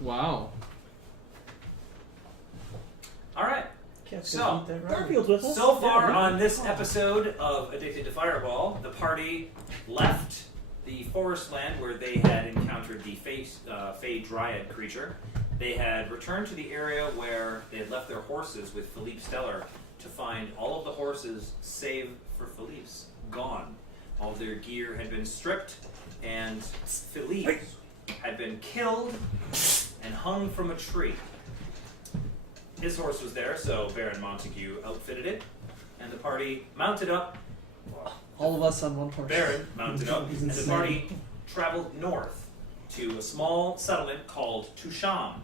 Wow. Alright. So, Garfield's with us. so far on this episode of Addicted to Fireball, the party left the forest land where they had encountered the Fey Dryad creature. They had returned to the area where they had left their horses with Philippe Stellar to find all of the horses, save for Philippe's, gone. All of their gear had been stripped, and Philippe had been killed and hung from a tree. His horse was there, so Baron Montague outfitted it, and the party mounted up. All of us on one horse. Baron mounted up, and the party traveled north to a small settlement called Toucham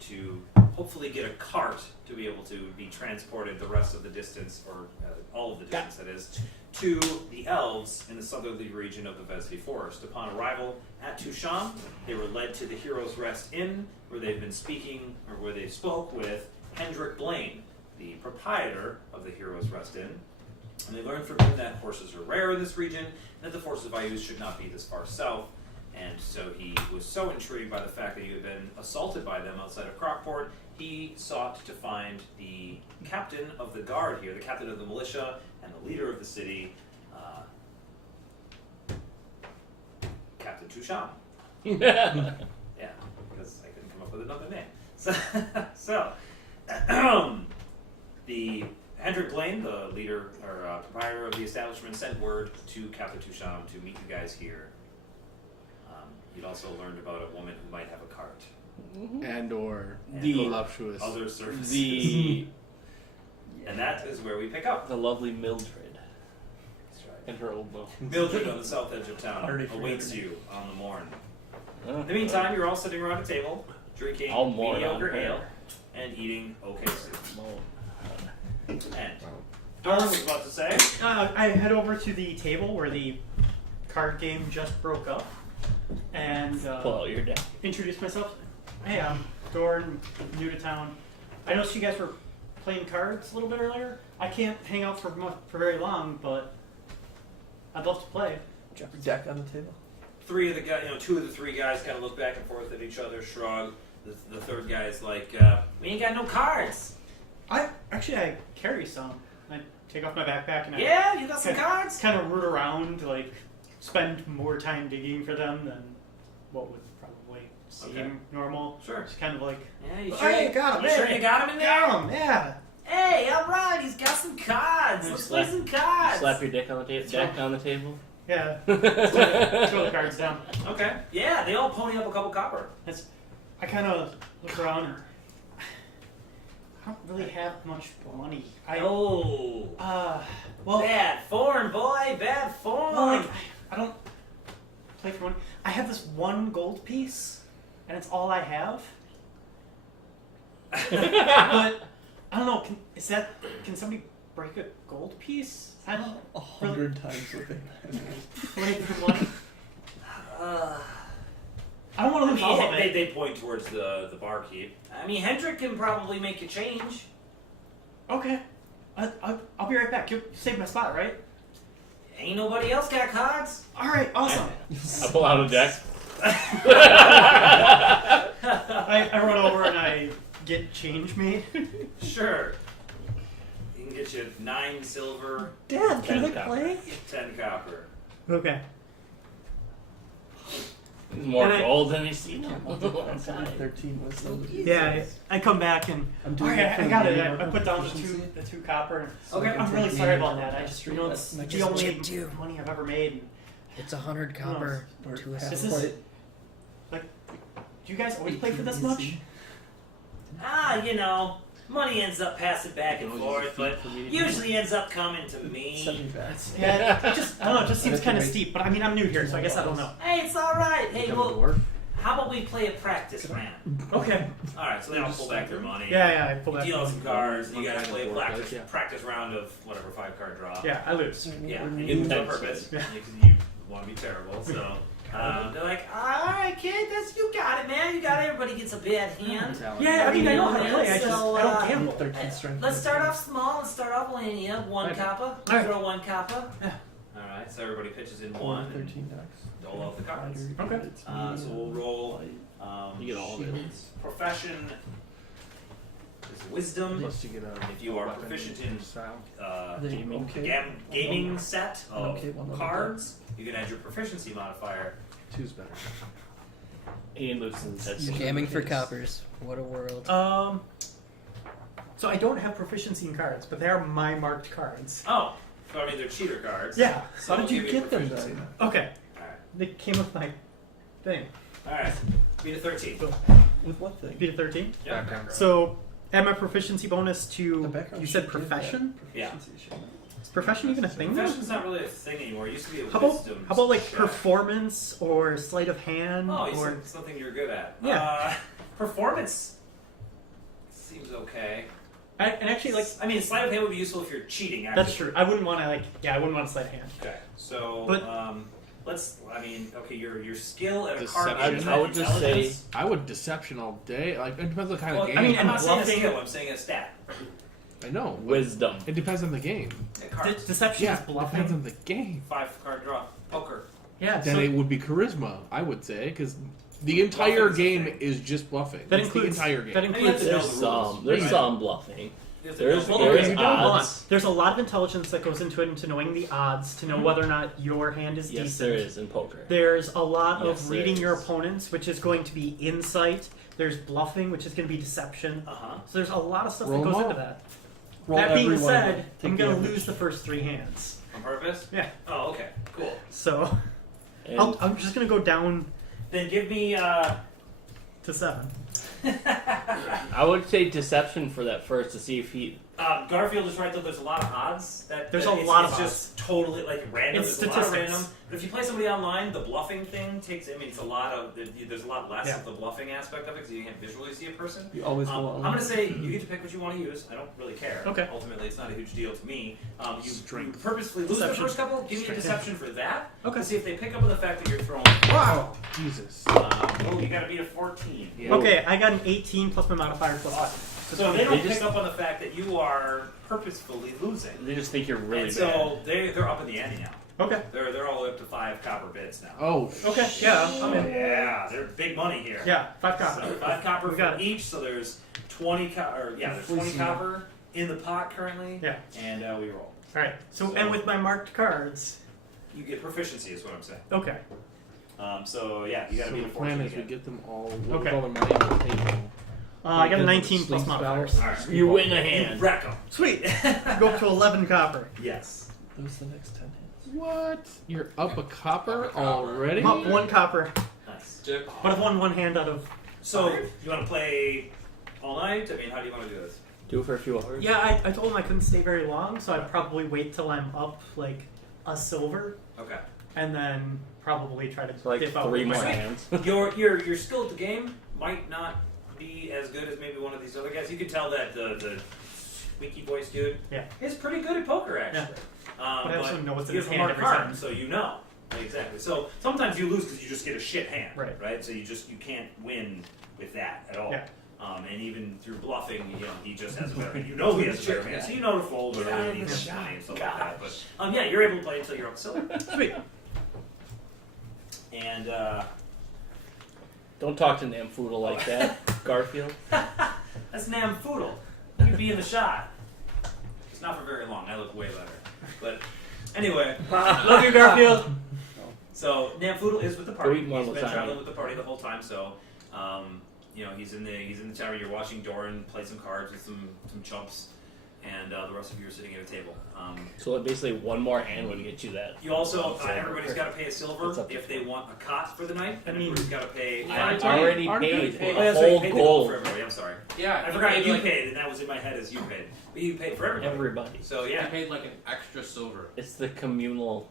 to hopefully get a cart to be able to be transported the rest of the distance, or all of the distance that is, to the elves in the southerly region of the Vesby Forest. Upon arrival at Toucham, they were led to the Heroes' Rest Inn, where they've been speaking, or where they spoke with Hendrik Blaine, the proprietor of the Heroes' Rest Inn. And they learned from him that horses are rare in this region, and that the forces of Ayuz should not be this far south. And so he was so intrigued by the fact that he had been assaulted by them outside of Crockport, he sought to find the captain of the guard here, the captain of the militia, and the leader of the city, Captain Toucham. Yeah, because I couldn't come up with another name. So the Hendrik Blaine, the leader or proprietor of the establishment, sent word to Captain Toucham to meet you guys here. You'd also learned about a woman who might have a cart. And or The voluptuous. Other services. The And that is where we pick up. the lovely Mildred That's right. and her oboe. Mildred on the south edge of town Already forgot awaits her you on the morn. Oh, In the meantime, you're all sitting around a table, drinking I'll mourn mediocre on her. ale and eating okay soup. And Um, Doran was about to say, I head over to the table where the card game just broke up and pull out your deck. introduce myself. Hey, I'm Doran, new to town. I noticed you guys were playing cards a little bit earlier. I can't hang out for very long, but I'd love to play. Drop your deck on the table. two of the three guys kind of look back and forth at each other, shrug. The third guy's like, we ain't got no cards. I carry some. I take off my backpack and Yeah, you got some cards? kind of root around, like spend more time digging for them than what would probably seem Okay. normal. Sure. It's kind of like, Yeah, you Hey, got 'em, You sure hey. you got him in there? got 'em, yeah. Hey, alright, he's got some cards. You Let's play slap- some cards. Slap your deck on the table. Yeah. Throw the cards down. Okay. Yeah, they all pony up a couple copper. I kind of look around and I don't really have much money. Oh. Well, Bad form, boy. Bad form. well, like, I don't play for money. I have this one gold piece, and it's all I have. But I don't know. Can somebody break a gold piece? I don't 100 times what they play for money. Uh, I don't want to lose all of it. they point towards the barkeep. I mean, Hendrik can probably make you change. Okay, I'll be right back. You saved my spot, right? Ain't nobody else got cards? All right, awesome. I pull out a deck. I run over and I get change made. Sure. He can get you 9 silver, Dad, can 10 I copper. play? 10 copper. Okay. There's more And I- gold than he's seen. Can't multiply 13 wisdom. Yeah, I come back and I'm doing it for I got the it. game I put down the efficiency. two copper. So I Okay, can I'm really take sorry damage about that. on I just the it's street. the only chipped you. money I've ever made. It's 100 copper Or to a half This silver. is- plate. Do you guys always play for this much? You know, money ends up passing back and forth, but usually ends up coming to me. 75. Yeah, I don't know. It just seems That's kind of right. steep. But I mean, I'm new here, so I guess I don't know. Hey, it's alright. Hey, Become a well, dwarf. how about we play a practice round? Okay. Alright, so they all pull back their money. Yeah, I pull You back. deal some cards, and you guys play a Work, practice, yeah. practice round of whatever 5-card draw. Yeah, I lose. Yeah, We're and you lose on Intense. purpose. Yeah. Because you want to be terrible, so. They're like, alright, kid, you got it, man. You got it. Everybody gets a bad hand. Yeah, I mean, I know how to play. I don't gamble. 13 strength. Let's start off small and start off laying you. 1 Okay. copper. Alright. Throw 1 copper. Yeah. Alright, so everybody pitches in 1. 13 decks. Dole out the cards. Okay. So we'll roll get all of it. Profession is wisdom. Plus you get a If you are weapon proficient in style. Gaming. gaming set of Okay, one level cards, you can add your proficiency modifier. 2's better. Ian loosens that. You're Scamming for coppers. What a world. So I don't have proficiency in cards, but they are my marked cards. Oh, so I mean they're cheater cards. Yeah. So How I'll did you give get them proficiency. then? Okay. Alright. They came with my thing. Alright. Beat a 13. With what thing? Beat a 13. Yeah. So add my proficiency bonus The to. background You said should give that profession? Yeah. proficiency, shouldn't it? Is profession even a thing now? Profession's not really a thing anymore. It used to be a How about wisdom. like check. performance or sleight of hand Oh, you or said something you're good at. Yeah. Performance seems okay. and actually like I mean, sleight of hand would be useful if you're cheating. that's Actually. true. I wouldn't want to I wouldn't want to sleight of hand. Okay. So, But- let's. I mean, okay, your skill at a card Deception. game is I would just say- intelligence. I would deception all day. Like it depends on the kind Well, of game. I mean, I'm and not saying a bluffing- skill. I'm saying a stat. I know. but Wisdom. It depends on the game. Cards. Deception Yeah, is it depends on bluffing. the game. 5-card draw. Poker. Yeah. Then So it would be charisma, I would say, because the entire Bluffing's a game thing. is just bluffing. that It's includes the entire game. that And you have includes to know There's the rules. some. There's Right. some bluffing. You have to There's know- Well, there's you don't want. odds. There's a lot of intelligence that goes into it, into knowing the odds, to know whether or not your hand is Yes, decent. there is in poker. There's a lot Yes, of there reading your is. opponents, which is going to be insight. There's bluffing, which is going to be deception. Uh-huh. So there's a lot of stuff Roll that goes them into all. that. Roll That being every one of said, them. I'm Take going the to average. lose the first 3 hands. On purpose? Yeah. Oh, okay. Cool. So And I'm just going to go down Then give me. to 7. I would say deception for that first to see if he. Garfield is right though. There's a lot of odds. There's that a it's, lot it's of just totally like random. It's There's a lot of statistics. random. But if you play somebody online, the bluffing thing takes. I mean, it's a lot of. There's a lot less Yeah. of the bluffing aspect of it because you can't visually see a person. You always go I'm on. gonna say you get to pick what you want to use. I don't really care. Okay. Ultimately, it's not a huge deal to me. You Strength. purposefully lose Deception. the first couple. Give me a Strength. deception for that. Okay. To see if they pick up on the fact that you're throwing. Wow, Jesus. Oh, you got to beat a 14. Yeah. Okay, I got an 18 plus my modifier plus 1. So they don't They just- pick up on the fact that you are purposefully losing. They just think you're really And bad. so they're up in the ante now. Okay. They're all the way up to 5 copper bids now. Oh, Okay, yeah, I'm in. Yeah, they're big money here. Yeah, 5 copper. So 5 copper We for got it. each. So there's 20 there's 20 copper in the pot currently. Yeah. And we roll. Alright, so, So- and with my marked cards, You get proficiency, is what I'm saying. okay. So yeah, you got to so beat the a 14 plan is we again. get them all. Okay. All the money on the table. I got a Because 19 of plus sleep modifiers. spells. All right. You win a You hand. wreck 'em. Sweet! Go up to 11 copper. Yes. Those the next 10 hits. What? You're up a copper Up a copper. already? I'm up 1 copper, Nice. but I've won 1 hand out of. So you want to play all night? I mean, how do you want to do this? Do it for a few hours. Yeah, I told him I couldn't stay very long, so I'd probably wait till I'm up like a silver, Okay. and then probably try to So like dip out 3 with more my- hands. Your skill at the game might not be as good as maybe one of these other guys. You can tell that the squeaky voice dude Yeah. is pretty good at poker actually. But I also know what's in you his have a hand marked every card, time. so you know exactly. So sometimes you lose because you just get a shit hand, Right. So you can't win with that at all. Yeah. And even through bluffing, he just has a better hand. You know he has a better hand, so you know to fold or Yeah, he needs yeah. money and stuff like that. But yeah, you're able to play until you're up silver. Sweet. And Don't talk to Namfoodle like that, Garfield. that's Nam Foodle. You'd be in the shot. It's not for very long. I look way better. But anyway, Love you, Garfield. so Nam Foodle is with the party. Go eat one He's more been time. traveling with the party the whole time. So, he's in the tower. You're watching Doran play some cards with some chumps, and the rest of you are sitting at a table. So basically, 1 more hand would get you that. You also Silver. everybody's got to pay a silver It's up to if they want a cot for the night. I mean, everybody's got to pay. I Already already paid. paid Oh, a that's right, you whole paid the gold gold. for everybody. I'm sorry. Yeah, I forgot you like, paid, and that was in my head as you paid. But you paid for everybody. Everybody. So I yeah. paid like an extra silver. It's the communal.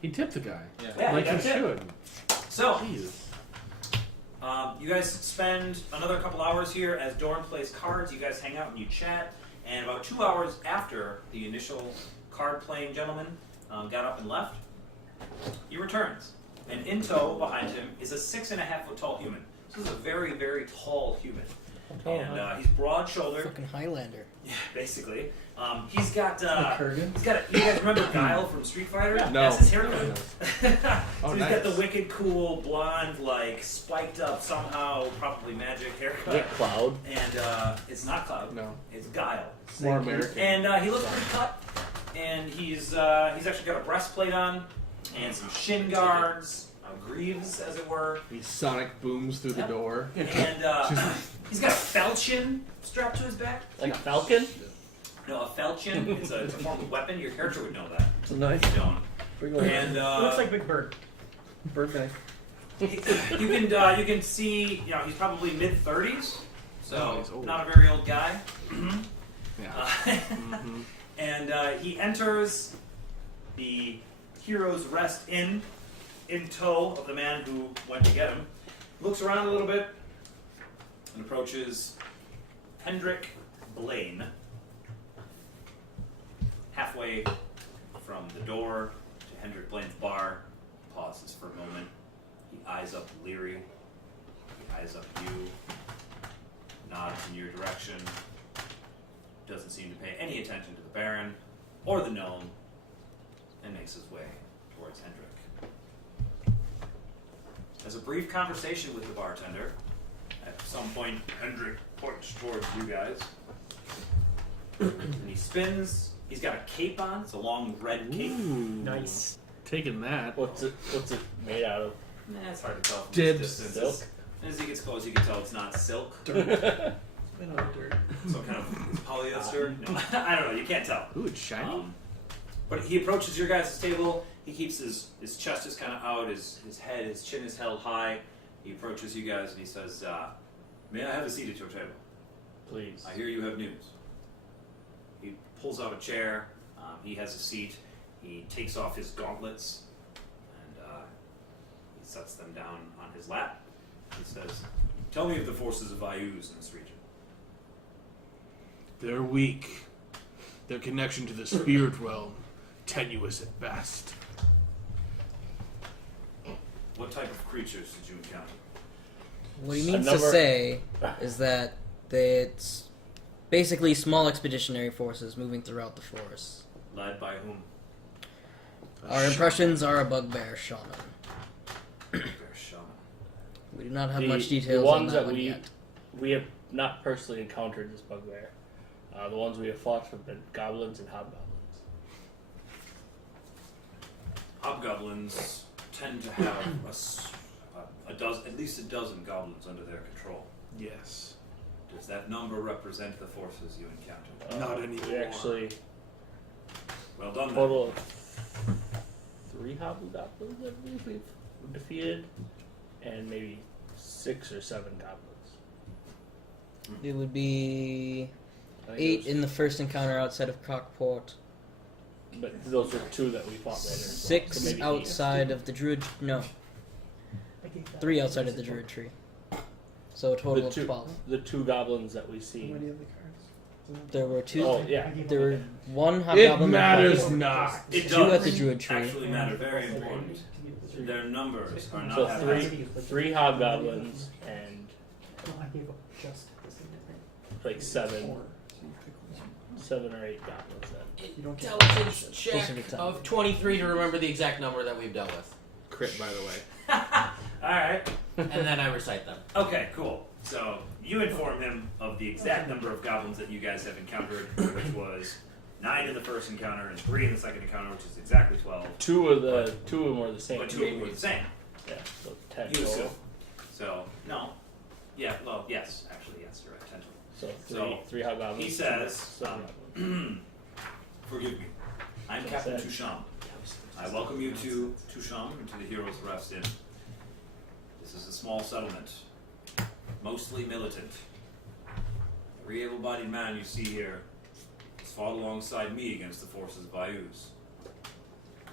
He tipped the guy. Yeah. Yeah, like you that's it. should. So Jesus. you guys spend another couple hours here as Dorn plays cards. You guys hang out and you chat. And about 2 hours after the initial card-playing gentleman got up and left, he returns. And in tow behind him is a 6.5-foot tall human. This is a very, very tall human. and he's broad-shouldered. Fucking Highlander. Yeah, basically. He's got. Kurgan? He's got. You guys remember Guile from Street Fighter? No. That's his haircut. No. So he's got the wicked cool blonde, like spiked up somehow, probably magic Is haircut. it Cloud? And it's not Cloud. No. It's Guile. More American. And he looks pretty cut. And he's actually got a breastplate on and some shin guards, greaves, as it were. He sonic booms through the Yep. door. And he's got a falchion strapped to his back. Like a falcon? No, a falchion. It's a form of weapon. Your character would know that. It's a knife. You don't. Bring it And It looks like Big Bird. bird knife. you can see, he's probably mid-30s, Oh, so he's old. not a very old guy. Yeah. And he enters the Hero's Rest Inn in tow of the man who went to get him. Looks around a little bit and approaches Hendrik Blaine. Halfway from the door to Hendrik Blaine's bar, he pauses for a moment. He eyes up Leary. He eyes up you. Nods in your direction. Doesn't seem to pay any attention to the Baron or the gnome, and makes his way towards Hendrik. Has a brief conversation with the bartender. At some point, Hendrik points towards you guys. And he spins. He's got a cape on. It's a long red cape. Nice. Taking that. What's it made out of? Nah, it's hard to tell from Dibs. this distance. Silk? As he gets close, you can tell it's not silk. Been on the dirt. So kind of polyester. No, I don't know. You can't tell. Ooh, it's shiny. But he approaches your guys' table. He keeps his chest is kind of out. His head, his chin is held high. He approaches you guys and he says, "May I have a seat at your table? Please. I hear you have news." He pulls out a chair. He has a seat. He takes off his gauntlets and he sets them down on his lap. He says, "Tell me of the forces of Ayus in this region." They're weak. Their connection to the spirit realm, tenuous at best. What type of creatures did you encounter? What he A means to number- say is that it's basically small expeditionary forces moving throughout the forest. Led by whom? Our impressions are a bugbear shaman. Bear shaman. We do not have The- much the details on ones that that one we- yet. We have not personally encountered this bugbear. The ones we have fought have been goblins and hobgoblins. Hobgoblins tend to have a dozen, at least a dozen goblins under their control. Yes. Does that number represent the forces you encountered? Not We anymore. actually Well done, then. total of 3 hobgoblins that we've defeated, and maybe 6 or 7 goblins. It would be I think 8 those- in the first encounter outside of Cockport, But those were 2 that we fought later. as well, 6 so maybe 8. outside of the Druid. No, 3 outside of the Druid tree. So a total The of two, 12. the 2 goblins that we How see. many of the cards? There were 2. Oh yeah, There were 1 It hobgoblin. matters not. It Two does at the Druid tree. actually matter. Very important. Their numbers are not so haphazard. 3 hobgoblins and I gave up just the significant. like 7 Four. So you pick one. 7 or 8 goblins then. You don't get Intelligence check Closer to 10. of 23 to remember the exact number that we've dealt with. Crit, by the way. All right. And then I recite them. Okay, cool. So you inform him of the exact number of goblins that you guys have encountered, which was 9 in the first encounter and 3 in the second encounter, which is exactly 12. 2 of them were the same. But 2 of them were the same. Yeah, so 10 You total. assume. So, no. Yeah, well, yes. Actually, yes, you're right. 10 total. So 3, So, 3 hobgoblins. he says, 7 goblins. Forgive me. I'm That's Captain it. Toucham. I welcome you to Toucham and to the Hero's Rest Inn. This is a small settlement, mostly militant. Every able-bodied man you see here has fought alongside me against the forces of Ayus.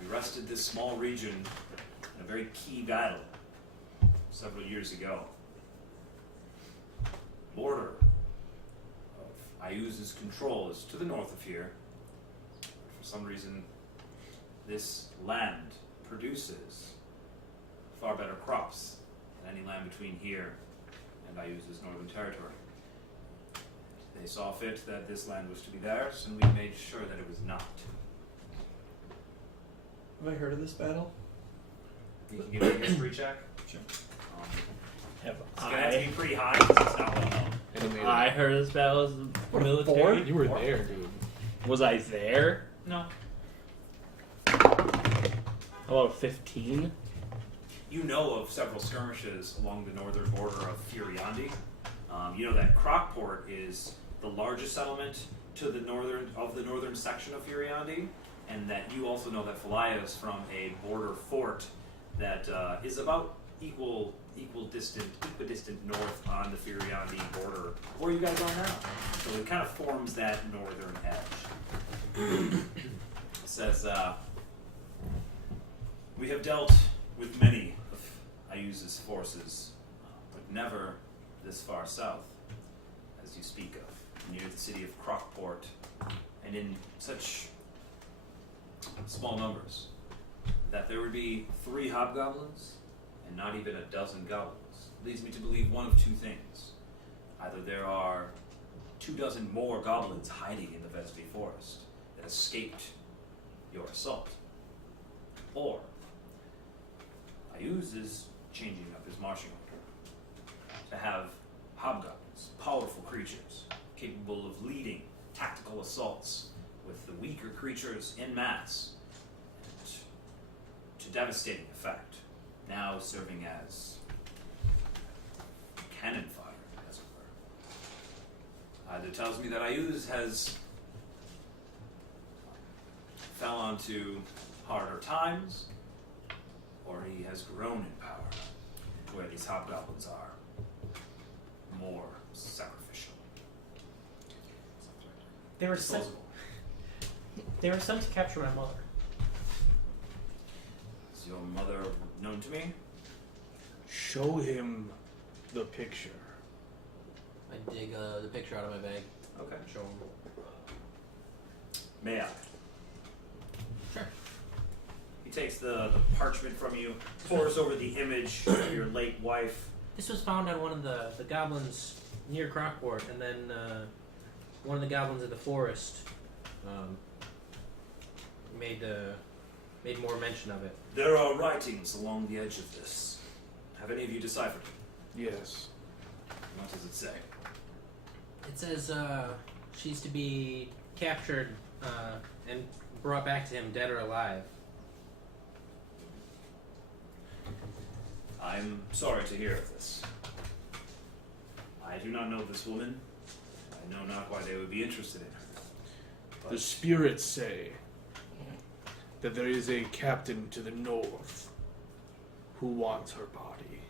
We wrested this small region in a very key battle several years ago. Border of Ayus's control is to the north of here. For some reason, this land produces far better crops than any land between here and Ayuza's northern territory. They saw fit that this land was to be theirs, and we made sure that it was not. Have I heard of this battle? You can give me a history check. Sure. Have It's gonna have to I? be pretty high because it's not well known. Animated. I heard this battle as a military. You were there, dude. Was I there? No. How about 15? You know of several skirmishes along the northern border of Furiandi. You know that Crockport is the largest settlement to the northern section of Furiandi, and that you also know that Falaya is from a border fort that is about equidistant north on the Furiandi border, where you guys are now. So it kind of forms that northern edge. It says, we have dealt with many of Ayuza's forces, but never this far south, as you speak of, near the city of Crockport, and in such small numbers, that there would be 3 hobgoblins, and not even a dozen goblins. Leads me to believe one of 2 things. Either there are 24 more goblins hiding in the Vesby forest that escaped your assault, or Ayuz is changing up his marching order to have hobgoblins, powerful creatures, capable of leading tactical assaults with the weaker creatures en masse, and to devastating effect, now serving as cannon fodder, as it were. Either tells me that Ayuz has fell onto harder times, or he has grown in power, where these hobgoblins are more sacrificial. They were sent. Disposable. They were sent to capture my mother. Is your mother known to me? Show him the picture. I dig the picture out of my bag. Okay. Show him. May I? Sure. He takes the parchment from you, pours over the image of your late wife. This was found on one of the goblins near Crockport, and then one of the goblins in the forest made more mention of it. There are writings along the edge of this. Have any of you deciphered it? Yes. What does it say? It says she's to be captured and brought back to him, dead or alive. I'm sorry to hear of this. I do not know this woman. I know not why they would be interested in her. But The spirits say that there is a captain to the north who wants her body,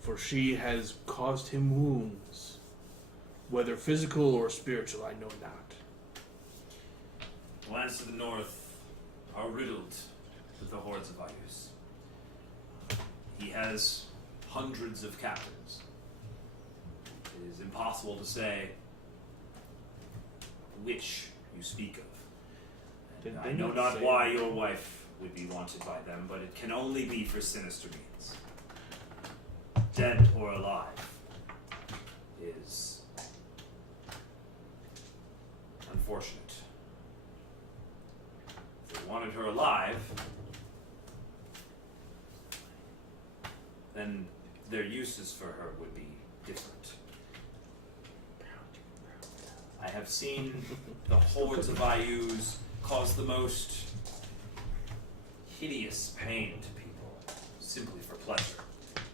for she has caused him wounds, whether physical or spiritual, I know not. the lands to the north are riddled with the hordes of Ayus. He has hundreds of captains. It is impossible to say which you speak of. And Did I they know not not say- why your wife would be wanted by them, but it can only be for sinister means. Dead or alive is unfortunate. If they wanted her alive, then their uses for her would be different. I have seen the hordes of Ayus cause the most hideous pain to people, simply for pleasure.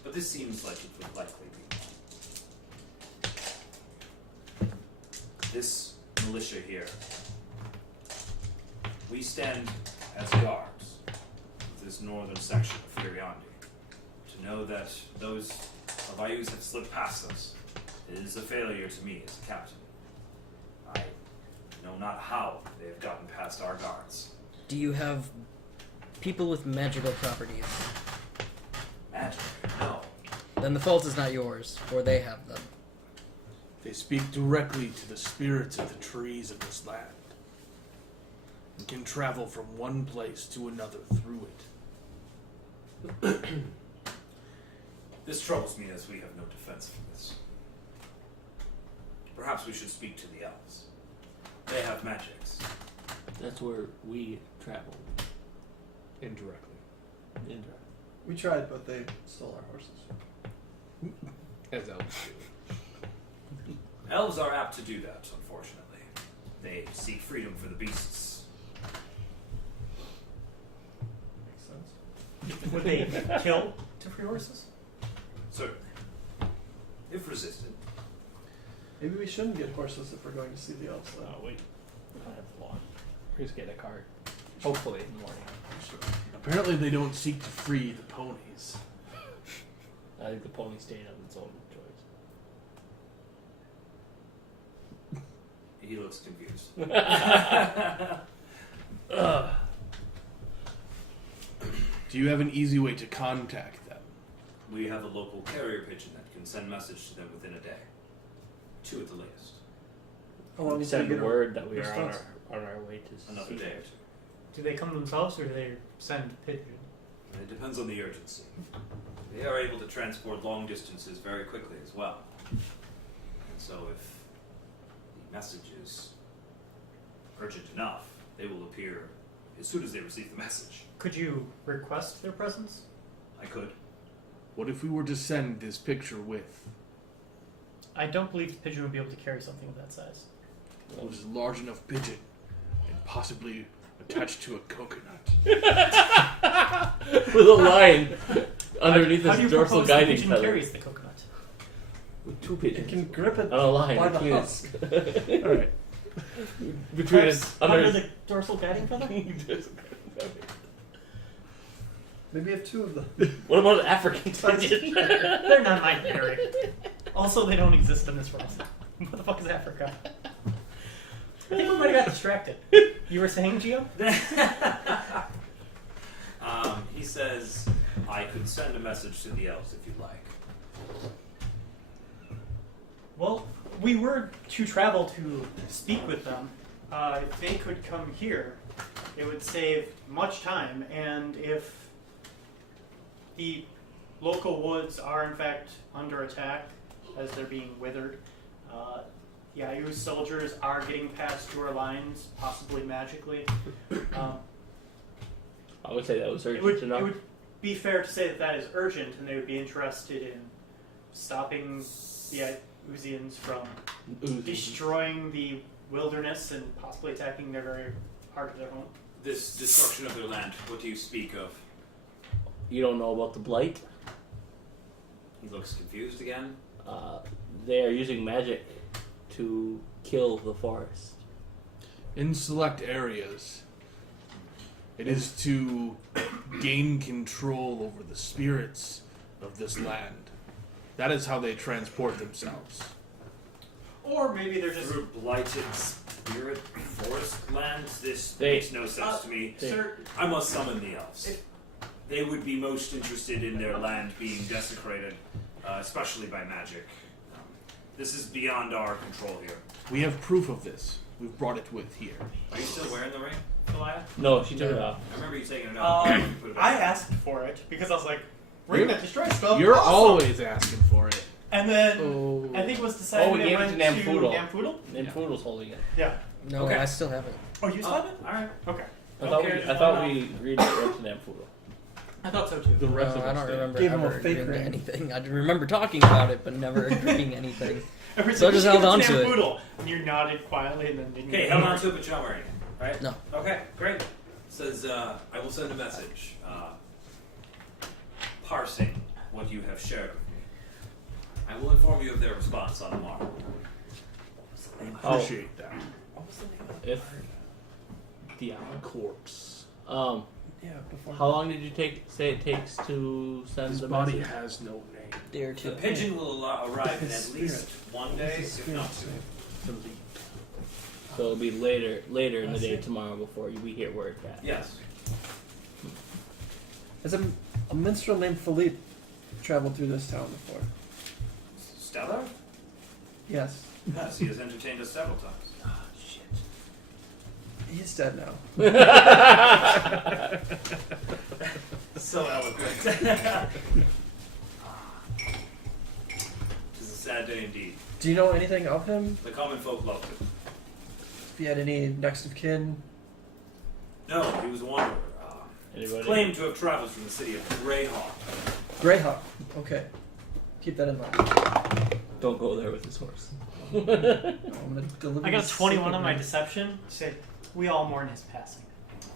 But this seems like it would likely be. This militia here, we stand as guards of this northern section of Furiandi. To know that those of Ayus have slipped past us is a failure to me as a captain. I know not how they have gotten past our guards. Do you have people with magical properties? Magic? No. Then the fault is not yours, for they have them. They speak directly to the spirits of the trees of this land, and can travel from one place to another through it. This troubles me as we have no defense for this. Perhaps we should speak to the elves. They have magics. That's where we travel. Indirectly. Indirectly. We tried, but they stole our horses. As elves do. Elves are apt to do that, unfortunately. They seek freedom for the beasts. Makes sense. Would they kill to free horses? Certainly. If resisted. Maybe we shouldn't get horses if we're going to see the elves, though. Oh, wait. We don't have long. We're just getting a cart. Hopefully in the morning. Apparently they don't seek to free the ponies. I think the pony stayed on its own choice. He looks confused. Do you have an easy way to contact them? We have a local carrier pigeon that can send message to them within a day. 2 at the latest. How long We until send we get word that we are response? on our way to Another see day or them. 2. Do they come themselves or do they send pigeon? It depends on the urgency. They are able to transport long distances very quickly as well. And so if the message is urgent enough, they will appear as soon as they receive the message. Could you request their presence? I could. What if we were to send this picture with? I don't believe the pigeon would be able to carry something of that size. It was a large enough pigeon and possibly attached to a coconut. With a line underneath How do you its dorsal propose the guiding pigeon feather. carries the coconut? With 2 It pigeons. can grip it On a line by the between husk. its Alright. between Perhaps its under the dorsal guiding feather? Maybe have 2 of them. What about an African pigeon? They're not migratory. Also, they don't exist in this world. What the fuck is Africa? I think we might have got distracted. You were saying, Gio? He says, I could send a message to the elves if you'd like. Well, we were to travel to speak with them. If they could come here, it would save much time, and if the local woods are in fact under attack as they're being withered, the IU soldiers are getting past your lines, possibly magically. I would say that was urgent It would, enough. it would be fair to say that that is urgent, and they would be interested in stopping the Uzians from destroying the wilderness and possibly attacking their very heart of their home. This destruction of their land, what do you speak of? You don't know about the blight? He looks confused again. They are using magic to kill the forest. In select areas, it is to gain control over the spirits of this land. That is how they transport themselves. Or maybe they're just... Through blighted spirit forest lands? This They- makes no sense to me. Sir, I must summon the elves. They would be most interested in their land being desecrated, especially by magic. This is beyond our control here. We have proof of this. We've brought it with here. Are you still wearing the ring, Goliath? No, she took it off. I remember you taking it off. You put it back I on. asked for it because I was like, we're gonna destroy stuff. You're awesome. always asking for it. And then Oh. I think it was decided we it gave it went to to Namfoodle. Namfoodle? And Foodle's holding it. Yeah. No, Okay. I still have it. Oh, you still have it? Alright. Okay. I thought we agreed to go to Namfoodle. I thought so too. The rest No, of I us don't did. remember Gave him ever a fake agreeing to ring. anything. I remember talking about it, but never agreeing anything. Every So I time just you held give on it to it. Namfoodle, and you nodded quietly and then didn't. Okay, held on to it, but you're not wearing it, right? No. Okay, great. Says, I will send a message, parsing what you have shared with me. I will inform you of their response on the morrow. I appreciate that. If the Corpse. Yeah, before. how long did you say it takes to send His the body message? has no name. Day or The two. pigeon will arrive in His at least spirit. one day, His if not two. spirit. So it'll be later in the day tomorrow before we hear word back. Yes. Has a minstrel named Philippe traveled through this town before? Stellar? Yes. Yes, he has entertained us several times. Oh, shit. He's dead now. So eloquent. This is a sad bad day indeed. Do you know anything of him? The common folk loved him. If he had any next of kin? No, he was a wanderer. Anybody? Claimed to have traveled from the city of Greyhawk. Greyhawk. Okay. Keep that in mind. Don't go there with his horse. I'm gonna deliver I got a this 21 on my secretly. deception. Say, we all mourn his passing.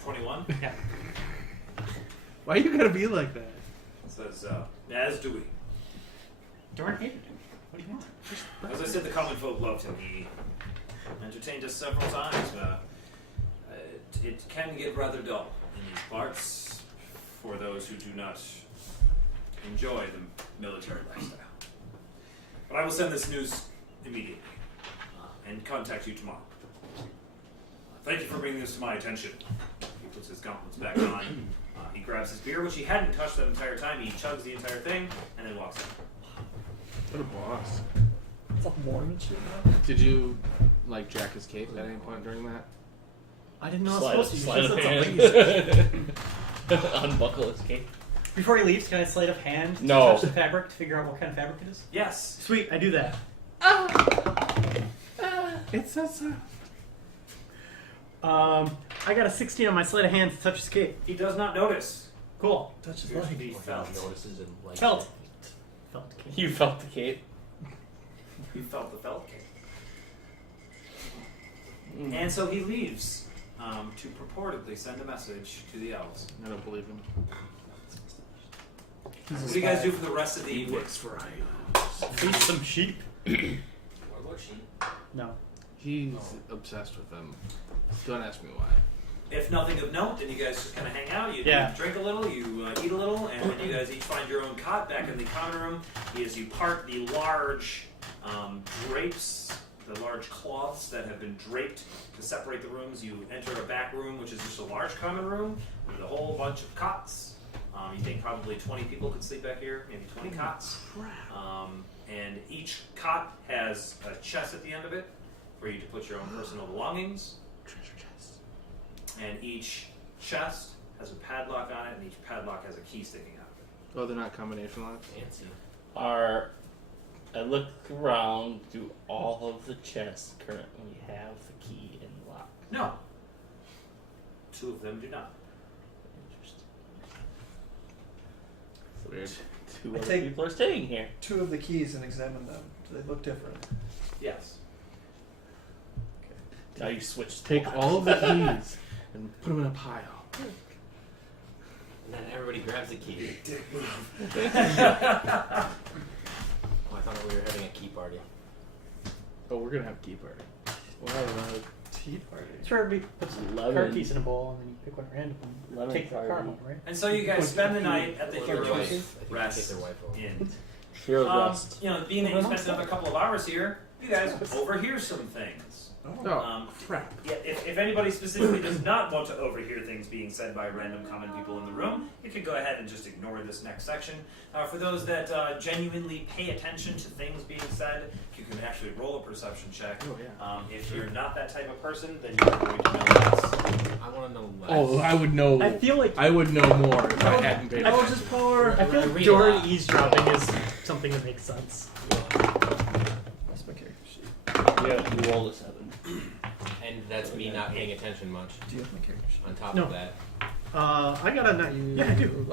21 Yeah. Why you gotta be like that? says, as do we. Dorn hated him. What do you want? As I said, the common folk loved him. He entertained us several times. It can get rather dull in these parts for those who do not enjoy the military lifestyle. But I will send this news immediately and contact you tomorrow. Thank you for bringing this to my attention. He puts his gauntlets back on. He grabs his beer, which he hadn't touched that entire time. He chugs the entire thing and then walks out. What a boss. It's all Mormon shit now. Did you like jack his cape at any point during that? I didn't know I was supposed to. Sleight You of should have said something. hand. Unbuckle his cape. Before he leaves, can I sleight of hand to No. touch the fabric to figure out what kind of fabric it is? Yes. Sweet, I do that. It's a I got a 16 on my sleight of hand to touch his cape. He does not notice. Cool. Touch his Appears to leg. be felt. Notices and like Felt. Felt cape. You felt the cape. He felt the felt cape. And so he leaves to purportedly send a message to the elves. I don't believe him. What do you guys do for the rest of the He evening? works for Ion. Feed some sheep. What about she? No. He's obsessed with them. Don't ask me why. If nothing of note, then you guys just kind of hang out. You Yeah. drink a little, you eat a little, and then you guys each find your own cot back in the common room. As you part the large drapes, the large cloths that have been draped to separate the rooms, you enter a back room, which is just a large common room with a whole bunch of cots. You think probably 20 people could sleep back here, maybe 20 cots. And each cot has a chest at the end of it for you to put your own personal belongings. Treasure chest. And each chest has a padlock on it, and each padlock has a key sticking out of it. Oh, they're not combination locks? Fancy. I look around. Do all of the chests currently have the key in lock? No. 2 of them do not. Interesting. Weird. Two I other take- people are staying here. 2 of the keys and examine them. Do they look different? Yes. Now you switch. Take all of the keys and put them in a pile. And then everybody grabs a key. Oh, I thought we were having a key party. Oh, we're gonna have a key party. We'll have a tea party. It's where everybody puts Lemon. car keys in a bowl and then you pick one random and Lemon take the car party. home, right? And so you guys spend the night at the Or their wife. Heroes I think they take Rest their wife home. Inn. Hero rest. You know, being that you spent another couple of hours here, you guys overhear some things. Oh, crap. Yeah, if anybody specifically does not want to overhear things being said by random common people in the room, you can go ahead and just ignore this next section. For those that genuinely pay attention to things being said, you can actually roll a perception check. Oh, yeah. If you're not that type of person, then you're going to know less. I want to know less. Oh, I would know. I feel like I would know more if I hadn't paid I attention. power. I feel I like read a Jordan lot. eavesdropping is something that makes sense. That's my character sheet. Yeah, you rolled a 7. And that's me not paying attention much. Do you have my character sheet? On top No. of that, I got a 9. Yeah, I do.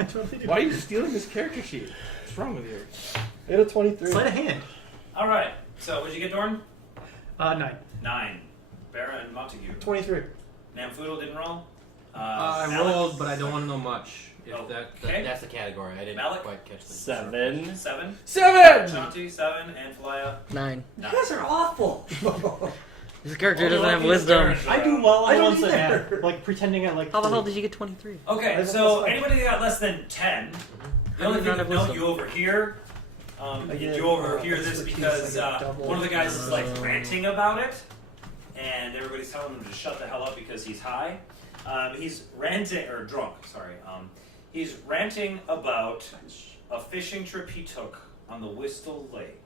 I totally do. Why are you stealing his character sheet? What's wrong with you? I had a 23. Sleight of hand. All right. So, what'd you get, Dorn? 9. 9. Barra and Montague. 23. Namfoodle didn't roll. I Alex? rolled, but I don't want to know much. If Okay. that's the category. I didn't Malik? quite catch the 7. 7. 7! Shanti, 7. And Falaya, 9. 9. You guys are awful. This character Well, doesn't you're have lucky wisdom. it's I do well I on don't ones that either. matter. Like pretending I like. How the hell food. did you get 23? Okay, I so have anybody that got less than 10, the How only do thing you not of have note wisdom? you overhear, I get, you overhear this expertise, because I get double. one of the guys is like ranting about it, and everybody's telling him to shut the hell up because he's high. He's ranting, or drunk, sorry. He's ranting about a fishing trip he took on the Whistle Lake,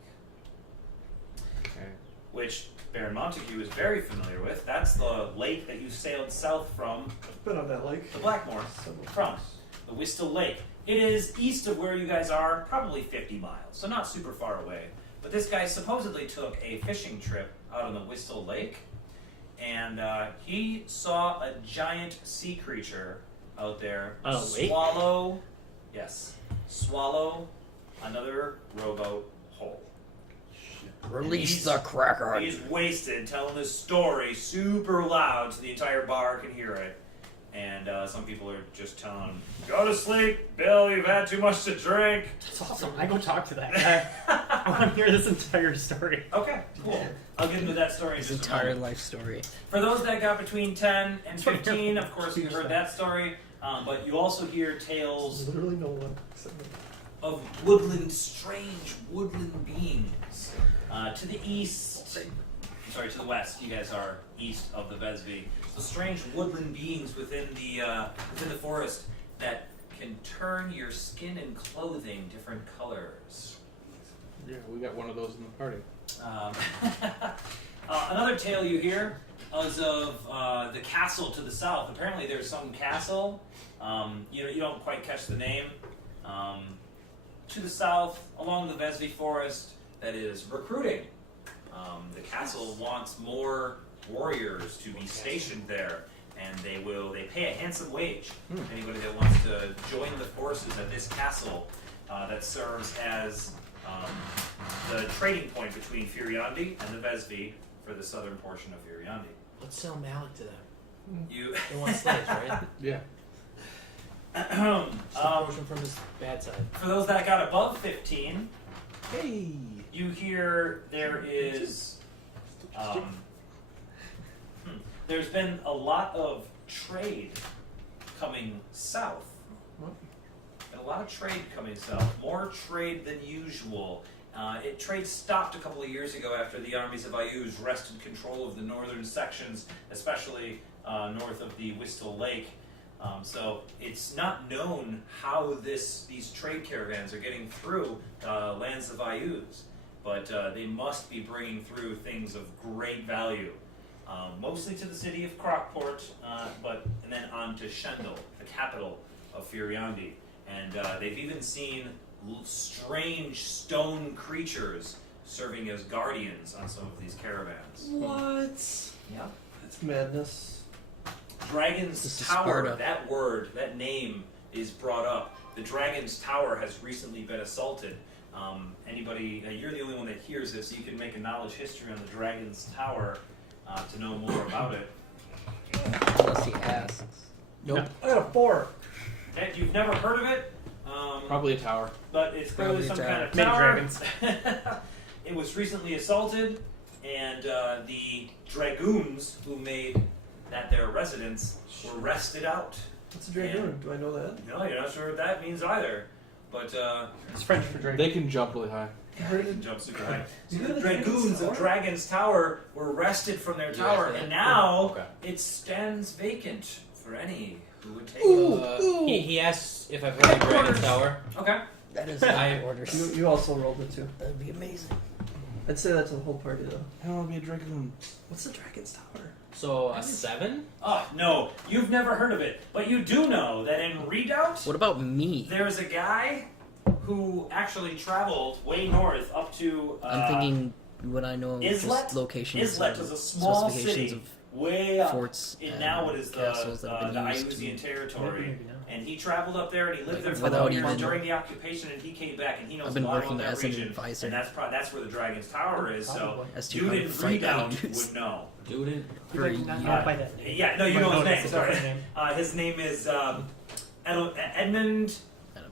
Okay. which Baron Montague is very familiar with. That's the lake that you sailed south from Been on that lake. the Blackmore Several from times. the Whistle Lake. It is east of where you guys are, probably 50 miles, so not super far away. But this guy supposedly took a fishing trip out on the Whistle Lake, and he saw a giant sea creature out there On a lake? swallow another rowboat whole. Release He's- the Kraken. He's wasted telling this story super loud so the entire bar can hear it. And some people are just telling him, go to sleep, Bill, you've had too much to drink. That's awesome. I go talk to that guy. I want to hear this entire story. Okay, cool. I'll get into that story in His just a entire moment. life story. For those that got between 10 and 15, of course you heard that story, but you also hear tales Literally no one. of strange woodland beings. To the east, sorry, to the west, you guys are east of the Vesby. So strange woodland beings within the forest that can turn your skin and clothing different colors. Yeah, we got one of those in the party. Another tale you hear is of the castle to the south. Apparently there's some castle, you don't quite catch the name, to the south along the Vesby forest that is recruiting. The castle wants more warriors to be stationed there, and they pay a handsome wage. Anybody that wants to join the forces at this castle that serves as the trading point between Furiandi and the Vesby for the southern portion of Furiandi. Let's sell Malik to them. You They want slaves, right? Yeah. Portion from his bad side. For those that got above 15, Hey. you hear there is there's been a lot of trade coming south. And a lot of trade coming south. More trade than usual. Trade stopped a couple of years ago after the armies of Ayuz wrested control of the northern sections, especially north of the Whistle Lake. So it's not known how these trade caravans are getting through lands of Ayuz, but they must be bringing through things of great value, mostly to the city of Crockport, and then on to Shendel, the capital of Furiandi. And they've even seen strange stone creatures serving as guardians on some of these caravans. What? Yeah. That's madness. Dragon's This is Tower, Sparta. that name is brought up. The Dragon's Tower has recently been assaulted. You're the only one that hears this, so you can make a knowledge history on the Dragon's Tower to know more about it. Unless he asks. Nope. I got a 4. Okay, you've never heard of it, Probably a tower. but it's clearly Probably some a kind of Many tower. dragons. It was recently assaulted, and the dragoons who made that their residence were wrested out. What's a dragoon? Do I know that? No, you're not sure what that means either. But It's French for dragon. They can jump really high. they can jump super high. So You the know the dragoons Dragon's of Tower? Dragon's Tower were wrested from their tower, Yeah. and now Okay. it stands vacant for any who would take Ooh, it. ooh. He asks if I've heard of Dragon's Tower. Okay. That is I- high orders. You also rolled it too. That'd be amazing. I'd say that to the whole party though. I don't want to be a dragoon. What's the Dragon's Tower? So a 7? Oh, no, you've never heard of it. But you do know that in Redoubt, What about me? there's a guy who actually traveled way north up to... I'm thinking what I know of Islet? just locations Islet and is a small specifications city of way up forts in and now what is castles that have the been used Iuzian to- territory. Maybe not. And he traveled up there and he lived Like, there for without a year even- during the occupation, and he came back and he knows I've been a lot working about that as an region. advisor. And that's where the Dragon's Tower is. So Probably. as to you how to in fight Redoubt Ayus. would know. Dude, it. For a Like, not, year. not by that name. Yeah, no, you But know his no, name. it's a Sorry, different name. his name is Edmund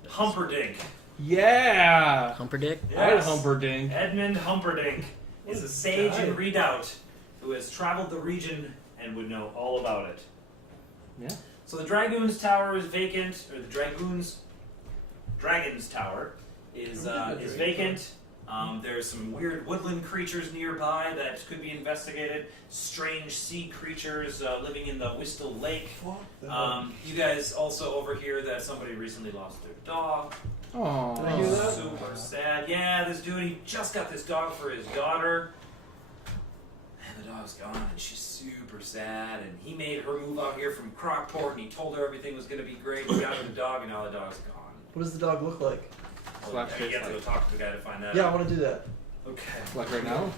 Humperdinck. Yeah! Humperdick? I'd Yes. Humperdinck. Edmund Humperdinck is a sage in Redoubt who has traveled the region and would know all about it. Yeah. So the Dragoon's Tower is vacant, or the Dragon's Tower is vacant. There's some weird woodland creatures nearby that could be investigated. Strange sea creatures living in the Whistle Lake. You guys also overhear that somebody recently lost their dog. Oh. Did I hear that? Super sad. Yeah, this dude, he just got this dog for his daughter. And the dog's gone, and she's super sad. And he made her move out here from Crockport, and he told her everything was going to be great. He got her the dog, and now the dog's gone. What does the dog look like? Slap You face have to go like- talk to the guy to find out. Yeah, I want to do that. Okay. Like right now?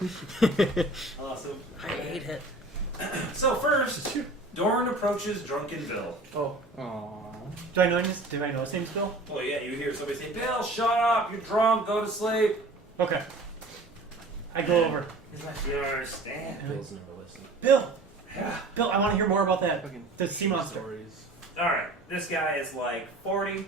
Awesome. I hate it. So first, Dorn approaches Drunken Bill. Oh, Aww. Do I know his name's Bill? Well, yeah, you hear somebody say, "Bill, shut up! You're drunk. Go to sleep." Okay. I go over. He's like, "You don't understand." Bill's never listening. Bill! Yeah. Bill, I want to hear more about that. Fucking The sea monster. stories. All right, this guy is like 40,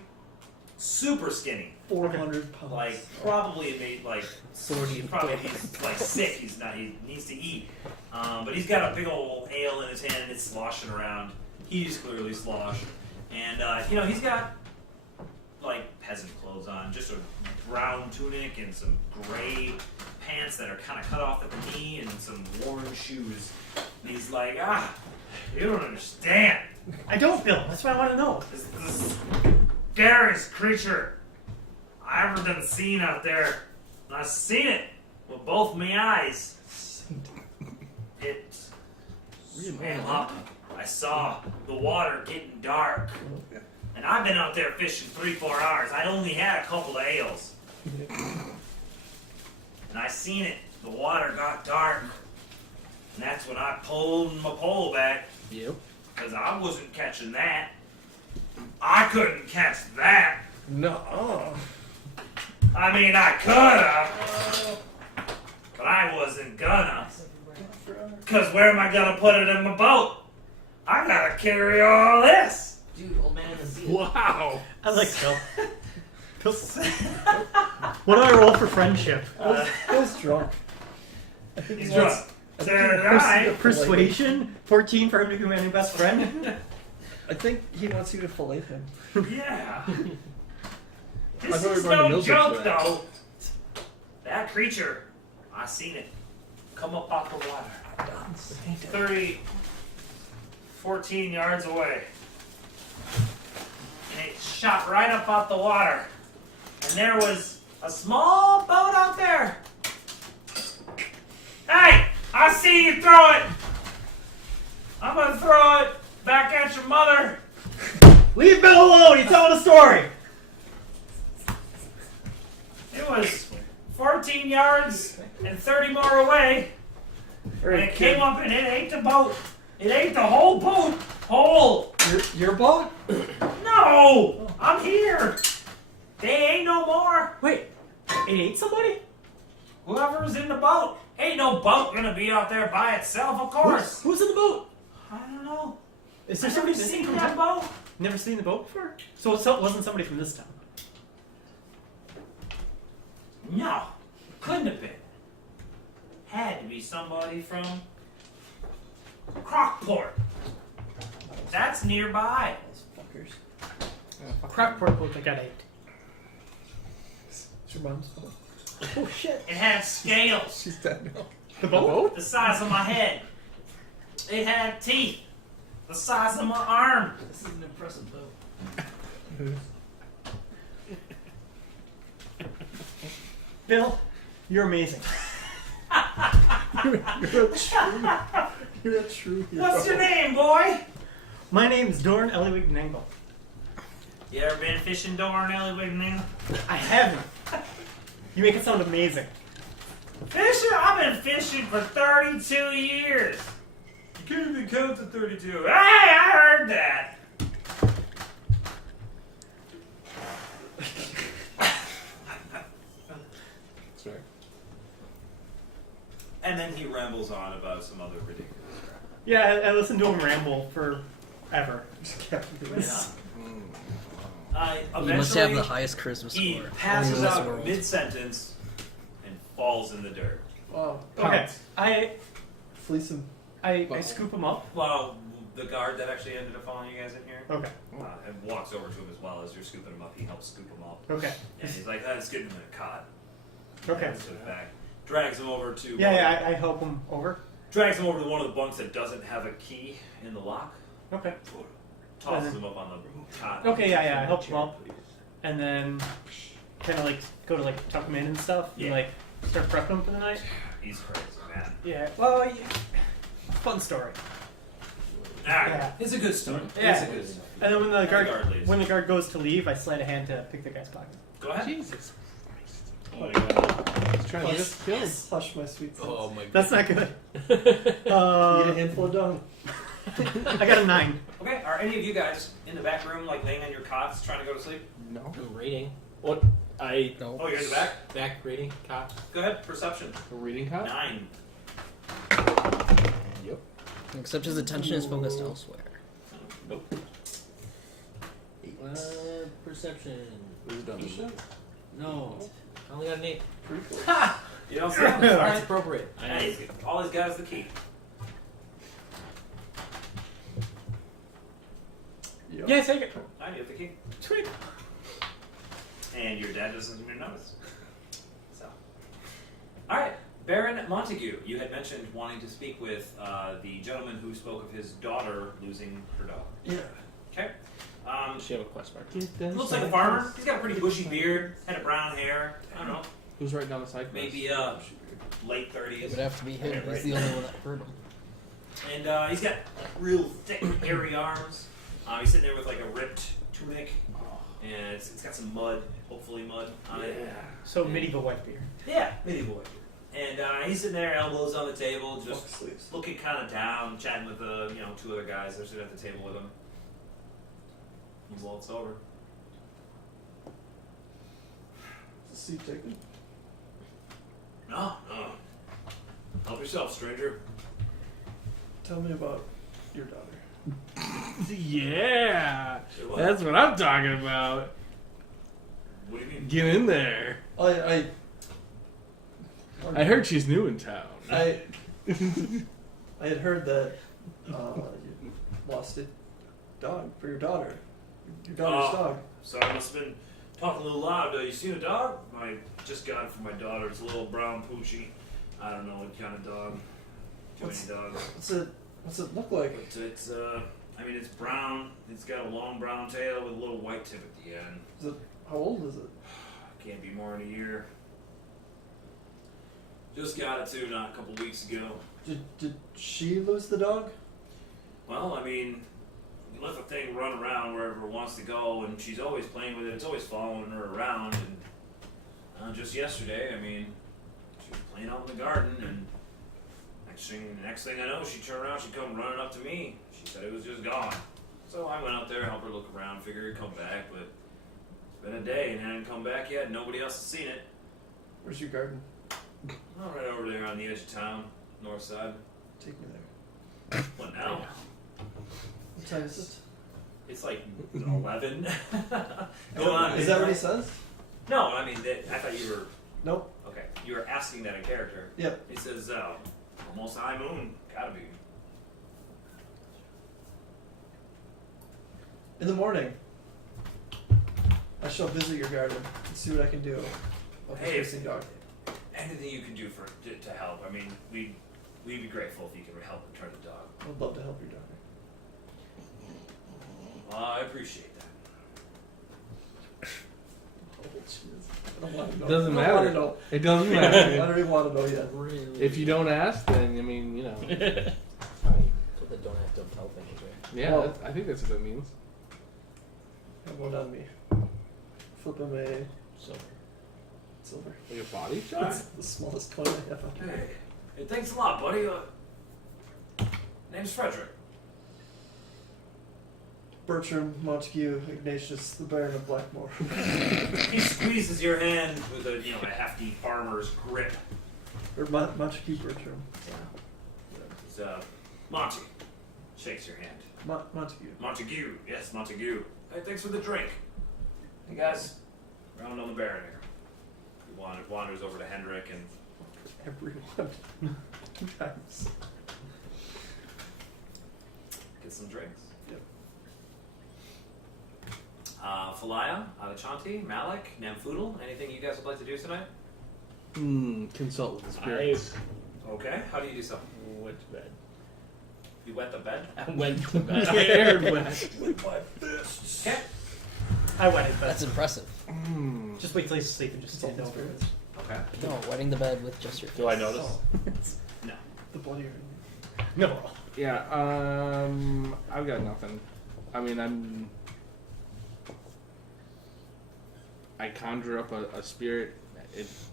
super skinny. 400 pounds. Like probably made like 40 and probably 400 he's like sick. He's not. He needs to eat. But he's got a big old ale in his hand and it's sloshing around. He's clearly sloshed, and he's got like peasant clothes on, just a brown tunic and some gray pants that are kind of cut off at the knee and some worn shoes. And he's like, you don't understand. I don't, Bill. That's what I want to know. This is the scariest creature I ever done seen out there. And I've seen it with both my eyes. It swam up. I saw the water getting dark. And I've been out there fishing 3-4 hours. I only had a couple of ales. And I seen it. The water got dark. And that's when I pulled my pole back. Yep. Because I wasn't catching that. I couldn't catch that. No. Oh. I mean, I could have. But I wasn't gonna. Because where am I gonna put it in my boat? I gotta carry all this. Dude, old man in the sea. Wow. I like Bill. What do I roll for friendship? Bill's drunk. I think He's he wants- drunk. I So think he did wants I. you to fillet him. Persuasion, 14 for him to be my new best friend. I think he wants you to fillet him. Yeah. I This thought we were is going to no Millbrook joke, for that. though. That creature, I seen it come up out the water. 14 yards away. And it shot right up out the water. And there was a small boat out there. Hey, I see you throw it. I'm gonna throw it back at your mother. Leave Bill alone. He's telling a story. It was 14 yards and 30 more away. And it came up and it ate the boat. It ate the whole boat whole. Your boat? No, I'm here. They ain't no more. Wait, it ate somebody? Whoever's in the boat, ain't no boat gonna be out there by itself, of course. Who's in the boat? I don't know. Is there I've somebody never missing seen from that town? boat. Never seen the boat before? So it wasn't somebody from this town. No, couldn't have been. Had to be somebody from Crockport. That's nearby. Fuckers. Crockport boat that got ate. It's your mom's boat. Oh shit. It had scales. She's dead now. The boat? The size of my head. It had teeth the size of my arm. This is an impressive boat. Bill, you're amazing. You're a true hero. What's your name, boy? My name's Dorn Ellywig Nangle. You ever been fishing Dorn Ellywig now? I haven't. You make it sound amazing. Fishing? I've been fishing for 32 years. You can't even count to 32. Hey, I heard that. Sorry. And then he rambles on about some other ridiculous crap. Yeah, I listened to him ramble forever. Just kept doing this. You must have the Eventually, highest charisma he score. passes in this out world. mid-sentence and falls in the dirt. Wow. Okay, Fleece him. I scoop him up. Well, the guard that actually ended up following you guys in here Okay, and walks over to him as well as you're scooping him up. He helps scoop him up. okay, And he's like, let's get him in a cot. okay. Puts him back. Drags him over to Yeah, I help him over. drags him over to one of the bunks that doesn't have a key in the lock. Okay. Tosses him up on the cot. Okay, yeah, I help him up. And then kind of like go to like tuck him in and stuff. Yeah. And like start prepping him for the night. He's crazy, man. Yeah, well, fun story. Alright, Yeah. it's a good start. Yeah. It's a good start. And then when the guard leaves. when the guard goes to leave, I slide a hand to pick the guy's pocket. Go ahead. Jesus. Oh my god. He's trying to get us killed. Hush my sweet sense. Oh my god. That's not good. Get a Uh, handful of dung. I got a 9. Okay, are any of you guys in the back room, like laying on your cots, trying to go to sleep? No. I'm reading. What? I No. Oh, you're in the back? Back reading. Cop. Go ahead, perception. A reading cop? 9. Yep. Except his attention is focused elsewhere. Perception. Wisdom. No. I only got an 8. Ha! You don't see him? That's Alright. appropriate. Yeah, all he's got is the key. Yep. Yeah, take it. I have the key. Sweet. And your dad doesn't even notice. So. Alright, Baron Montague, you had mentioned wanting to speak with the gentleman who spoke of his daughter losing her dog. Yeah. Okay. Does she have a quest mark? Looks like a farmer. He's got a pretty bushy beard, had a brown hair. I don't know, Who's writing down the side quest? maybe late It 30s. would have to be him. Yeah, He's right. the only one that heard him. And he's got real thick, hairy arms. He's sitting there with like a ripped tunic, and it's got some mud, hopefully mud on it. So medieval white beard. Yeah, medieval white beard. And he's sitting there, elbows on the table, just Fuck sleeves. looking kind of down, chatting with 2 other guys that are sitting at the table with him. He walks over. Is the seat taken? No. Help yourself, stranger. Tell me about your daughter. Yeah. Say what? That's what I'm talking about. What do you mean? Get in there. I I heard she's new in town. I had heard that you lost a dog for your daughter. Your daughter's Oh. dog. Sorry, I must have been talking a little loud. You seen a dog? I just got it for my daughter. It's a little brown poochy. I don't know what kind of dog. Too many dogs. What's it look like? But it's it's brown. It's got a long brown tail with a little white tip at the end. How old is it? Can't be more than a year. Just got it too, not a couple weeks ago. Did she lose the dog? Well, you let the thing run around wherever it wants to go, and she's always playing with it. It's always following her around. And just yesterday, she was playing out in the garden, and next thing I know, she turned around, she come running up to me. She said it was just gone. So I went out there, helped her look around, figured it'd come back, but it's been a day and it hadn't come back yet. Nobody else has seen it. Where's your garden? Oh, right over there on the edge of town, north side. Take me there. What now? What time is it? It's like 11. Go on. Is that what he says? No, I thought you were. Nope. Okay, you were asking that in character. Yep. He says, almost high moon. Gotta be. In the morning, I shall visit your garden and see what I can do. With this Hey. missing dog. Anything you can do to help. We'd be grateful if you could help return the dog. I would love to help your daughter. I appreciate that. I don't want to know. It doesn't I don't wanna matter. know. It doesn't I matter. don't even want to know yet. Really? If you don't ask, then So they don't have to tell things, right? Yeah, Well- I think that's what that means. Have one on me. Flip him a So silver. Like a body shot. It's the smallest coin I have. Hey, thanks a lot, buddy. Name's Frederick. Bertram Montague Ignatius, the Baron of Blackmore. He squeezes your hand with a a hefty farmer's grip. Or Montague Bertram. It's Monty. Shakes your hand. Montague. Montague. Yes, Montague. Hey, thanks for the drink. Hey guys, round on the Baron here. He wanders over to Hendrik and Everyone. 2 times. gets some drinks. Yep. Falaya, Adachanti, Malik, Namfoodle, anything you guys would like to do tonight? Consult with the spirits. Okay, how do you do so? Went to bed. You wet the bed? I went to bed. I heard wet. Okay. I wet it, That's but impressive. just wait till he's asleep and just stand over it. Okay. No, wetting the bed with just your Do I notice? No. The bloody. No. Yeah, I've got nothing. I mean, I conjure up a spirit. That's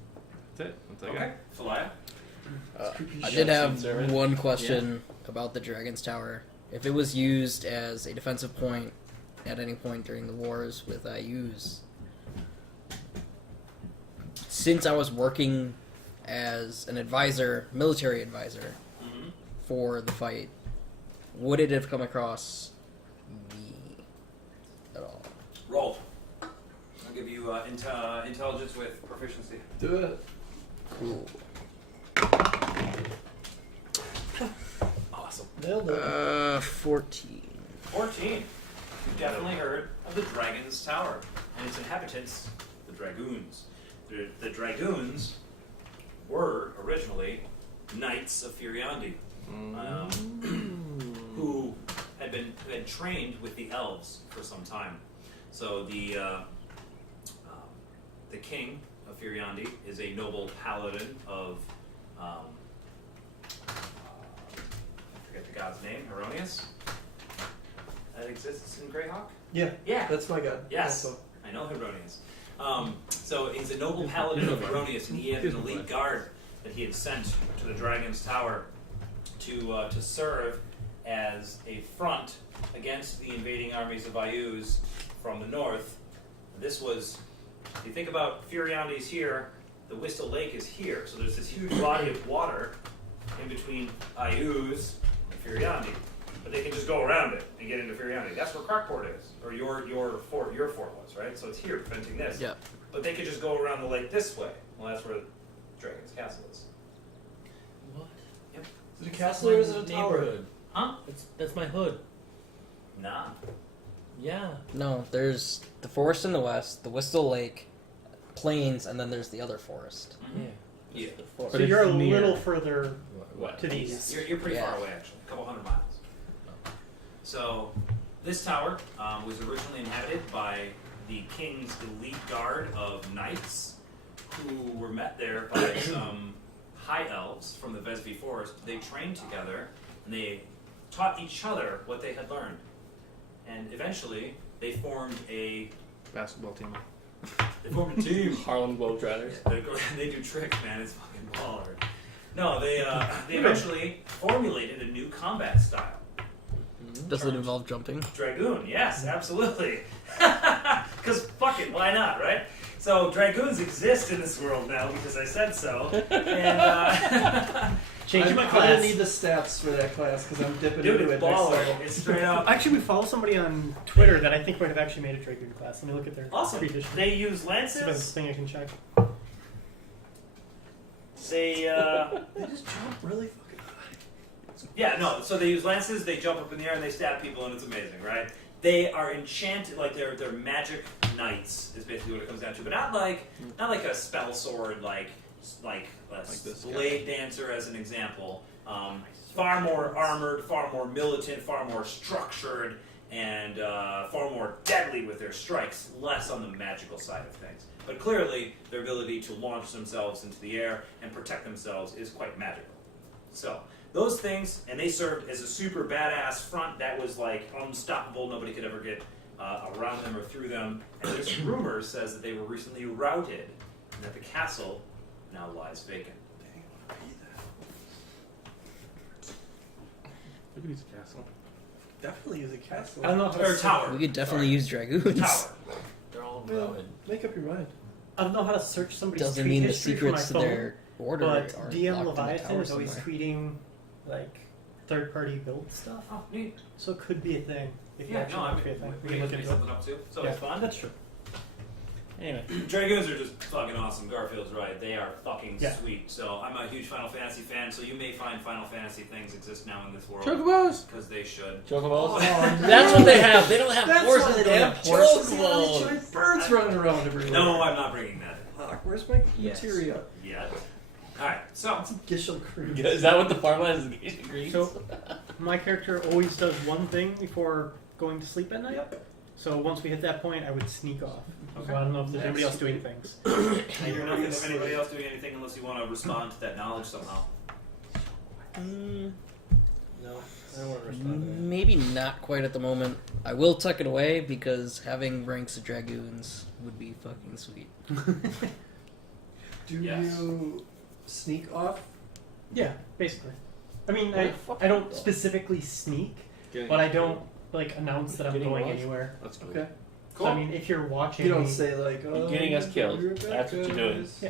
it. That's all I got. Okay, Falaya. I did have one question about the Dragon's Tower. If it was used as a defensive point at any point during the wars with IUs, since I was working as an advisor, military advisor, Mm-hmm. for the fight, would it have come across me at all? Roll. I'll give you intelligence with proficiency. Do it. Cool. Awesome. Nailed it. 14. 14. You've definitely heard of the Dragon's Tower and its inhabitants, the Dragoons. The Dragoons were originally Knights of Furiandi, who had trained with the elves for some time. So the king of Furiandi is a noble paladin of I forget the god's name, Heronius. That exists in Greyhawk? Yeah, Yeah. that's my god. Yes. Also. I know Heronius. So he's a noble paladin of Heronius, and he had an elite guard that he had sent to the Dragon's Tower to serve as a front against the invading armies of Ayus from the north. This was, if you think about Furiandi's here, the Whistle Lake is here, so there's this huge body of water in between Ayus and Furiandi. But they can just go around it and get into Furiandi. That's where Crackport is, or your fort was, right? So it's here, preventing this. Yeah. But they could just go around the lake this way. Well, that's where Dragon's Castle is. What? Yep. Is it a castle or is it a tower? Neighborhood. Huh? That's my hood. Nah. Yeah. No, there's the forest in the west, the Whistle Lake, plains, and then there's the other forest. Yeah. Yeah. The forest. So But you're a it's near. little further What? to the east. You're pretty Yeah. far away, actually. A couple hundred miles. So, this tower was originally inhabited by the king's elite guard of knights, who were met there by some high elves from the Vesby Forest. They trained together, and they taught each other what they had learned. And eventually, they formed a Basketball team. team. Harlem Globetrotters. They do tricks, man. It's fucking baller. No, they eventually formulated a new combat style. Does it involve jumping? Dragoon, yes, absolutely. Because fuck it, why not, right? So dragoons exist in this world now because I said so. And Changing my I'm class. gonna need the stats for that class because I'm dipping dude, into it's it next baller. level. It's straight up Actually, we follow somebody on Twitter that I think might have actually made a Dragoon class. Let me look at their awesome. previous. They use See if there's this lances. thing I can check. They They just jump really fucking high. yeah, no. So they use lances. They jump up in the air and they stab people, and it's amazing, right? They are enchanted, like they're magic knights is basically what it comes down to, but not like a spell sword, like this guy. blade dancer as an example. Far more armored, far more militant, far more structured, and far more deadly with their strikes. Less on the magical side of things, but clearly their ability to launch themselves into the air and protect themselves is quite magical. So. Those things, and they served as a super badass front that was like unstoppable. Nobody could ever get around them or through them. And this rumor says that they were recently routed and that the castle now lies vacant. We could use a castle. Definitely use a castle. I don't know how to Or tower. We could definitely Sorry. use dragoons. Tower. They're all Well, routed. make up your mind. I don't know how to search somebody's Doesn't tweet mean the history secrets to for my phone, their order but are DM locked in the Leviathan tower is always somewhere. tweeting like third-party build stuff, Oh, neat. so it could be a thing. If you Yeah, actually no, I want it to mean, be a thing, we we can can look make into something it. up too. So Yeah, it's fun. That's true. Anyway, Dragoons are just fucking awesome. Garfield's right. They are fucking Yeah. sweet. So I'm a huge Final Fantasy fan, so you may find Final Fantasy things exist now in this world. Chocobos! Because they should. chocobos. no. That's what they have. They don't have That's horses. why they They don't have have horses. They have chocobos. giant birds running around everywhere. No, I'm not bringing that Fuck, where's my Yes. materia? yet. Alright, so. It's a Gishel Cruise. Is that what the farmland is? Agrees? So, my character always does one thing before going to sleep at night. Yep. So once we hit that point, I would sneak off. Okay. So I don't know if there's anybody else doing things. I hear nothing of anybody else doing anything unless you want to respond to that knowledge somehow. No, I don't want to respond to that. Maybe not quite at the moment. I will tuck it away because having ranks of dragoons would be fucking sweet. Do Yes. you sneak off? Yeah, basically. I mean, Where the fuck I are you don't going? specifically sneak, Getting but I lost. don't like announce that I'm Getting going lost? anywhere. That's cool. Okay. Cool. So, I mean, if you're watching, You don't say like, You're getting us killed. we're back, That's what you're doing. guys. Yeah.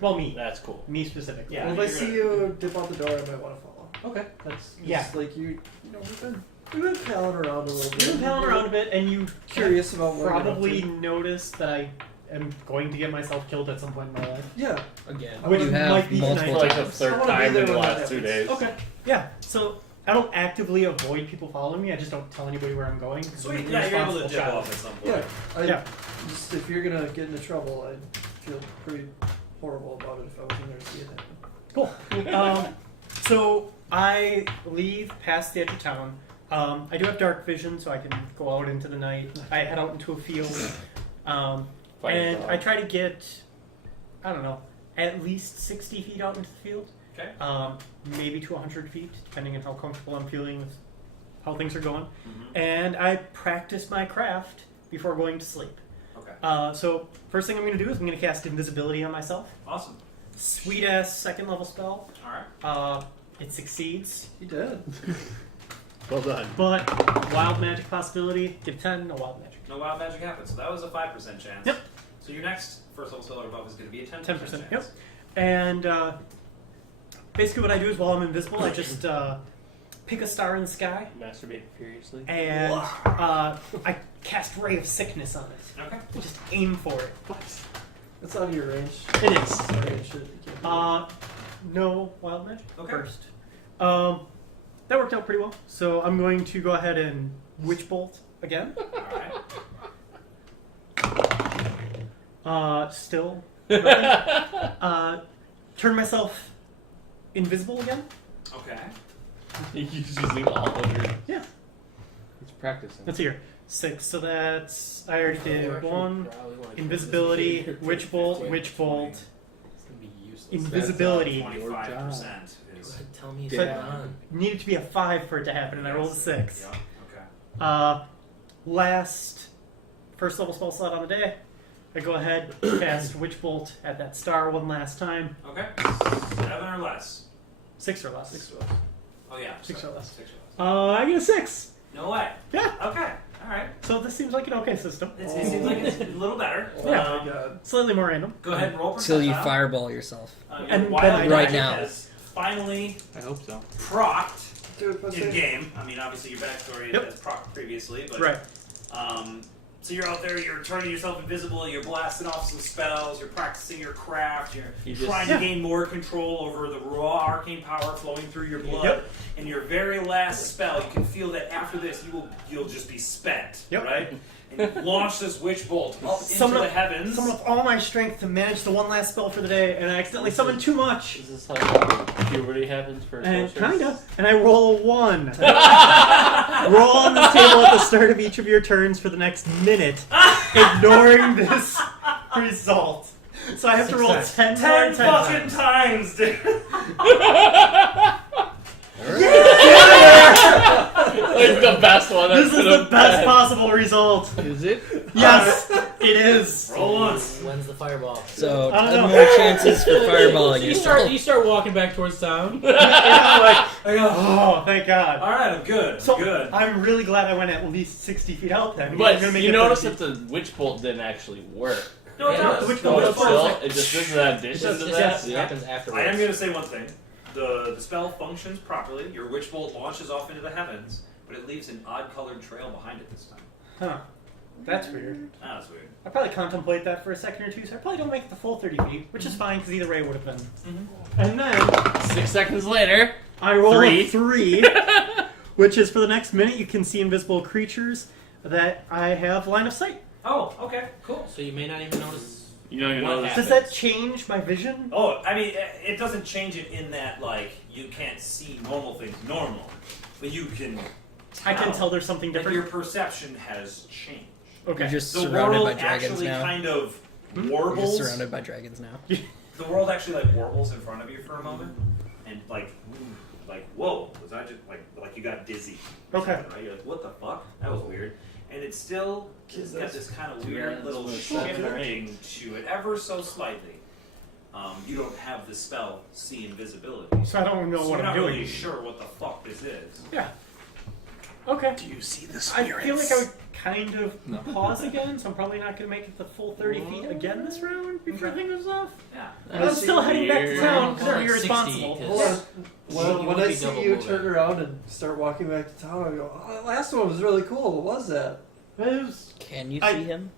well, me, That's cool. me specifically. Yeah. Well, if I you're see gonna- you dip out the door, I might want to follow. Okay. That's Just like you know, we've been palling around a little bit. You've been palling around a bit, and you Curious about what probably you're up notice that I am going to get myself killed at some point in my life. to. Yeah. Again. I Which You have might be multiple For tonight. like the times. I third wanna be time there in the when that last 2 happens. days. Okay. Yeah. So I don't actively avoid people following me. I just don't tell anybody where I'm going. 'cause I'm Sweet. a Yeah, you're able to responsible dip child. off at some point. Yeah. Yeah. Just if you're gonna get into trouble, I'd feel pretty horrible about it if I was in there to see it happen. Cool. So I leave past the edge of town. I do have dark vision, so I can go out into the night. I head out into a field, Fight and dog. I try to get, I don't know, at least 60 feet out into the field. Okay. Maybe to 100 feet, depending on how comfortable I'm feeling with how things are going. Mhm. And I practice my craft before going to sleep. Okay. So first thing I'm going to do is I'm going to cast invisibility on myself. Awesome. Sweet ass second level spell. All right. It succeeds, He did. Well done. but wild magic possibility. Give 10, no wild magic. No wild magic happens, so that was a 5% chance. Yep. So your next first level spell or above is going to be a 10% 10%. chance. Yep. And basically, what I do is while I'm invisible, I just pick a star in the sky Masturbating furiously. and I cast Ray of Sickness on it. Okay. Just aim for it. That's out of your range. It is. Sorry, I should. You can't do No wild magic Okay. first. That worked out pretty well. So I'm going to go ahead and Witch Bolt again. All right. Still. nothing. Turn myself invisible again. Okay. He's using all of your. Yeah. He's practicing. Let's hear. 6. So that's I already did Actually, 1. probably wanna Invisibility, keep this Witch Bolt, Witch Bolt. It's gonna be useless. Invisibility. 25% is. Tell me So it's I on. needed to be a 5 for it to happen, and I rolled a 6. Yeah. Okay. Last first level spell slot on the day. I go ahead, cast Witch Bolt at that star one last time. Okay. 7 or less. 6 or less. 6 of us. Oh yeah. 6 sorry. or less. 6 or less. I get a 6. No way. Yeah. Okay. All right. So this seems like an okay system. It seems like it's a little better. Oh Yeah. my god. Slightly more random. Go ahead and roll Till you percentile. fireball yourself. Your And wild then I Right magic now. has finally I hope so. procced Dude, what's in it? game. I mean, obviously your backstory Yep. has procced previously, but Right. So you're out there, you're turning yourself invisible, you're blasting off some spells, you're practicing your craft, you're You just- trying Yeah. to gain more control over the raw arcane power flowing through your blood. Yep. And your very last spell, you can feel that after this you'll just be spent, Yep. right? And you launch this witch bolt up into Summon the up- heavens. Summon up all my strength to manage the one last spell for the day, and I accidentally summoned too much. Is this like puberty happens for And sorcerers? kinda. And I roll a 1. Roll on this table at the start of each of your turns for the next minute, ignoring this result. So I have to roll Success. 10 10 more fucking times, dude. Like the best one. This is the best possible result. Is it? Yes, it is. Roll once. When's the fireball? So I don't 10 know. more chances for fireballing You start yourself. walking back towards town. Yeah, like, I go, oh, thank God. Alright, I'm good. So good. I'm really glad I went at least 60 feet out then. because I'm But gonna make you it notice 30 that the witch bolt didn't actually work. No, it Yeah, does. which No, one it's was still, perfect? it just this is an addition to Yes, that. It happens afterwards. I am going to say one thing. The spell functions properly. Your witch bolt launches off into the heavens, but it leaves an odd-colored trail behind it this time. Huh. That's weird. Ah, that's weird. I probably contemplate that for a second or two, so I probably don't make it the full 30 feet, which is fine because either way would have been. And then 6 seconds later. I roll a 3. 3, which is for the next minute you can see invisible creatures that I have line of sight. Oh, okay, cool. So you may not even notice. You don't even What know Does that change my vision? Oh, I mean, it doesn't change it in that, like, you can't see normal things normal, but you can I can tell there's something that different. your perception has changed. Okay. You're just The surrounded world by dragons actually now. kind of You're warbles. just surrounded by dragons now. The world actually like warbles in front of you for a moment, and like whoa, was I just like like you got dizzy. Okay. Right? You're like, what the fuck? That was weird. And it still has got this kind of weird Yeah, little that's shifting to it, ever so slightly. You don't have the spell see invisibility. So I don't know So what you're I'm not doing. really sure what the fuck this is. Yeah. Okay. Do you see the I spirits? feel like I would kind of pause again, so I'm probably not going to make it the full 30 feet again this round before Okay. things off. Yeah. But I'm still heading back to town because Well, I'm like 60, irresponsible. 'cause- Hold on. You When would I be see double you moving. turn around and start walking back to town, I go, oh, that last one was really cool. What was that? It was- Can you I- see him?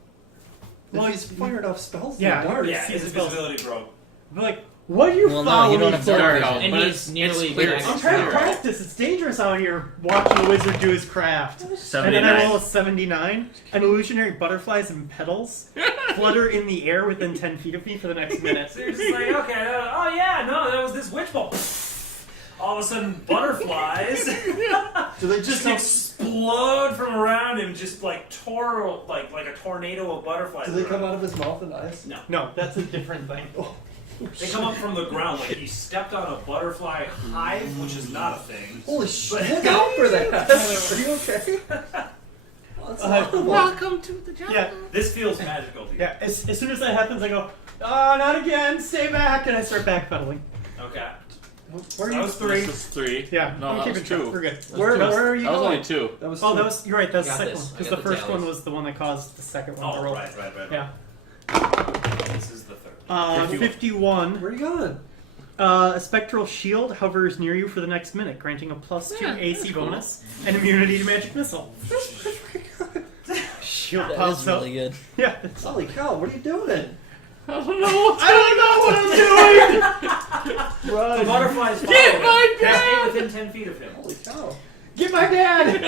Well, He's fired off spells. Yeah, in the dark. Yeah, see his the spells. invisibility broke. I'm like, what do you Well, no, follow you don't me have for? dark vision. And But he's nearly clear. back I'm to trying to zero. practice. It's dangerous out here watching a wizard do his craft. And then I roll a 79, and illusionary butterflies and petals flutter in the air within 10 feet of me for the next minute. So you're just like, okay, oh yeah, no, that was this witch ball. All of a sudden, butterflies Do they just just explode from around him, just like like a tornado of butterflies. do they come around. out of his mouth and eyes? No, No, that's a different thing. they come up from the ground like he stepped on a butterfly hive, which is not a thing. Holy shit! Look out for that! Are you okay? Oh, that's horrible. Welcome to the jungle. Yeah, This feels magical to you. yeah. As soon as that happens, I go, oh, not again, stay back, and I start backpedaling. Okay. Where are That you? was three. This is 3. Yeah, No, I'm that keeping was track. 2. We're good. Where are you That was going? only 2. That was Oh, two. that was. You're right. That's the Got second this. one I because got the the first tallies. one was the one that caused the second one to Oh, roll. right. Yeah. This is the third. 51. Where are you going? A spectral shield hovers near you for the next minute, granting a +2 Yeah, AC that's cool. bonus and immunity to magic missile. Shield That pops is up. really good. Yeah. Holy cow! What are you doing? I don't know. I don't know what I'm doing. The Run! butterflies follow Get him. my They dad! stay within 10 feet of him. Holy cow! Get my dad.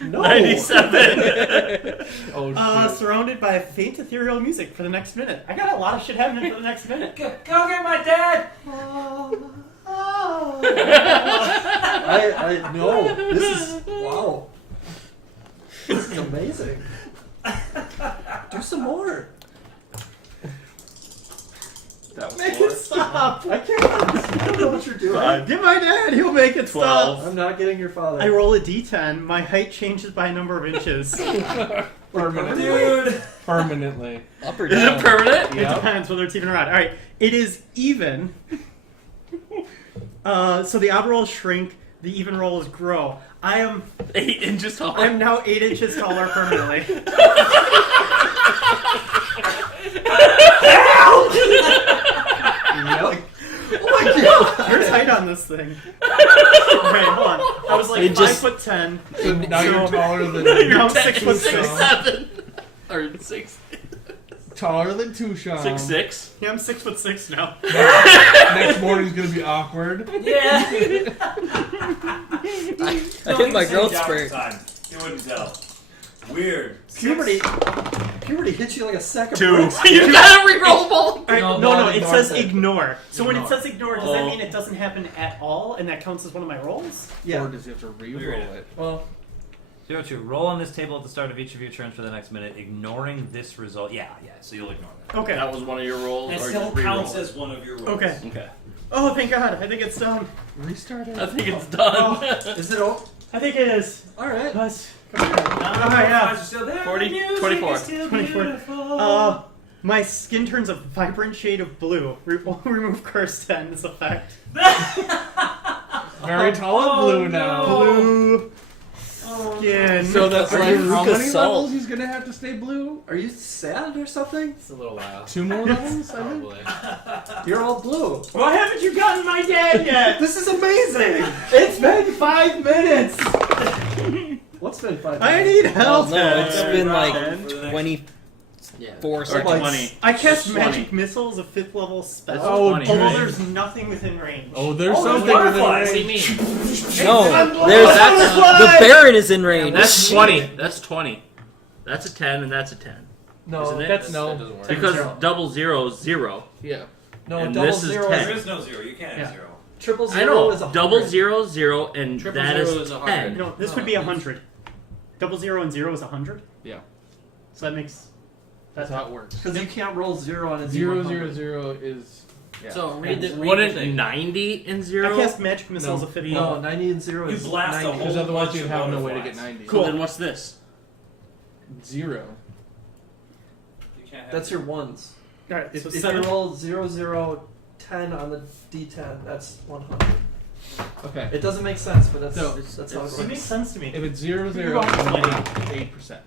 No! 97. Oh, shit. Surrounded by faint ethereal music for the next minute. I got a lot of shit happening for the next minute. Go get my dad! I no. This is wow. This is amazing. Do some more. That was Make 4. it stop. I can't. I don't know what you're doing. 5. Get my dad. He'll make it 12. stop. I'm not getting your father. I roll a d10. My height changes by a number of inches. Permanently. Dude! Permanently. Up or Is it down? permanent? It depends whether it's even or not. All right, it is even. So the odd rolls shrink. The even rolls grow. I am. 8 inches tall. I'm now 8 inches taller permanently. Yep. Oh my god! You're tight on this thing. Right, hold on. I was like It just- 5'10". So now you're taller than Now I'm 6 foot 6. 7. Or 6. taller than Tushan. 6'6". Yeah, I'm 6 foot 6 now. Next morning's gonna be awkward. Yeah! I hit my growth spurt. Time. You wouldn't tell. Weird. Puberty hits you like a sack of 2. bricks. You got a rerollable. All right, No, no, no, it ignore says it. ignore. So when it Ignore. says ignore, does that Oh. mean it doesn't happen at all, and that counts as one of my rolls? Yeah. Or does he have to re-roll it? Well, 02. Roll on this table at the start of each of your turns for the next minute, ignoring this result. Yeah, so you'll ignore that. Okay. That was one of your rolls. It or still just re-roll counts it? as one of your rolls. Okay. Okay. Oh, thank God. I think it's done. Restart it. I think it's done. is it all? I think it is. All right. Guys. No, Oh, yeah. butterflies are still there. 40, The music 24. is still 24. beautiful. My skin turns a vibrant shade of blue. Remove curse 10 this effect. Very tall and blue now. Blue skin. So that's Like like how Ruka many salt. levels he's gonna have to stay blue? Are you sad or something? It's a little while. 2 more levels? I think? Probably. You're all blue. Why haven't you gotten my dad yet? This is amazing. It's been 5 minutes. What's been 5 I minutes? need Oh, help. no, it's been like For the next- 24 Or seconds. 20. I cast 20. magic missiles, a 5th level spell. That's Oh, 20, although right? there's nothing within range. Oh, there's Oh, there's something within butterflies. range. What do you mean? No, there's the Baron is in range. That's 20. That's 20. That's a 10 and that's a 10. No, Isn't it? That's- That No. doesn't work. Because zero. double 0 is 0. Yeah. no, and double this is 0 10. There is no zero. You can't have Yeah. zero. triple I 0 know. is 100. Double 0 is 0 and Triple that 0 is is 10. 100. No, this would be 100. Double 0 and 0 is 100. Yeah. So that makes. That's how it works. Because you can't roll 0 on a 0, 0, 0, 0 is Yeah. So read the Wouldn't thing. 90 and I 0? cast magic missiles at 50. No, 90 and 0 You is blast a 90. whole Because otherwise bunch you'd of have no way to butterflies. get 90. Cool. Then what's this? 0. You can't have That's your ones. All right, If, so if you 7. roll 0, 0, 10 on the d10, that's 100. Okay. It doesn't make sense, but that's So, that's how it It makes works. sense to me. If it's 0, 0, You're going you to get 8%.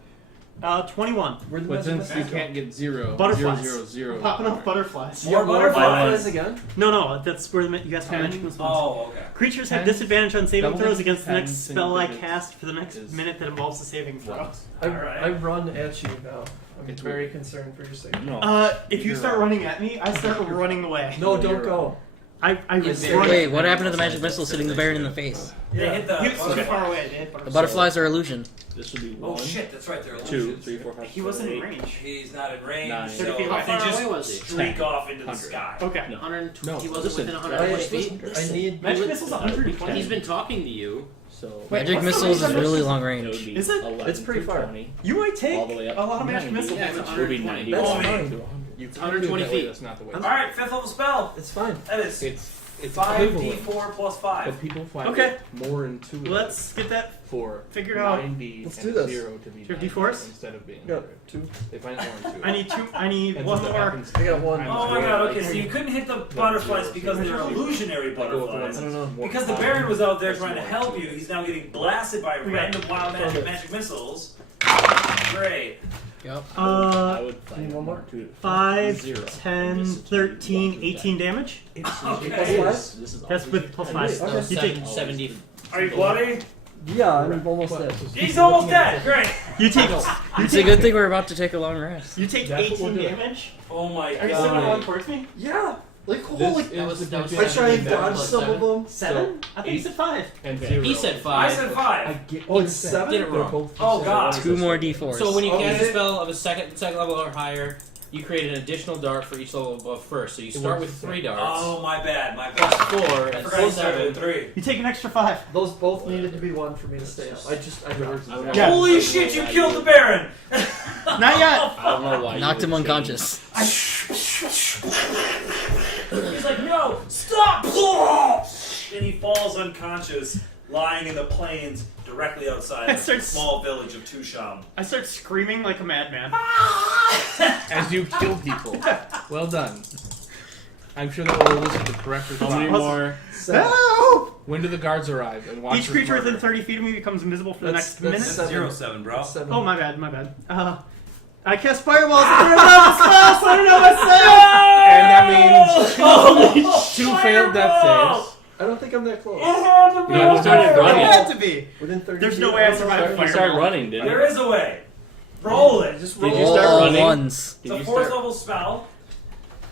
21. Where'd the But magic since you missile go? can't get 0, Butterflies. 0, 0, 0. Popping off butterflies. More More butterflies. again? No, that's where you guys have 10. magic missiles. Oh, okay. Creatures have Tens, disadvantage on saving double throws digits, against the next tens, spell I single cast for the next is minute that involves a saving throw. Once. I Alright. run at you now. I'm It's very weird. concerned for your safety. No. If you start running at me, I start running away. No, don't go. I Yes, run. Wait, what happened to the magic missile hitting the Baron in the face? They hit the He was so butterflies. far away. They hit The butterflies. butterflies are illusion. This would be Oh 1, shit, that's right. They're 2, illusions. 3, 4, 5, He wasn't in 6, range. He's not in range, 9. so 30 feet. How they far just away was he? streak off into the 100. sky. Okay. No. 120. No, he wasn't listen, within I, 120 feet. I need. Magic missile's 120. He's been talking to you. So Magic what's the missiles range is on really this? long it range. would be Is it? 11 It's pretty to far. 20, You might take all the way up a lot of magic 90. missile Yeah, it's damage. a It would be 120. 90. That's Oh, fine. You It's can 120 do it that way, feet. That's not the way. All right, fifth level spell. It's fine. That is It's 5d4 plus 5. But people find Okay. it more intuitive Let's get that for figured out. 90 Let's and do this. 0 to be Do you have 90 D4s? instead of being Yeah, 100. 2. They find it more intuitive. I need two. I need And one since that more. happens I got one. times Oh my four, god, like, okay, so you couldn't hit the butterflies because they're illusionary I go with the ones butterflies. I don't know. more Because the common. Baron was out there That's trying to more help you, intuitive. he's now getting blasted by random wild magic missiles. Great. Yep. I would Need find one more? more intuitive. 5, 0. 10, 13, 18 damage. Okay. Plus This is That's with plus 5. Okay. You take 70. Are you bloody? Yeah, I'm almost dead. He's almost dead. Great. You take. It's a good thing we're about to take a long rest. You take That's what 18 we're doing. damage. Oh my Are you still gonna run god. towards me? Yeah. Like holy. This That was- is that was the I try and difference dodge plus some of 7. them. 7? I think you said 5. and Yeah. 0. He said I 5. said I 5. get Oh, it's 7? Did it They're wrong. both Oh, God. Two more d4s. So when you Oh, cast is a it? spell of a second level or higher, you create an additional dart for each level above first. So you start works with the 3 same. darts. Oh, my bad, my Plus bad. 4 I and forgot you started 7. with 3. You take an extra 5. Those both needed to be 1 for me to stay up. I dropped. Yeah. Holy shit, you killed the Baron! Not yet. I don't know why. Knocked you him would change. unconscious. He's like, no, stop! And he falls unconscious, lying in the plains directly outside I the start- small village of Tusham. I start screaming like a madman. As you kill people. Well done. I'm sure that will elicit the correct How many response. more? 7. Help! When do the guards arrive? And watch Each this creature murder. within 30 feet of me becomes invisible for the That's- next minute. that's seven. 0-7, bro. 7. Oh, my bad, my bad. I cast fireballs at the level spell, so I don't know myself! And that means two failed death saves. I don't think I'm that close. No, you started It running. had to be. Within 30 There's feet. no way I don't know survived if You fire. started running, didn't There you? is a way. Roll it. Just Did roll. you start All running? ones. It's a Did 4th you start? level spell.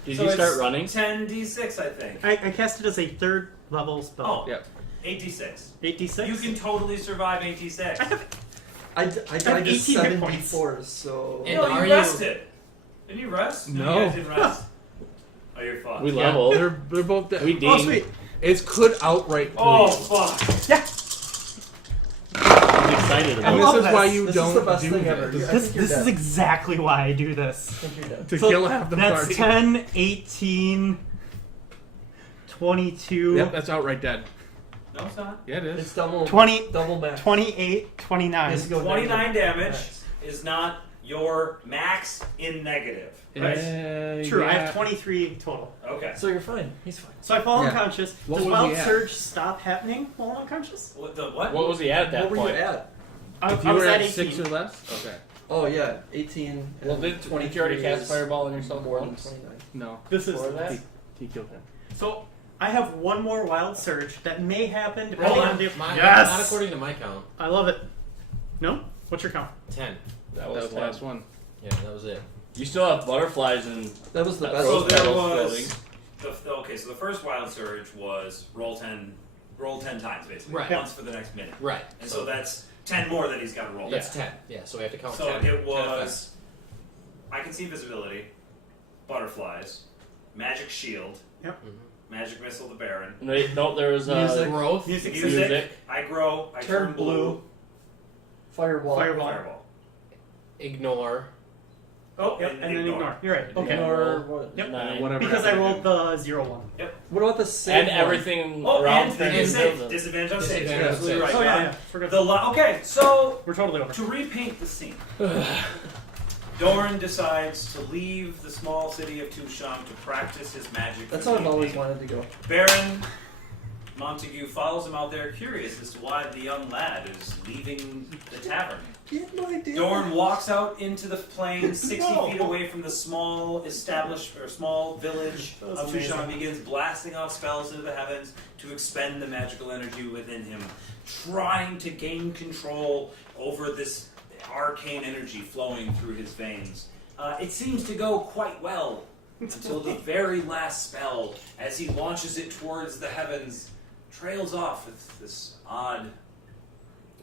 Did so you start it's running? 10d6, I think. I cast it as a 3rd level spell. Oh, Yep. 8d6. 8d6? You can totally survive 8d6. I died to 18 hit 7 points. d4s, so. And No, are you you- rested. Didn't you rest? No. You guys didn't rest. Oh, you're fucked. We Yeah, leveled. they're both dead. We Oh, dinged. sweet. It's could outright kill Oh, you. fuck. I'm excited I about And it. love this is this. why you This don't is the best do thing this. ever. I This, think you're this is dead. exactly why I do this. I think you're dead. To So kill half the That's party. 10, 18, 22, Yep, that's outright dead. No, it's not. Yeah, it is. It's double 20, max. 28, 29. Yes, go 29 negative. damage Max. is not your max in negative. Right? True, I yeah. have 23 total. Okay. So you're fine. He's fine. So I fall Yeah. unconscious. What Does was Wild he at? Surge stop happening while I'm unconscious? What the what? What was he at that What were point? you at? I, If I you was were at at 18. 6 or less? Okay. Oh yeah, 18. Well, and did 23 you already cast is Fireball on yourself more than once? 29. No. This is Before that? He killed him. so. I have one more Wild Surge that may happen depending Roll on the. my, Yes! Not according to my count. I love it. No? What's your count? 10. That was the last one. Yeah, that was it. You still have butterflies and That was the That's best. So Rose there petals was. Okay, so the first wild surge was roll 10 times basically. Right. Once for the next minute. Right. And so that's 10 more that he's got to roll. That's 10. Yeah, so we have to count So 10. it was. I can see invisibility, butterflies, magic shield, Mhm. magic missile, the Baron. wait, no, there was Music. Growth. Music. Music. I grow. I turn blue. Fireball. Fireball. Fireball. Ignore. Oh, yep, and then ignore. You're right. Okay. Or what? Yep. Nine. Whatever. Because I rolled the 0-1. What about the save And one? everything Oh, around and thing the is save. built. Disadvantage on saves. You're Disadvantage on absolutely right. saves. Oh, yeah, John. yeah. Forgot. Okay, so We're totally over. to repaint the scene, Doran decides to leave the small city of Tusham to practice his magic. That's for how the I've always evening. wanted to go. Baron Montague follows him out there, curious as to why the young lad is leaving the tavern. Get my idea. Dorn walks out into the plain, 60 No. feet away from the small village That was of amazing. Tusham, begins blasting out spells into the heavens to expend the magical energy within him, trying to gain control over this arcane energy flowing through his veins. It seems to go quite well until the very last spell, as he launches it towards the heavens, trails off with this odd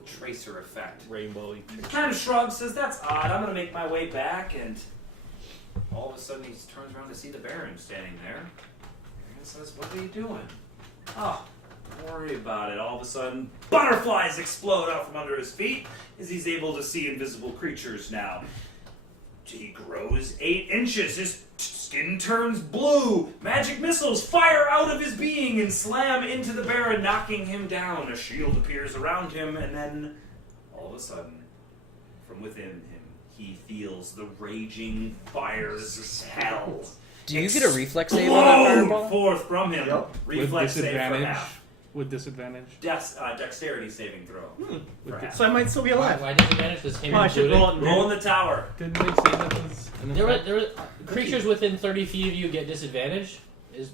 tracer effect. Rainbow. Kind of shrugs, says, "That's odd. I'm going to make my way back." And all of a sudden, he turns around to see the Baron standing there. And says, "What are you doing?" "Oh, don't worry about it." All of a sudden, butterflies explode out from under his feet as he's able to see invisible creatures now. He grows 8 inches. His skin turns blue. Magic missiles fire out of his being and slam into the Baron, knocking him down. A shield appears around him, and then, all of a sudden, from within him, he feels the raging fires of hell. Do you get a reflex save on that explode fireball? forth from him. Yep. Reflex with save for disadvantage. half. With disadvantage. Dexterity saving throw. For half. So I might still be Why, alive. why disadvantage? This came Oh, I should included. roll it. Roll in the tower. Didn't they say that was an There were, effect? there were creatures within 30 feet of you get disadvantage.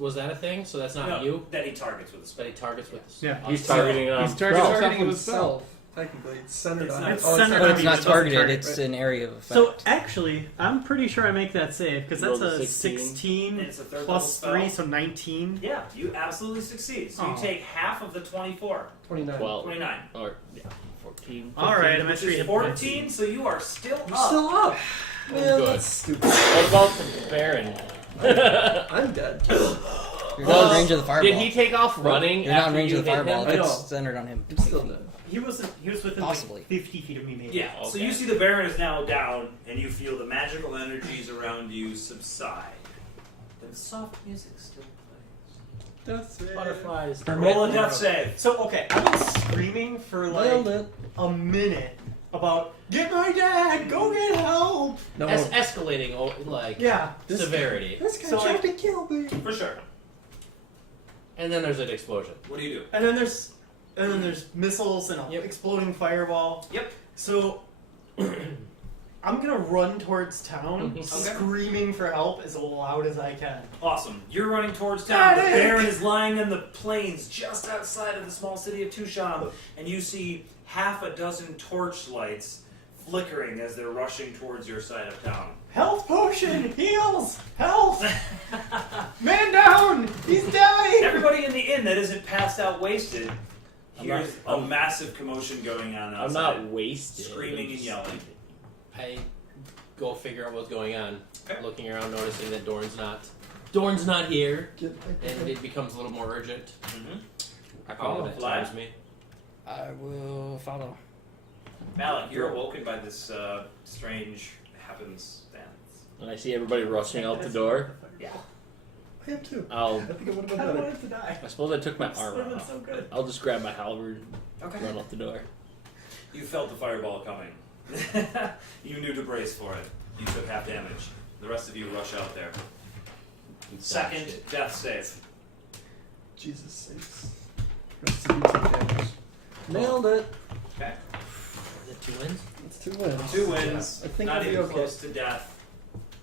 Was that a thing? So that's not No, you, that he targets with a but spell. he targets with. Yeah. He's targeting He's targeting He's himself targeting with a spell. himself. Technically, it's centered It's on not- him. It's Oh, centered But on it's you, not it doesn't targeted, target, it's right. an area of effect. So actually, I'm pretty sure I make that save because You that's rolled a a 16. 16 It's a third plus level 3, spell. so 19. Yeah, you absolutely succeed. So you Oh. take half of the 24. 29. 12. 29. Or, yeah, 14. All right, I'm at Which 3 is hit points. 14, so you are still You're up. still up. Man, good. that's stupid. What about the Baron? I'm dead. You're not in range of the fireball. Did he take off running You're not in after range you of the hit fireball. him? I If know. it's centered on him. I'm still dead. He was within Possibly. like 50 feet of me, maybe. Yeah, so Okay. you see the Baron is now down, and you feel the magical energies around you subside. The soft music still plays. That's it. Butterflies. Roll a death save. So okay, I've been screaming for Nailed like it. a minute about get my dad, go get help. No. Escalating, like, Yeah. This- severity. This guy So tried to kill me. For sure. And then there's an explosion. What do you do? And then there's missiles and an Yep. exploding fireball. Yep. So I'm gonna run towards town, Okay. screaming for help as loud as I can. Awesome. You're running towards town. The Panic! Baron is lying in the plains just outside of the small city of Tusham, and you see half a dozen torchlights flickering as they're rushing towards your side of town. Health potion, heals, health. Man down, he's dying. Everybody in the inn that isn't passed out wasted I'm hears not- a massive commotion going on I'm outside. not wasted. Screaming and yelling. I go figure out what's going on. Okay. Looking around, noticing that Dorn's not here, Get my and it becomes a little more urgent. Mm-hmm. I follow Oh, that Vlad? towards me. I will follow. Malik, you're awoken by this strange happenstance. And I see everybody rushing out the door. Yeah. I am too. I I'll. think I would have been I better. wanted to die. I suppose I took my This armor would have been off. so good. I'll just grab my halberd, Okay. run out the door. You felt the fireball coming. You knew to brace for it. You took half damage. The rest of you rush out there. Second death save. Jesus sakes. Rest of you take damage. Nailed it. Okay. Is it 2 wins? It's 2 wins. 2 wins. I think not I'll be even okay. close to death.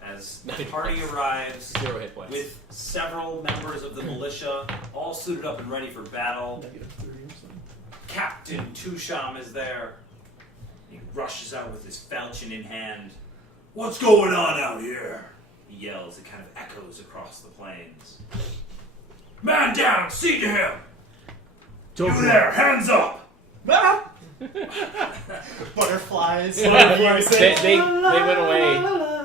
As the Not party even arrives 0 hit points. with several members of the militia, all suited up and ready for battle. -3 or something. Captain Tusham is there. He rushes out with his falchion in hand. "What's going on out here?" He yells. It kind of echoes across the plains. "Man down! See to him! You there! Hands up!" Ah! Butterflies. They went away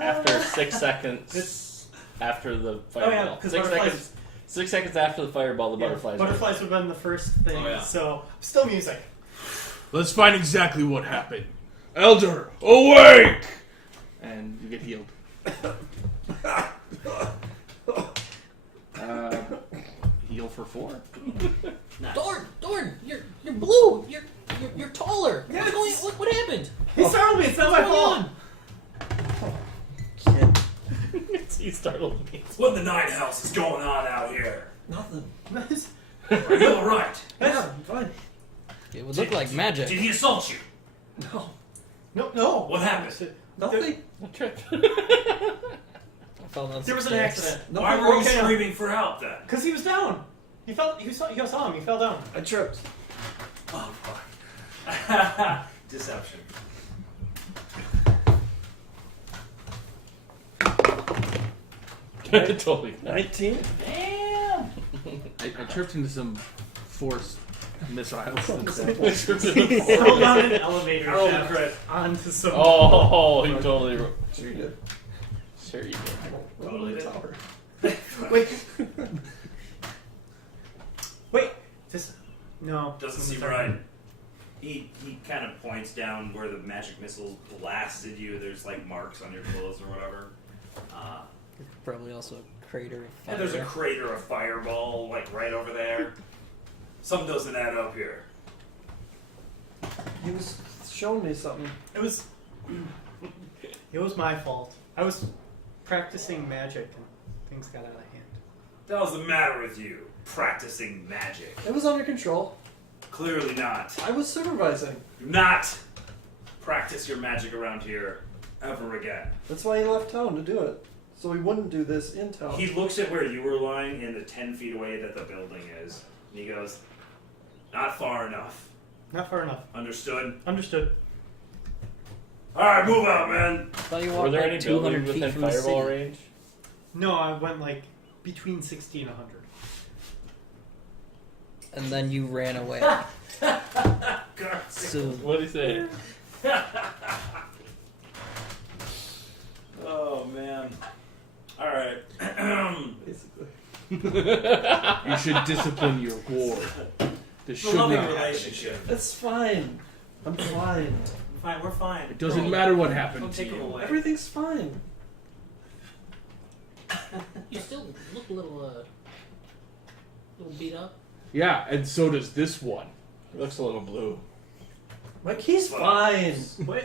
after 6 seconds after the Oh fireball. yeah, because 6 butterflies. seconds. 6 seconds after the fireball, the Yeah, butterflies. butterflies would have been the first thing. Oh, yeah. So still music. Let's find exactly what happened. Elder, awake! And you get healed. Heal for 4. Nice. Dorn, you're blue. You're taller. Yeah, What happened? He startled me. It's not my fault. He startled me. What in the night house is going on out here? Nothing. Are you alright? Yeah, I'm fine. It would look like magic. Did he assault you? No. No. What happened? Nothing. I tripped. I fell down There was some an stairs. accident. Nothing. Why were you Okay. screaming for help then? Because he was down. He saw him. He fell down. I tripped. Oh, fuck. Deception. Totally. 19. Damn. I tripped into some force missiles. Fell down an elevator Harold shaft crit. onto some. Oh, he totally. Sure you did. Sure you did. Totally did. Tower. Wait. Just no. Doesn't seem right. He kind of points down where the magic missiles blasted you. There's like marks on your clothes or whatever. Probably also a crater of fire. And there's a crater of fireball like right over there. Something doesn't add up here. He was showing me something. It was my fault. I was practicing magic and things got out of hand. What the hell's the matter with you? Practicing magic? It was under control. Clearly not. I was supervising. Do not practice your magic around here ever again. That's why he left town to do it. So he wouldn't do this in town. He looks at where you were lying in the 10 feet away that the building is, and he goes, not far enough. Not far enough. Understood? Understood. Alright, move out, man. I thought you Were walked there like any 200 buildings feet within from the fireball city. range? No, I went like between 60 and 100. And then you ran away. So What did he say? Oh, man. Alright. Basically. You should discipline your ward. This It's should a loving not happen. relationship. It's fine. I'm fine. Fine, we're fine. It doesn't matter what happened Don't to take him you. away. Everything's fine. you still look a little beat up. Yeah, and so does this one. He looks a little blue. Like, he's fine. Wait.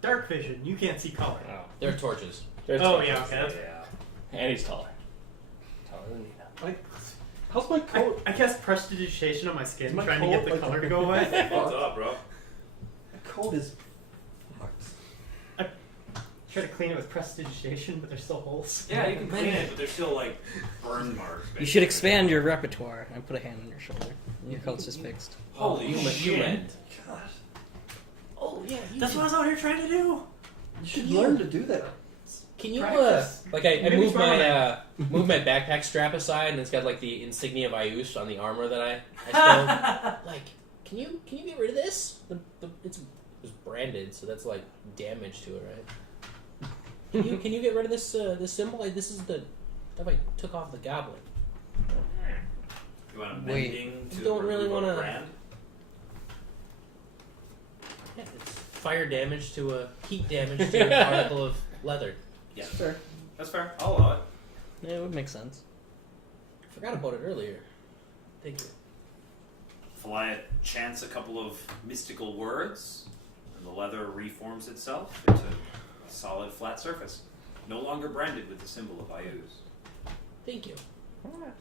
Dark vision. You can't see color. Oh. They're torches. There's Oh, torches. yeah, okay. That's, Yeah. And he's taller. Taller than Nina. Like, how's my coat? I cast prestidigitation on my skin, My trying to coat, get the like, color to go away. What's up, bro? My coat is fucked. Try to clean it with prestidigitation, but there's still holes. Yeah, you can clean it, but there's still like burn marks. You should expand your repertoire. I put a hand on your shoulder. And your coat's just fixed. Holy you shit. went. God. Oh yeah. That's what I was out here trying to do. You should learn to do that. Can you Practice. like I Maybe moved tomorrow my moved my backpack strap aside and it's got like the insignia of Ayush on the armor that I stole. Like, can you get rid of this? It was branded, so that's like damage to it, right? Can you get rid of this this symbol? Like, this is the stuff I took off the goblin. You want Wait. mending to Don't really remove a wanna- brand? Yeah, it's fire damage to a heat damage to an article of leather. Yeah, Fair. that's fair. I'll allow it. Yeah, it would make sense. Forgot about it earlier. Thank you. Feliat chants a couple of mystical words, and the leather reforms itself into a solid flat surface, no longer branded with the symbol of Ayuz. Thank you. I'm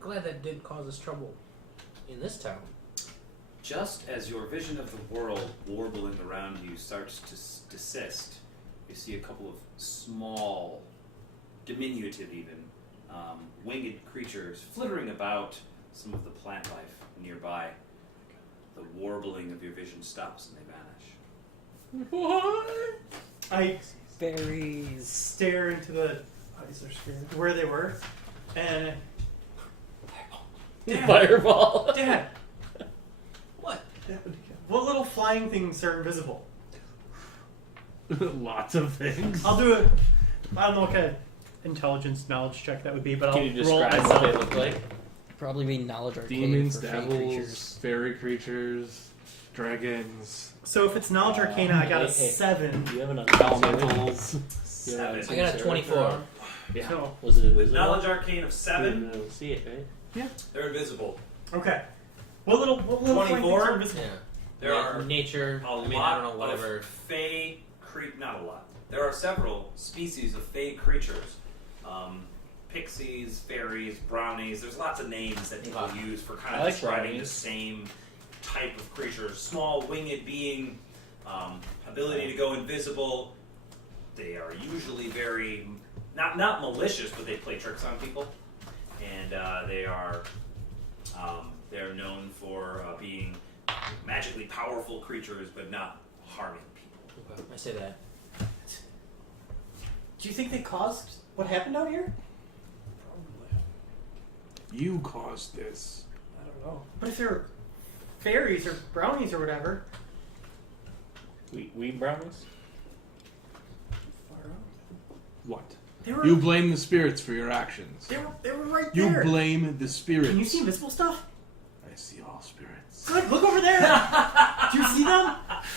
glad that didn't cause us trouble in this town. Just as your vision of the world warbling around you starts to desist, you see a couple of small, diminutive even, winged creatures flittering about some of the plant life nearby. The warbling of your vision stops and they vanish. What? I Berries. stare into the Eyes are scared. where they were, and Dad, Fireball. Dad, What? Happened again. what little flying things are invisible? Lots of things. I'll do it. I don't know what kind of intelligence knowledge check that would be, but Can you I'll roll it describe what they myself. look like? Probably be knowledge arcane Demons, for fey devils, creatures. fairy creatures, Dragons. So if it's knowledge arcana, I got a Hey. 7. Do you have an Elementals. Seven. I got a 24. Yeah. So, Was it With invisible? knowledge arcane of 7, Didn't see it, right? they're invisible. okay. What little flying things 24? are invisible? Yeah. There are nature. a I mean, lot I don't know, whatever. of fey not a lot. There are several species of fey creatures. Pixies, fairies, brownies. There's lots of names that people use for kind I of like describing the brownies. same type of creature. Small winged being, ability to go invisible. They are usually very not malicious, but they play tricks on people, and they're known for being magically powerful creatures, but not harming people. Okay, I say that. Do you think they caused what happened out here? You caused this. I don't know. But if they're fairies or brownies or whatever, We brownies? Far out. What? they were You blame the spirits for your actions. they were right You there. blame the spirits. Can you see invisible stuff? I see all spirits. Good. Look over there. Do you see them?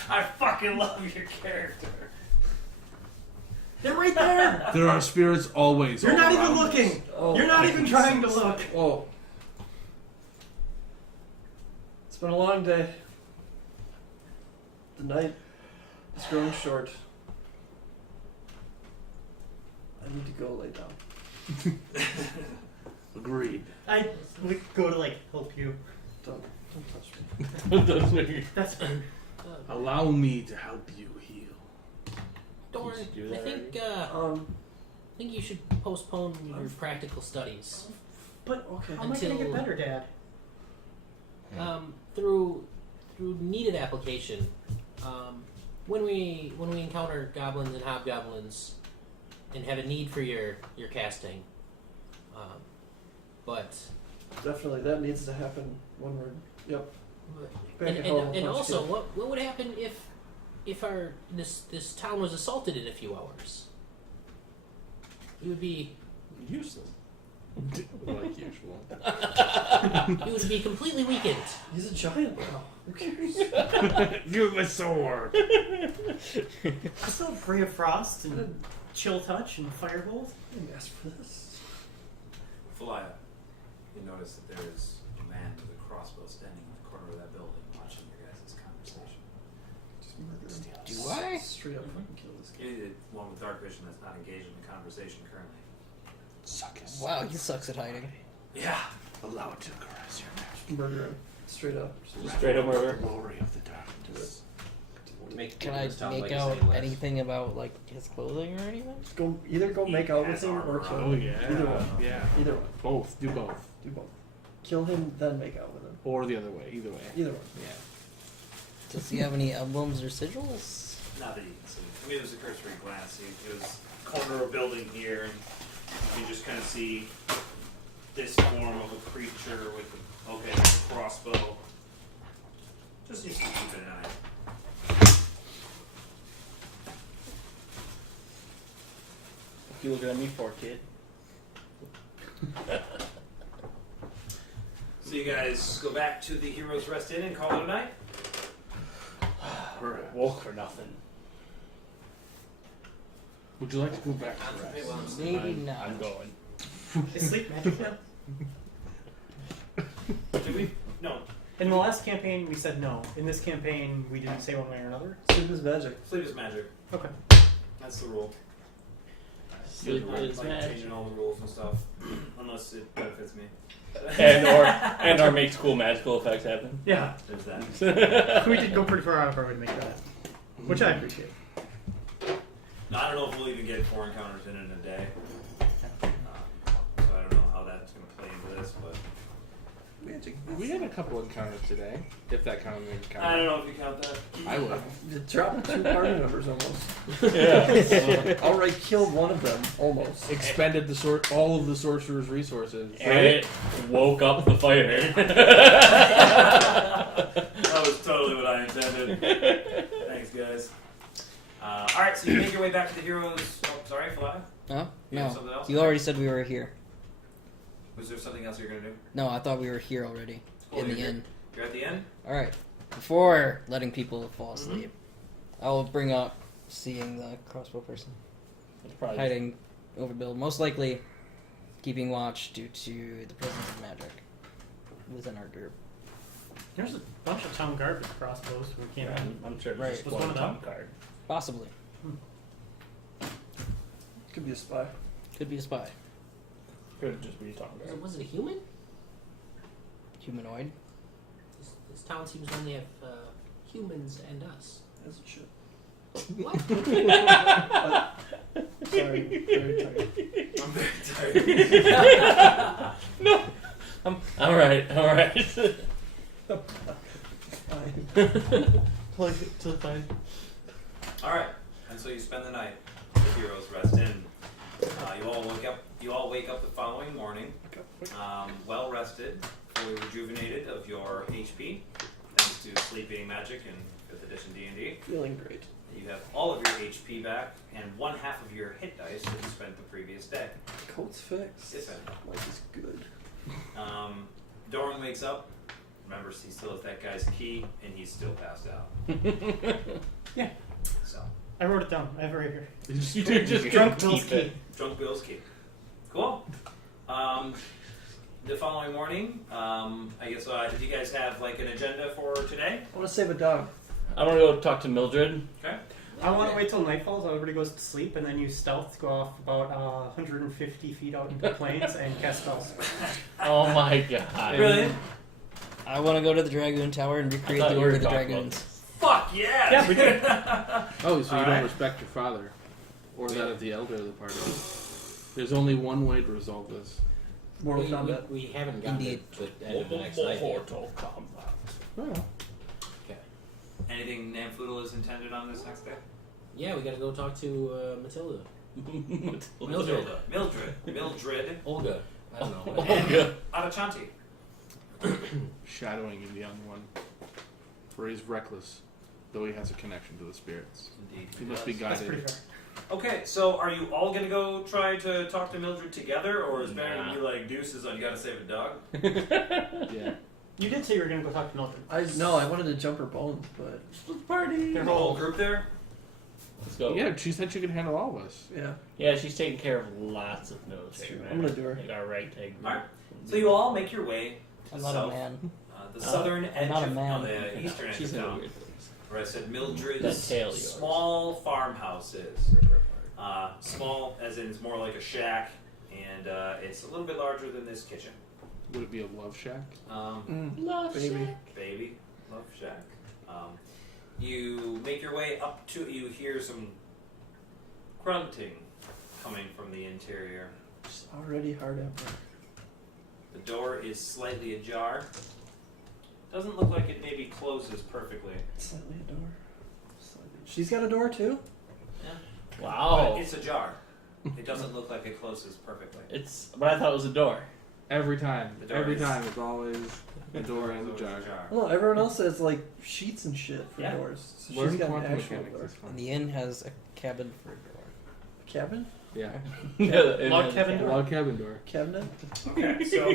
I fucking love your character. They're right there. There are spirits always. You're all not even around looking. us. Oh, You're not I even can trying to sense look. Whoa. It's been a long day. The night is growing short. I need to go lay down. Agreed. I would go to help you. Don't touch me. That's fine. Allow me to help you heal. Dorn, Did you do I that think I think you should postpone your practical studies. But Okay. how am I gonna get Until- better, Dad? Through needed application. When we encounter goblins and hobgoblins and have a need for your casting. But Definitely, that needs to happen when we're. Yep. Back and, at home, and once also, again. what would happen if our this town was assaulted in a few hours? It would be Useless. Like usual. it would be completely weakened. He's a giant now. Who cares? Give my sword. Also, Ray of Frost and Chill Touch and Firebolt. I didn't ask for this. Falaya, you notice that there is a man with a crossbow standing in the corner of that building watching your guys' conversation. Just murder him. Do I? Straight up fucking kill this guy. You're the one with dark vision that's not engaged in the conversation currently. Suck his Wow, he sucks at hiding. Yeah. Allow it to caress your magic. Murder him. Straight up. Just straight up murder. Glory of the darkness. Can I make out anything about his clothing or anything? Just go make out with him or kill Oh him. yeah. Either one. Yeah. Either one. Both. Do both. Do both. Kill him, then make out with him. Or the other way. Either way. Either one. Yeah. Does he have any emblems or sigils? Not that you can see. I mean, it was a cursory glance. It was corner of a building here, and you just kind of see this form of a creature with a crossbow. Just used to keep an eye. What you looking at me for, kid? So you guys go back to the Heroes Rest Inn and call it a night? Woke for nothing. Would you like to go back to rest? Maybe not. I'm going. Is sleep magic now? Did we? No. In the last campaign, we said no. In this campaign, we didn't say one way or another. Sleep is magic. Sleep is magic. Okay. That's the rule. Sleep is like magic. changing all the rules and stuff, unless it benefits me. and or makes cool magical effects happen. Yeah. There's that. We did go pretty far out of our way to make that, which I appreciate. No, I don't know if we'll even get 4 encounters in a day. So I don't know how that's going to play into this, but Magic. We had a couple encounters today. If that counted an encounter. I don't know if you count that. I would. You dropped 2 party members almost. Yeah. Outright killed one of them, almost. Expended all of the sorcerer's resources. And it woke up the fire. That was totally what I intended. Thanks, guys. Alright, so you make your way back to the heroes. Oh, sorry, Fly? Huh? You have No. something else? You already said we were here. Was there something else you're going to do? No, I thought we were here already. Cool, In the you're inn. You're at the end? Alright. before letting people fall asleep, I'll bring up seeing the crossbow person It's probably hiding over Bill. Most likely keeping watch due to the presence of magic within our group. There's a bunch of town guard with crossbows from Cambian. I'm sure Right. it's just Was one one of them? top card. Possibly. Could be a spy. Could be a spy. Could just be a top card. Was it a human? Humanoid. This town seems to only have humans and us. As it should. What? Sorry, very tired. I'm very tired. No. All right. Fine. Alright, and so you spend the night. The heroes rest in. You all wake up the following morning, well rested, fully rejuvenated of your HP, thanks to sleeping magic and 5th edition D&D. Feeling great. You have all of your HP back and 1/2 of your hit dice that you spent the previous day. Coat's fixed. If any. Life is good. Doran wakes up, remembers he still has that guy's key, and he's still passed out. Yeah. So, I wrote it down. I have it right here. You do just Drunk keep Bill's it. key. Drunk Bill's key. Cool. The following morning, I guess, did you guys have like an agenda for today? I want to save a dog. I want to go talk to Mildred. Okay. I want to wait till night falls, everybody goes to sleep, and then you stealth, go off about 150 feet out into the plains, and cast spells. Oh my god. Brilliant. I want to go to the Dragoon Tower and recreate thought the you Order were of the talking Dragoons. Fuck yeah! Yeah, we did. Oh, so you All don't right. respect your father, or that of the elder of the party. There's only one way to resolve this. Mortal Kombat. We haven't gotten Indeed. to the end of the next night yet. Mortal Kombat. Oh. Okay. Anything Namfoodle is intended on this next day? Yeah, we gotta go talk to Matilda. Mildred. Mildred. Olga. I don't know. And Adachanti. Shadowing the young one. For he's reckless, though he has a connection to the spirits. Indeed. He must be That's pretty guided. fair. Okay, so are you all gonna go try to talk to Mildred together, or is Baron Nah. gonna be like deuces on you gotta save a dog? Yeah. You did say you were going to go talk to Mildred. I wanted to jump her bones, but Party! They're The whole all group there? Let's go. Yeah, she said she could handle all of us. yeah. Yeah, she's taking care of lots of military true. men. I'm gonna do her. Like our ragtag group. Alright. So you all make your way to I'm the not south, a man. the southern edge not a of man. the eastern edge She's of in a town, weird place. where I said That Mildred's tail of yours. small farmhouses. Small as in it's more like a shack, and it's a little bit larger than this kitchen. Would it be a love shack? Love Baby. Baby, love shack. You make your way up to. You hear some grunting coming from the interior. It's already hard at work. The door is slightly ajar. Doesn't look like it maybe closes perfectly. Slightly a door. Slightly. She's got a door too? Wow. But it's ajar. It doesn't look like it closes perfectly. But I thought it was a door. Every time. The door Every is- time. It's always a door and a It's jar. No, everyone else has like sheets and shit for Yeah. doors. So Learn she's got an quantum actual mechanics. door. It's fun. And the inn has a cabin for a door. Cabin? Yeah. Log cabin door. Log cabin door. Cabinet? Okay, so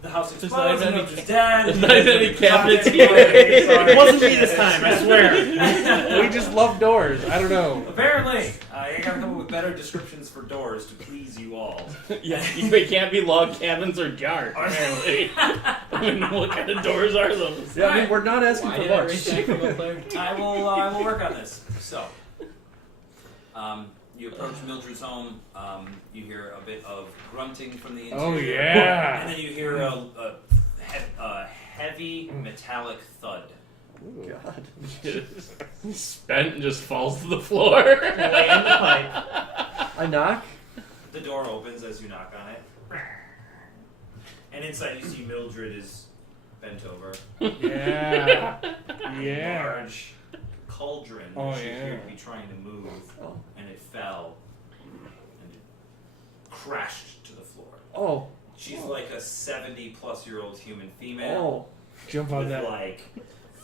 the house There's not explodes. any- Mildred's dead. there's not any cabinets Sorry. It wasn't me this time, I swear. We just love doors. I don't know. Apparently, I gotta come up with better descriptions for doors to please you all. Yeah, they can't be log cabins or jars, apparently. I mean, what kind of doors are those? Yeah, I mean, we're not asking Why for did I much. raise that from up there? I will work on this. So, you approach Mildred's home. You hear a bit of grunting from the interior. Oh, yeah. And then you hear a heavy metallic thud. Ooh. God. Spent and just falls to the floor. Lay in the pipe. I knock. The door opens as you knock on it. And inside you see Mildred is bent over. Yeah. A Yeah. large cauldron Oh, that she yeah. appeared to be trying to move. Oh. And it fell. And it crashed to the floor. Oh. She's like a 70-plus-year-old human female. Oh. Jump on With that. like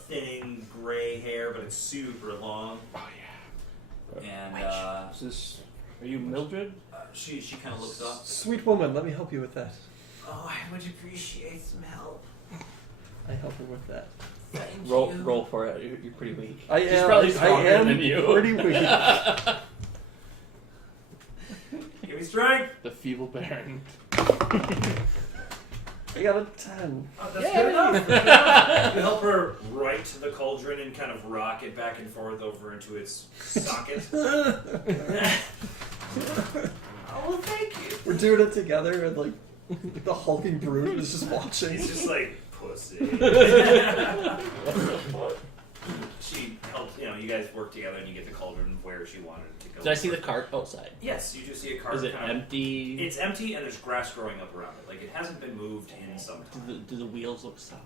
thin gray hair, but it's super long. Oh, And Is this, are you Mildred? she kind of looks up. Sweet woman, let me help you with that. Oh, I would appreciate some help. I help her with that. Roll for it. You're pretty weak. I She's am. probably I stronger am than you. pretty weak. Give me strength. The feeble baron. I got a 10. Oh, that's good enough. You help her right to the cauldron and kind of rock it back and forth over into its socket. Oh, well, thank you. We're doing it together, and like the hulking brute is just watching. He's just like, pussy. She helps, you guys work together and you get the cauldron where she wanted it to go. Did I see the cart outside? Yes, you do see a cart. Is it kind of- empty? It's empty and there's grass growing up around it. Like, it hasn't been moved in some time. Do the wheels look solid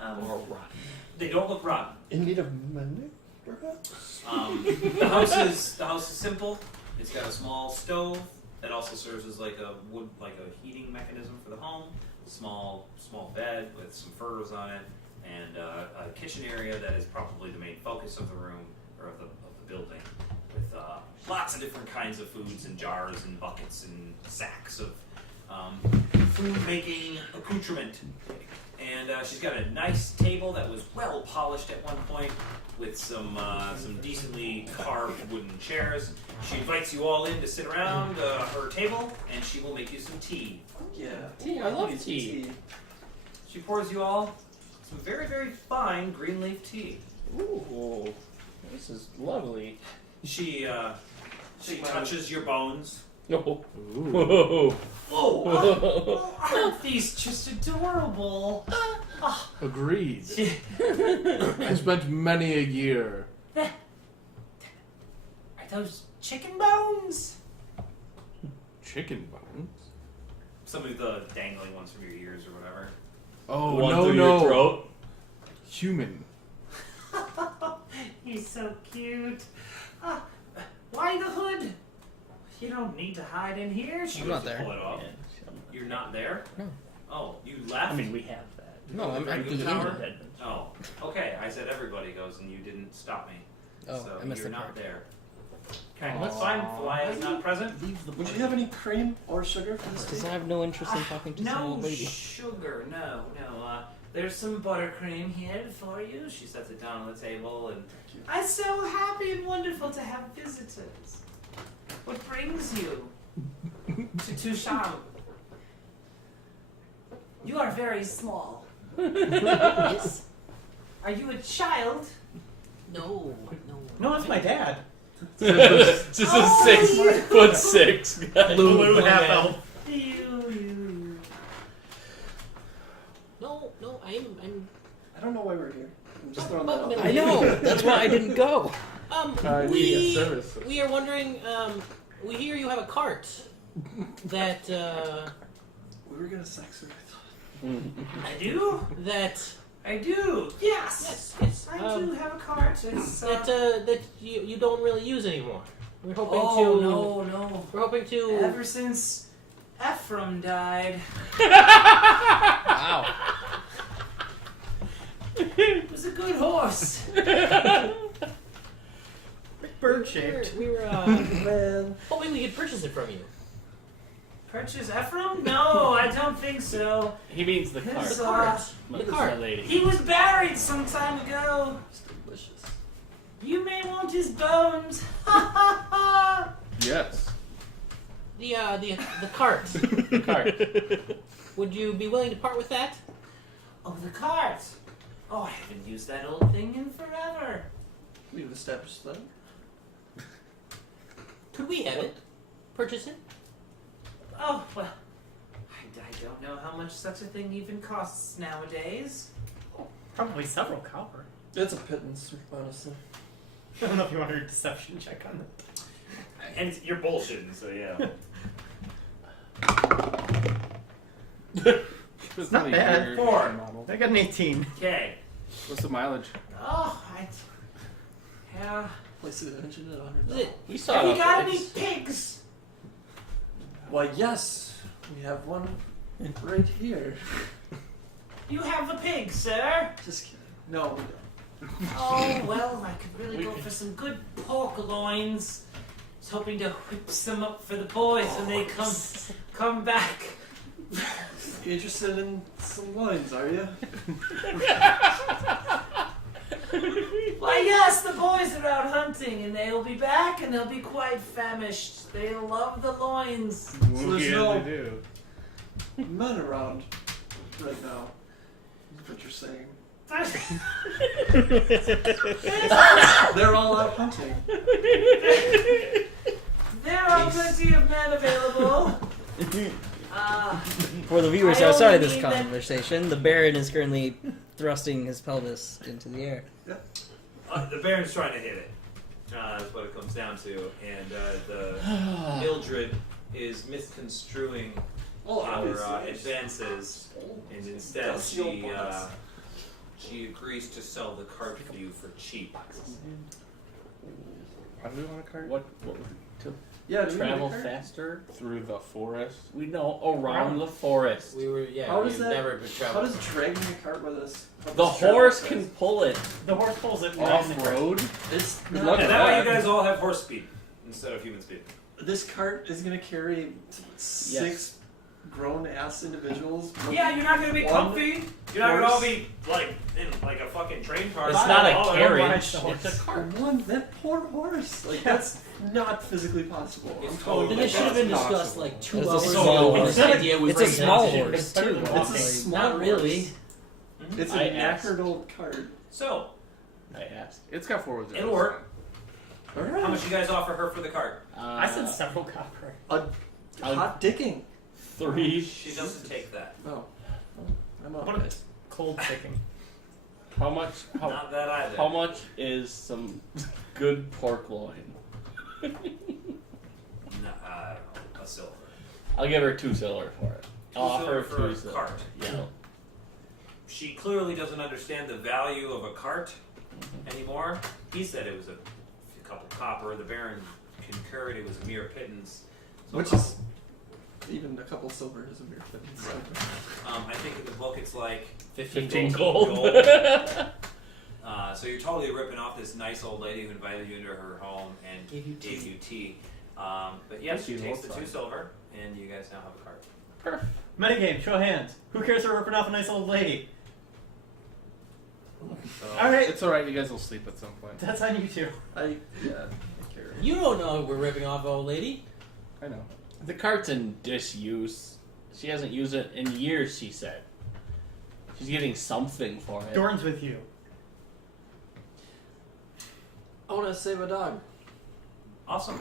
or rotten? They don't look rotten. In need of mending, perhaps? The house is simple. It's got a small stove that also serves as like a heating mechanism for the home. Small bed with some furs on it, and a kitchen area that is probably the main focus of the room or of the building, with lots of different kinds of foods and jars and buckets and sacks of food making accoutrement. And she's got a nice table that was well polished at one point, with some decently carved wooden chairs. She invites you all in to sit around her table, and she will make you some tea. Yeah. Tea, I love tea. She pours you all some very, very fine green leaf tea. Ooh, this is lovely. She touches your bones. No. Ooh. Oh, aren't these just adorable? Agreed. I spent many a year. Are those chicken bones? Chicken bones? Some of the dangling ones from your ears or whatever. Oh, One no, through no. your throat. Human. He's so cute. Why the hood? You don't need to hide in here. She I'm goes not to there. pull it off. You're not there? No. Oh, you left? I mean, we have that. No, I'm Right through the tower? engine. Oh, okay. I said everybody goes, and you didn't stop me. Oh, so I missed you're the not part. there. Okay, that's fine. Falaya is not present. Would you have any cream or sugar for this Because tea? I have no interest in talking to some No old lady. sugar. No. There's some buttercream here for you. She sets it down on the table, and I'm so happy and wonderful to have visitors. What brings you to Tusham? You are very small. Yes. Are you a child? No. No, that's my dad. Just a 6'6" guy. Blue half man. elf. You. No, I'm. I don't know why we're here. I'm just throwing that out But- there. I know. That's why I didn't go. We service. we are wondering. We hear you have a cart that We were gonna sex her. I do. I do. Yes. yes, I do have a cart. It's that you don't really use anymore. We're hoping no. We're hoping to. Ever since Ephraim died, Wow. it was a good horse. Bird shaped. We were Man. hoping we could purchase it from you. Purchase Ephraim? No, I don't think so. He means the cart. His, The cart. Not The cart. lady. He was buried some time ago. It's delicious. You may want his bones. Ha ha ha! Yes. The cart. The cart. Would you be willing to part with that? Oh, the cart. Oh, I haven't used that old thing in forever. We've established that. Could we have it? Purchase it? Oh, well, I don't know how much such a thing even costs nowadays. Probably several copper. It's a pittance, honestly. I don't know if you want a deception check on it. And you're bullshitting, so yeah. It's not bad. 4. Model. I got an 18. Okay. What's the mileage? Oh, yeah. Place the engine at 100. Is it? We saw Have it you on got any X. pigs? Why, yes. We have one right here. You have a pig, sir. Just kidding. No, we don't. Oh, well, I could really go for some good pork loins. I was hoping to whip some up for the boys when they come back. interested in some loins, are you? Why, yes, the boys are out hunting, and they'll be back, and they'll be quite famished. They'll love the loins. So there's Yeah, no they do. men around right now. Is what you're saying. They're all out hunting. There are plenty of men available. For the viewers I outside of only this need them- conversation, the Baron is currently thrusting his pelvis into the air. The Baron's trying to hit it. That's what it comes down to. And the Mildred is misconstruing Oh, our obviously. advances, and instead Does your bullets. she agrees to sell the cart for you for cheap. Why do we want a cart? What to Yeah, do we need a travel cart? faster? Through the forest. We know around the forest. We were, How we've does that- never been How traveling. does dragging a cart with us? how The does travel horse with can us? pull it The horse pulls it Off behind the cart. road. It's Good not- luck And with that way you that. guys all have horse speed instead of human speed. This cart is gonna carry 6 grown-ass individuals. Yeah, you're not gonna be One comfy. You're not gonna all horse. be like in like a fucking train car. It's not a Oh, carriage. the horse. It's a cart. One, that poor horse. Like, that's not physically possible. I'm totally Then it should have been Possible. discussed like 2 It's a hours small ago. horse. This idea was It's a raised small up. horse, It's better too. than It's a walking. small Not really. horse. It's a I asked. knackered old cart. So I asked. It's got 4 wheels. it'll work. Alright. How much you guys offer her for the cart? I said several copper. Hot dicking. 3. She doesn't take that. Oh. I'm What on a it. cold ticking. How much? Not that either. How much is some good pork loin? No, I don't know. A silver. I'll give her 2 silver for it. I'll offer her For 2 a silver. cart. Yeah. She clearly doesn't understand the value of a cart anymore. He said it was a couple copper. The Baron concurred it was a mere pittance. So Which is even a couple silver is a mere pittance. I think in the book it's like 15 gold. gold. So you're totally ripping off this nice old lady who invited you into her home and Gave you gave tea. you tea. But yes, she Thank you, takes the old 2 time. silver, and you guys now have a cart. Perfect. Metagame, show of hands. Who cares for ripping off a nice old lady? So, Alright. It's alright, you guys will sleep at some point. That's on you two. I care. You don't know we're ripping off old lady. I know. The cart's in disuse. She hasn't used it in years, she said. She's getting something for it. Dorn's with you. I want to save a dog. Awesome.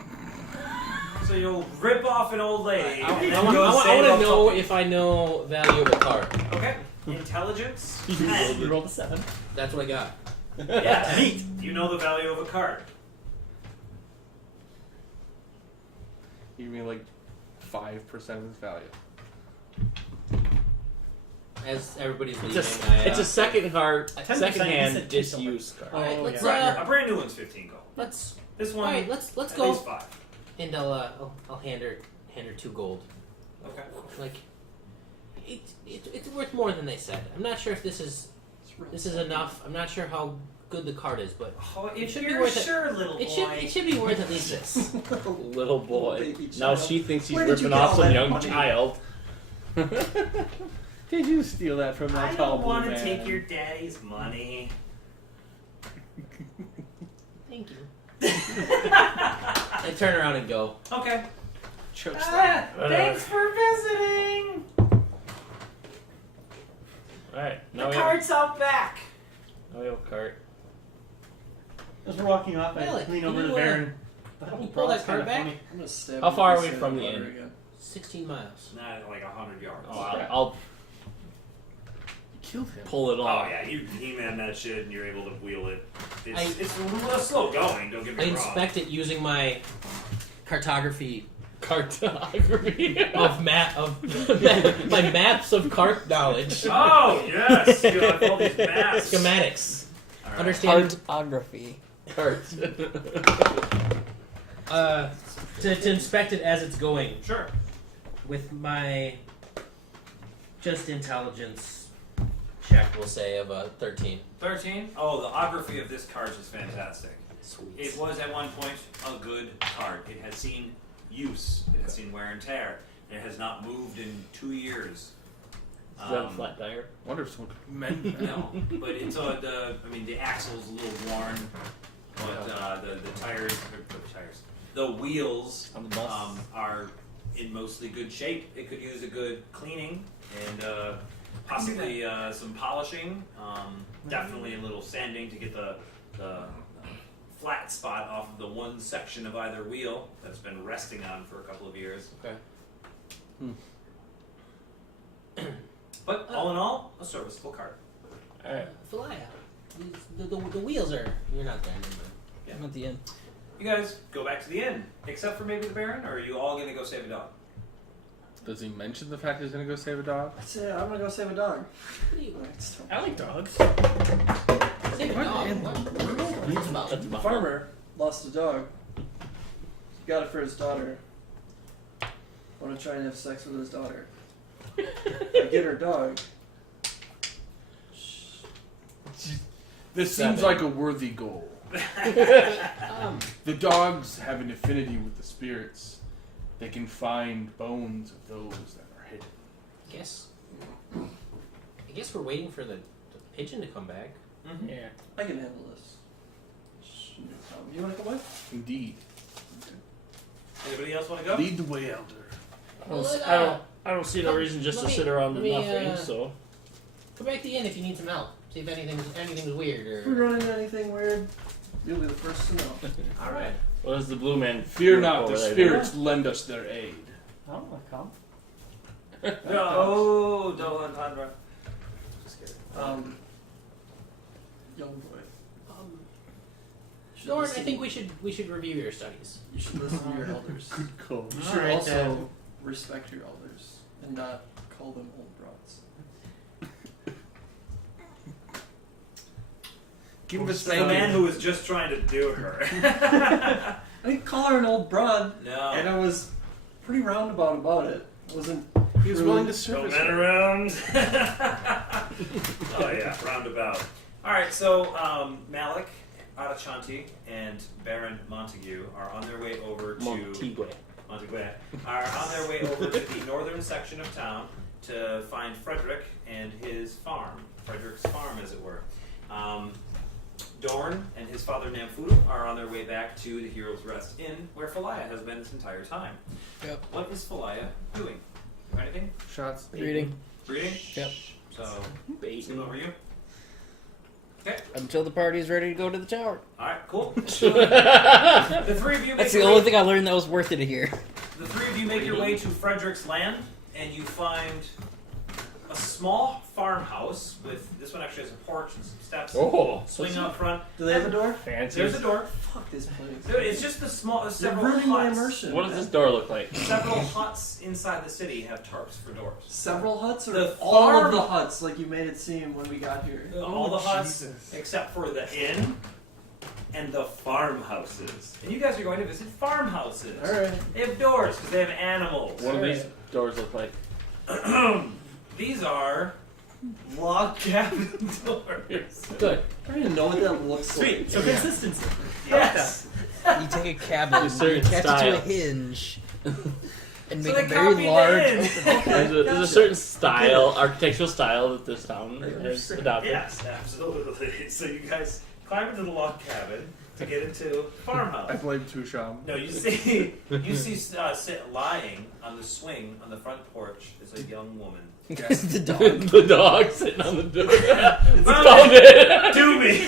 So you'll rip off an old lady. I and want go save to a know puppy. if I know value of a cart. Okay. Intelligence. You rolled a 7. That's what I got. Yeah. Neat. You know the value of a cart. You give me like 5% of its value. As everybody's leaving, It's a, I, it's a second cart, 10% second-hand you said 2 silver. disused cart. Alright, let's A brand new one's 15 gold. let's This one, alright, let's at go. least 5. And I'll hand her 2 gold. Okay. Like it's worth more than they said. I'm not sure if this is enough. I'm not sure how good the cart is, but Oh, if should be you're worth it. sure, little boy. it should be worth at least this. Little boy. Baby Now child. she thinks he's Where did you ripping get off all some that young money? child. Did you steal that from that I tall don't blue want to man? take your daddy's money. Thank you. I turn around and go. Okay. Chokes Thanks for visiting. Alright, The now we have, cart's out back. now we have a cart. As we're walking off, I Alec, lean can over to you, the Baron. can you pull that cart back? I'm gonna stab How you far with are we this from the water inn? again. 16 miles. Not like 100 yards. Oh, I'll Killed him. pull it Oh off. yeah, you He-Man that shit and you're able to wheel it. It's, I- it's a little slow going, don't get I me wrong. inspect it using my cartography Cartography. of my maps of cart knowledge. Oh yes, you have all these maps. Schematics. All right. Understand Cartography. Carts. to inspect it as it's going Sure. with my just intelligence check, we'll say, of a 13. 13. Oh, the ography of this card is fantastic. Sweet. It was at one point a good card. It has seen use. It has seen wear and tear. It has not moved in 2 years. Is that a flat tire? Wonder if someone could mend that. No, but it's the axle's a little worn, but the tires, the wheels On the bus. are in mostly good shape. It could use a good cleaning and possibly some polishing. Definitely a little sanding to get the flat spot off of the one section of either wheel that's been resting on for a couple of years. Okay. But all in all, a serviceable cart. Alright. Falaya, the wheels are. You're not there. Never mind. I'm at the end. You guys go back to the inn, except for maybe the Baron, or are you all going to go save a dog? Does he mention the fact he's gonna go save a dog? I'd say I'm gonna go save a dog. What do you? I like dogs. Save a dog. What's about? The farmer lost a dog. He got it for his daughter. Want to try and have sex with his daughter. I get her dog. This seems like a worthy goal. The dogs have an affinity with the spirits. They can find bones of those that are hidden. I guess we're waiting for the pigeon to come back. Mm-hmm. Yeah. I can handle this. You want to come with? Indeed. Anybody else want to go? Lead the way, Elder. I don't see no reason just to let me- sit around let and me, nothing, so. Come back to the inn if you need some help. See if anything's weird If we or. run into anything weird, you'll be the first to know. All right. What does the blue man Fear not, over the there? spirits lend us their aid. Oh, I come. Oh, double entendre. Just kidding. Young boy. Should Dorn, I listen- think we should review your studies. You should listen to your elders. Good call. You should Alright, also then. respect your elders and not call them old broads. Give him a The man spanking. who was just trying to do her. I didn't call her an old broad, No. and I was pretty roundabout about it. I wasn't. He was rude. willing to Go service men her. around. Oh yeah, roundabout. All right, so Malik, Adachanti, and Baron Montague are on their way over to Montague. are on their way over to the northern section of town to find Frederick and his farm, Frederick's farm, as it were. Dorn and his father Namfudu are on their way back to the Hero's Rest Inn, where Falaya has been this entire time. Yep. What is Falaya doing? Anything? Shots. Reading. Reading? Yep. So, zoom Baiting. over you. Okay. Until the party's ready to go to the tower. Alright, cool. The three of you make That's the your only way, thing I learned that was worth it here. the three of you make your way to Frederick's land, and you find a small farmhouse with this one actually has a porch and some steps. Oh, Swing up front. Do they have a door? fancy. There's a door. Fuck this place. Dude, it's just the small. You're Several ruining my huts. immersion. What does this door look like? Several huts inside the city have tarps for doors. Several huts, or The all farm- of the huts, like you made it seem when we got here? All the huts Jesus. except for the inn and the farmhouses. And you guys are going to visit farmhouses. All right. They have doors because they have animals. What do these doors look like? These are log cabin doors. Good. I don't even know what that looks Sweet. like. So consistency. Yes. You take a cabin, A you certain attach it to a style. hinge, and So make they a very copied large it in. open. There's a certain style, architectural style that this town has adopted. Yes, absolutely. So you guys climb into the log cabin to get into I farmhouse. blame Tusham. No, you see, sit lying on the swing on the front porch is a young woman. the dog. The dog sitting on the door. Found it. To me.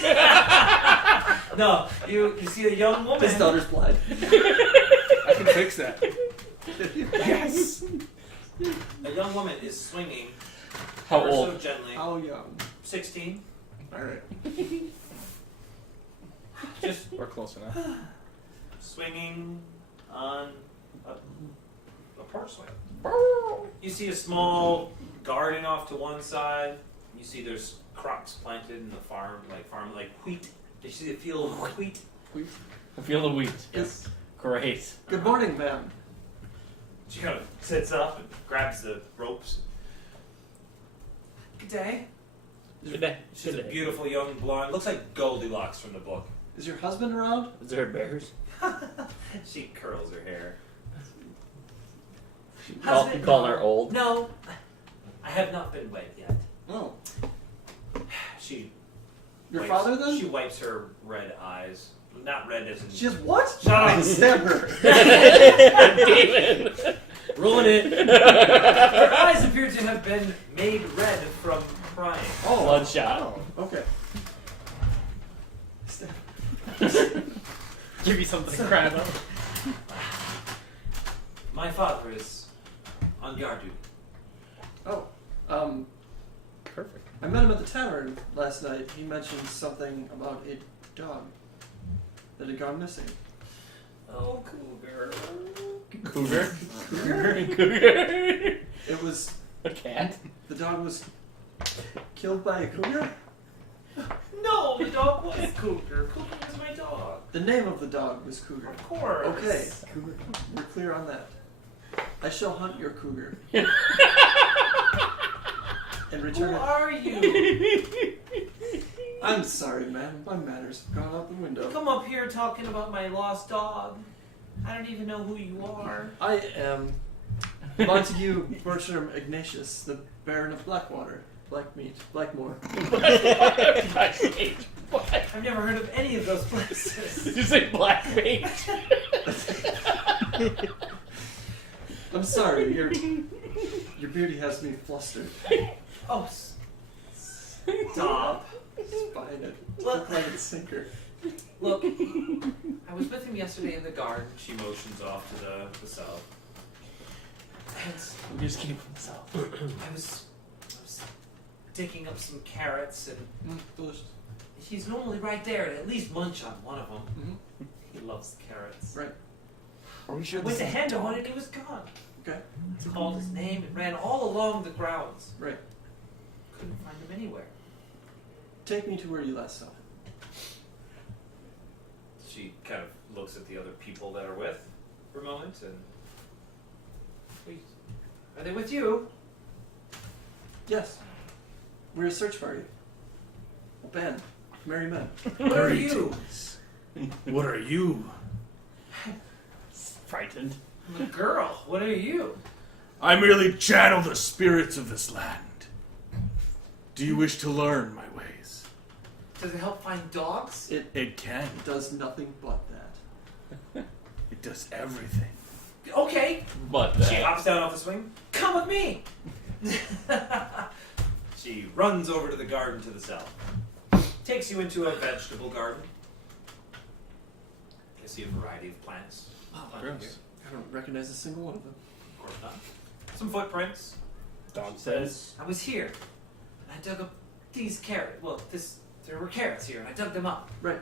No, you see a young woman. His daughter's blind. I can fix that. Yes. A young woman is swinging. How ever old? So gently. How young? 16. All right. Just We're close enough. swinging on a porch swing. You see a small garden off to one side. You see there's crops planted in the farm like wheat. You see a field of wheat. I feel the wheat. Yes. Great. Good morning, ma'am. She kind of sits up and grabs the ropes. Good day. Good day. She's Good a day. beautiful young blonde. Looks like Goldilocks from the book. Is your husband around? Is there bears? She curls her hair. You calling her old? No, I have not been wed yet. Oh. She. Your wipes- father then? She wipes her red eyes. Not red as in. She has what? Shut up! Stab her. Damon. Rolling it. Her eyes appear to have been made red from crying. Oh. Bloodshot. Oh, okay. Give you something to cry about. My father is on guard duty. Oh. Perfect. I met him at the tavern last night. He mentioned something about a dog that had gone missing. Oh, cougar. Cougar. It was A cat. the dog was killed by a cougar. No, the dog was cougar. Cougar was my dog. The name of the dog was Cougar. Of course. Okay, we're clear on that. I shall hunt your cougar and Who return it. are you? I'm sorry, man. My manners have gone out the window. Come up here talking about my lost dog. I don't even know who you are. I am Montague Bertram Ignatius, the Baron of Blackwater. Blackmore. I've never heard of any of those places. Did you say black mage? I'm sorry, your beauty has me flustered. Oh, stop. Spine it. Look. Look like a sinker. Look, I was with him yesterday in the garden. She motions off to the south. And We just keep himself. I was digging up some carrots, and Delicious. he's normally right there to at least munch on one of them. Mm-hmm. He loves the carrots. Right. Are we I sure went this to is hand him one, and he was gone. Okay. I called his name and ran all along the grounds. Right. Couldn't find him anywhere. Take me to where you last saw him. She kind of looks at the other people that are with for a moment, and wait, are they with you? Yes. We're a search party. A band. Merry men. What are you? What are you? Frightened. I'm a girl. What are you? I merely channel the spirits of this land. Do you wish to learn my ways? Does it help find dogs? It can. It does nothing but that. It does everything. Okay. But She hops down off the swing. Come with me. She runs over to the garden to the south. Takes you into a vegetable garden. You see a variety of plants. planted here. I don't recognize a single one of them. Of course not. Some footprints. Dog says. I was here, and I dug up these carrots. Well, there were carrots here, and I dug them up. Right.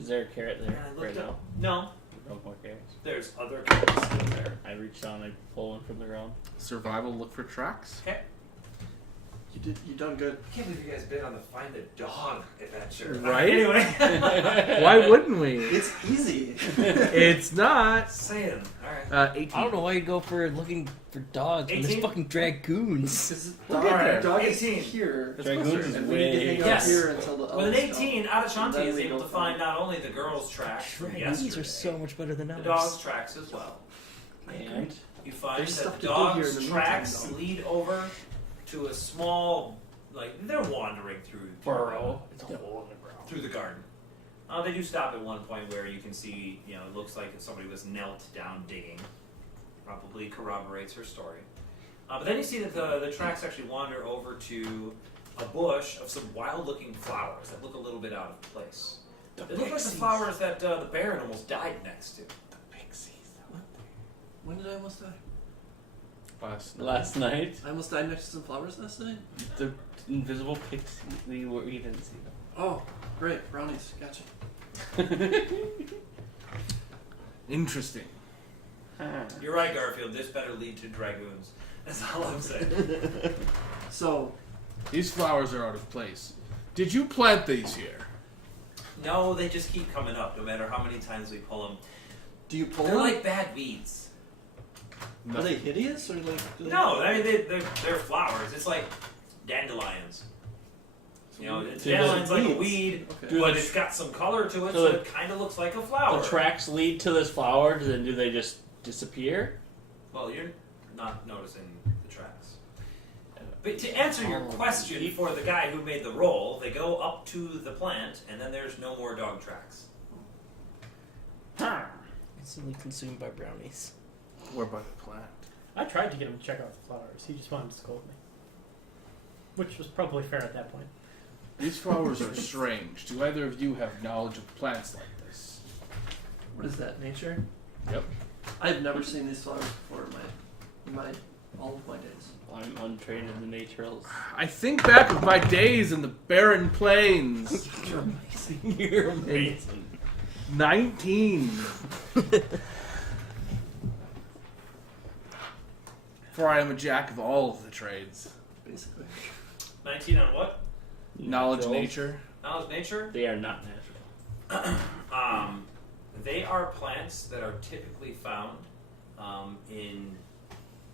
Is there a carrot And there I right looked now? up. No, No more carrots. there's other carrots still there. I reach down, I pull one from the ground. Survival, look for tracks. Okay. You done good. I can't believe you guys been on the find a dog adventure. Right? Anyway. Why wouldn't we? It's easy. It's not. Saying. Alright. 18. I don't know why you go for looking for dogs when there's 18? fucking dragoons. Because We'll dog, get there. dog is 18. here. Dragoons is And we need to way. hang Yes. out here until the With an elves 18, come. Adashanti Then is we able go to find find- not only the girl's tracks from Dragons yesterday, are so much better than the elves. dog's tracks as well. And You find There's that stuff the to do here in dog's the meantime, tracks though. lead over to a small, like, they're wandering through burrow. It's a hole in the ground. through the garden. They do stop at one point where you can see, it looks like somebody was knelt down digging. Probably corroborates her story. But then you see that the tracks actually wander over to a bush of some wild-looking flowers that look a little bit out of place. They look like the pixies. flowers that the Baron almost died next to. When did I almost die? Last night, I almost died next to some flowers last night? the invisible pixies, we didn't see them. Oh, great. Brownies. Gotcha. Interesting. You're right, Garfield. This better lead to dragoons. That's all I'm saying. So, These flowers are out of place. Did you plant these here? No, they just keep coming up, no matter how many times we pull them. do you pull They're them? like bad weeds. Are they hideous or like? do they- No, I mean they're flowers. It's like dandelions. It's Do dandelions like a weeds. weed, Okay. but it's got some color to it, So so it kind of looks like a flower. The tracks lead to this flower, then do they just disappear? Well, you're not noticing the tracks. But to answer your question for the guy who made the roll, they go up to the plant, and then there's no more dog tracks. Instantly consumed by brownies. Or by the plant. I tried to get him to check out the flowers. He just wanted to scold me. Which was probably fair at that point. These flowers are strange. Do either of you have knowledge of plants like this? What is that, nature? Yep. I've never seen these flowers before in my all of my days. I'm untrained in the naturals. I think back of my days in the barren plains. You're amazing. You're amazing. 19. For I am a jack of all of the trades. Basically. 19 on what? Knowledge Naturals. nature. Knowledge nature? They are not natural. They are plants that are typically found in,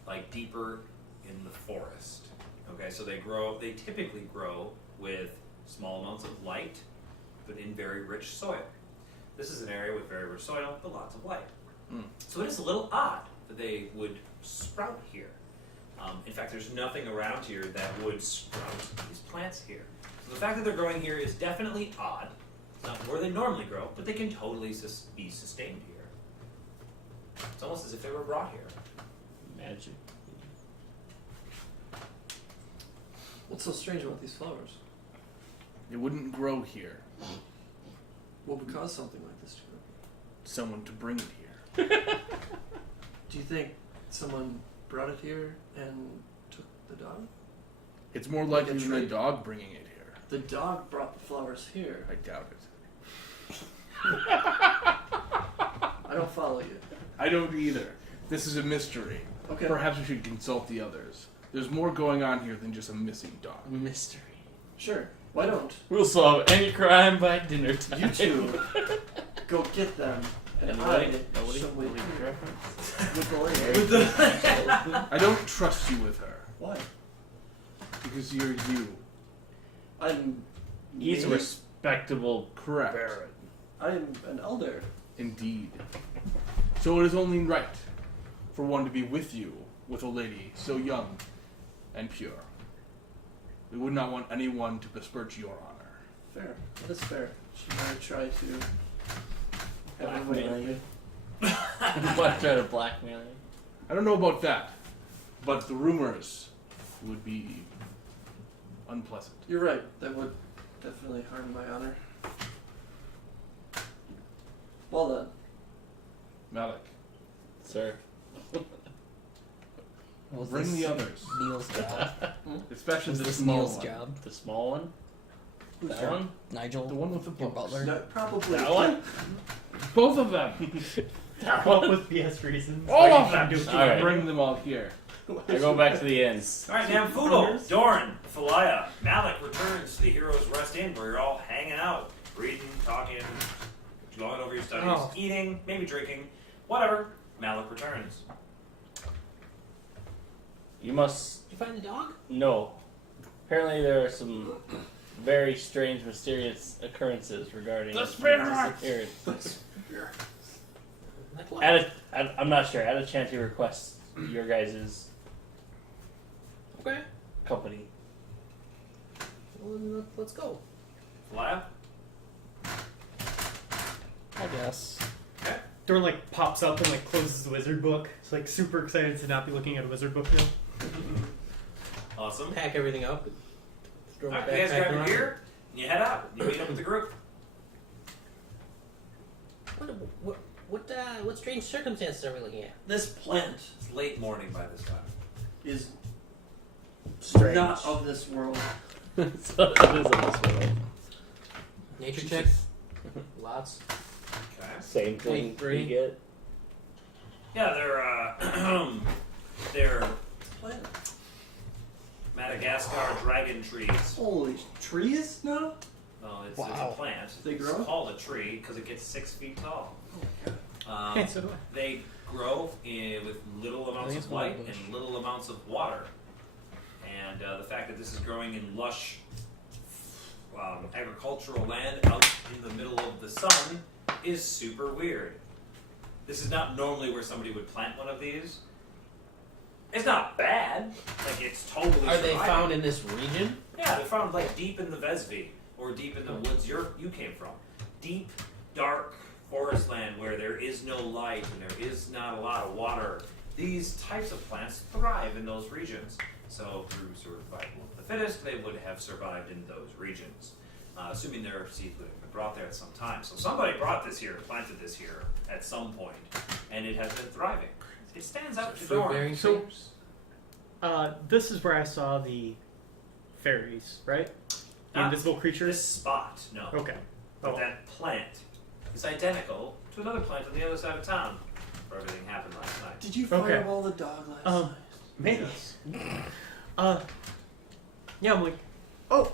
like, deeper in the forest. Okay, so they typically grow with small amounts of light, but in very rich soil. This is an area with very rich soil, but lots of light. So it is a little odd that they would sprout here. In fact, there's nothing around here that would sprout these plants here. So the fact that they're growing here is definitely odd. It's not where they normally grow, but they can totally be sustained here. It's almost as if they were brought here. Magic. What's so strange about these flowers? It wouldn't grow here. What would cause something like this to grow? Someone to bring it here. Do you think someone brought it here and took the dog? It's more likely Like a than the tree. dog bringing it here. The dog brought the flowers here. I doubt it. I don't follow you. I don't either. This is a mystery. Okay. Perhaps we should consult the others. There's more going on here than just a missing dog. Mystery. Sure. Why don't We'll solve any crime by dinner time. you two go get them and Nobody? I Nobody? shall wait Nobody here reference? with the lady. I don't trust you with her. Why? Because you're you. I'm. He's a me? respectable Correct. Barrett. I'm an elder. Indeed. So it is only right for one to be with you, with a lady so young and pure. We would not want anyone to besmirch your honor. Fair. That is fair. She might try to have her way Blackmail with you. me. Might try to blackmail you. I don't know about that, but the rumors would be unpleasant. You're right. That would definitely harm my honor. Well then. Malik, Sir. Was bring this the others, Neil's job? especially Was the this small Neil's one. job? The small one? Who's That your- one? Nigel, The one with the your books. butler. No, probably. That one? Both of them. Come up with BS reasons. All Why of you them. can't do it. All right. Bring them all here. I go back to the inn. Alright, Namfoodle, Dorn, Falaya, Malik returns to the Heroes Rest Inn where you're all hanging out, reading, talking, going over your studies, Oh. eating, maybe drinking, whatever. Malik returns. You must Did you find the dog? know. Apparently there are some very strange, mysterious occurrences regarding The his spirits! disappearance. Like what? I'm not sure. At a chance he requests your guys' Okay. company. Well, then let's go. Falaya? I guess. Okay. Dorn like pops up and like closes the wizard book. It's like super excited to not be looking at a wizard book now. Awesome. Pack everything up. Throw my Alright, you guys backpack grab your on. gear, and you head out. You meet up with the group. What strange circumstances are we looking at? This plant It's late morning by this time. is Strange. not of this world. So it is in this world. Nature check. Lots. Okay. Same thing 23. you get. Yeah, they're Plant. Madagascar dragon trees. Holy trees? No. Well, it's Wow. a plant. They grow? It's called a tree because it gets 6 feet tall. Oh my god. So do I. They grow with little amounts think of it's light bush. and little amounts of water. And the fact that this is growing in lush agricultural land out in the middle of the sun is super weird. This is not normally where somebody would plant one of these. It's not bad. Like, it's totally Are they surviving. found in this region? Yeah, they're found, like, deep in the Vesvi, or deep in the woods you came from. Deep, dark forest land where there is no light and there is not a lot of water. These types of plants thrive in those regions. So through survival of the fittest, they would have survived in those regions. Assuming their seeds would have been brought there at some time. So somebody brought this here, planted this here at some point, and it has been thriving. It stands out to Dorn. Fruit-bearing So- trees? This is where I saw the fairies, right? The Not invisible creatures. This spot, no. Okay. But that plant is identical to another plant on the other side of town. Where everything happened last night. Did you Okay. fireball the dog last night? Maybe. Yes. Yeah, I'm like, oh,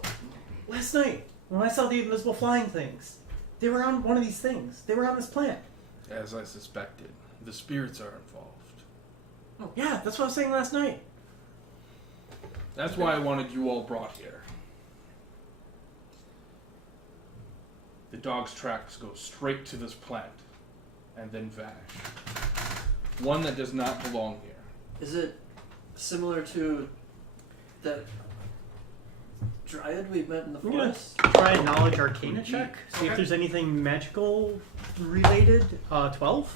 last night when I saw the invisible flying things, they were on one of these things. They were on this plant. As I suspected, the spirits are involved. Oh, yeah, that's what I was saying last night. That's why I wanted you all brought here. The dog's tracks go straight to this plant and then vanish. One that does not belong here. Is it similar to that dryad we met in the I'm gonna forest? try a knowledge arcana check. See if Okay. there's anything magical related. 12?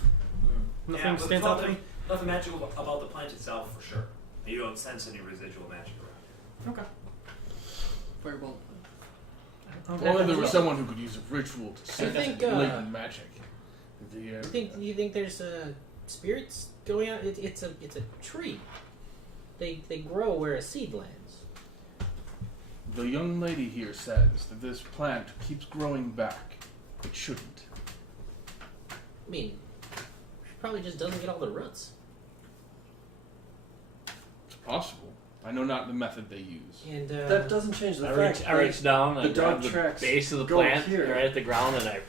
Nothing Yeah, but stands out to me. nothing magical about the plant itself, for sure. You don't sense any residual magic around. Okay. Fireball. Only there was someone who could use a ritual to sense think, blatant magic. The, You think there's spirits going on? It's a tree. They grow where a seed lands. the young lady here says that this plant keeps growing back. It shouldn't. I mean, she probably just doesn't get all the roots. It's possible. I know not the method they use. And That doesn't change the I fact reach, I reach down the and grab dog the tracks base of the go plant here. right at the ground, and I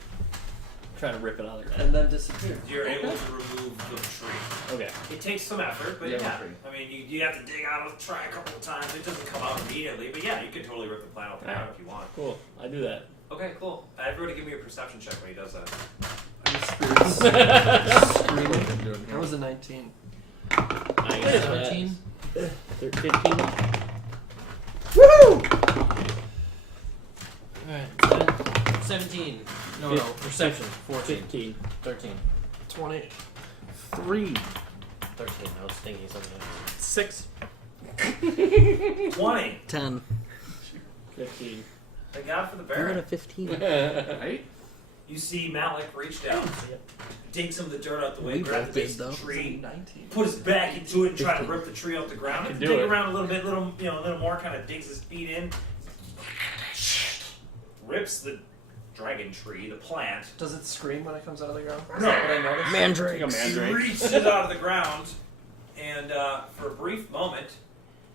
try to rip it out of the ground. and then disappear. You're able to remove the tree. Okay. It takes some effort, but Yeah, yeah. tree. I mean, you have to dig out of the try a couple of times. It doesn't come out immediately, but yeah, you can totally rip the plant out the ground if you want. Cool. I do that. Okay, cool. Everybody give me a perception check when he does that. That was a 19. I got 17. 15. Alright, 17. No, no, perception. 14. 15. 13. 20. 3. 13. I was thinking something else. 6. 20. 10. 15. Thank God for the You're at bear. a 15. Right? You see Malik reach down, dig some of the dirt out the way, We grab both the base did, of the though. tree, 19. put his back into it and try to 15. rip the tree off the ground. Can Dig do it. around a little bit, a little more, kind of digs his feet in, rips the dragon tree, the plant. Does it scream when it comes out of the ground? Is No. that what I noticed? Mandrake. Like a He mandrake. reaches it out of the ground, and for a brief moment,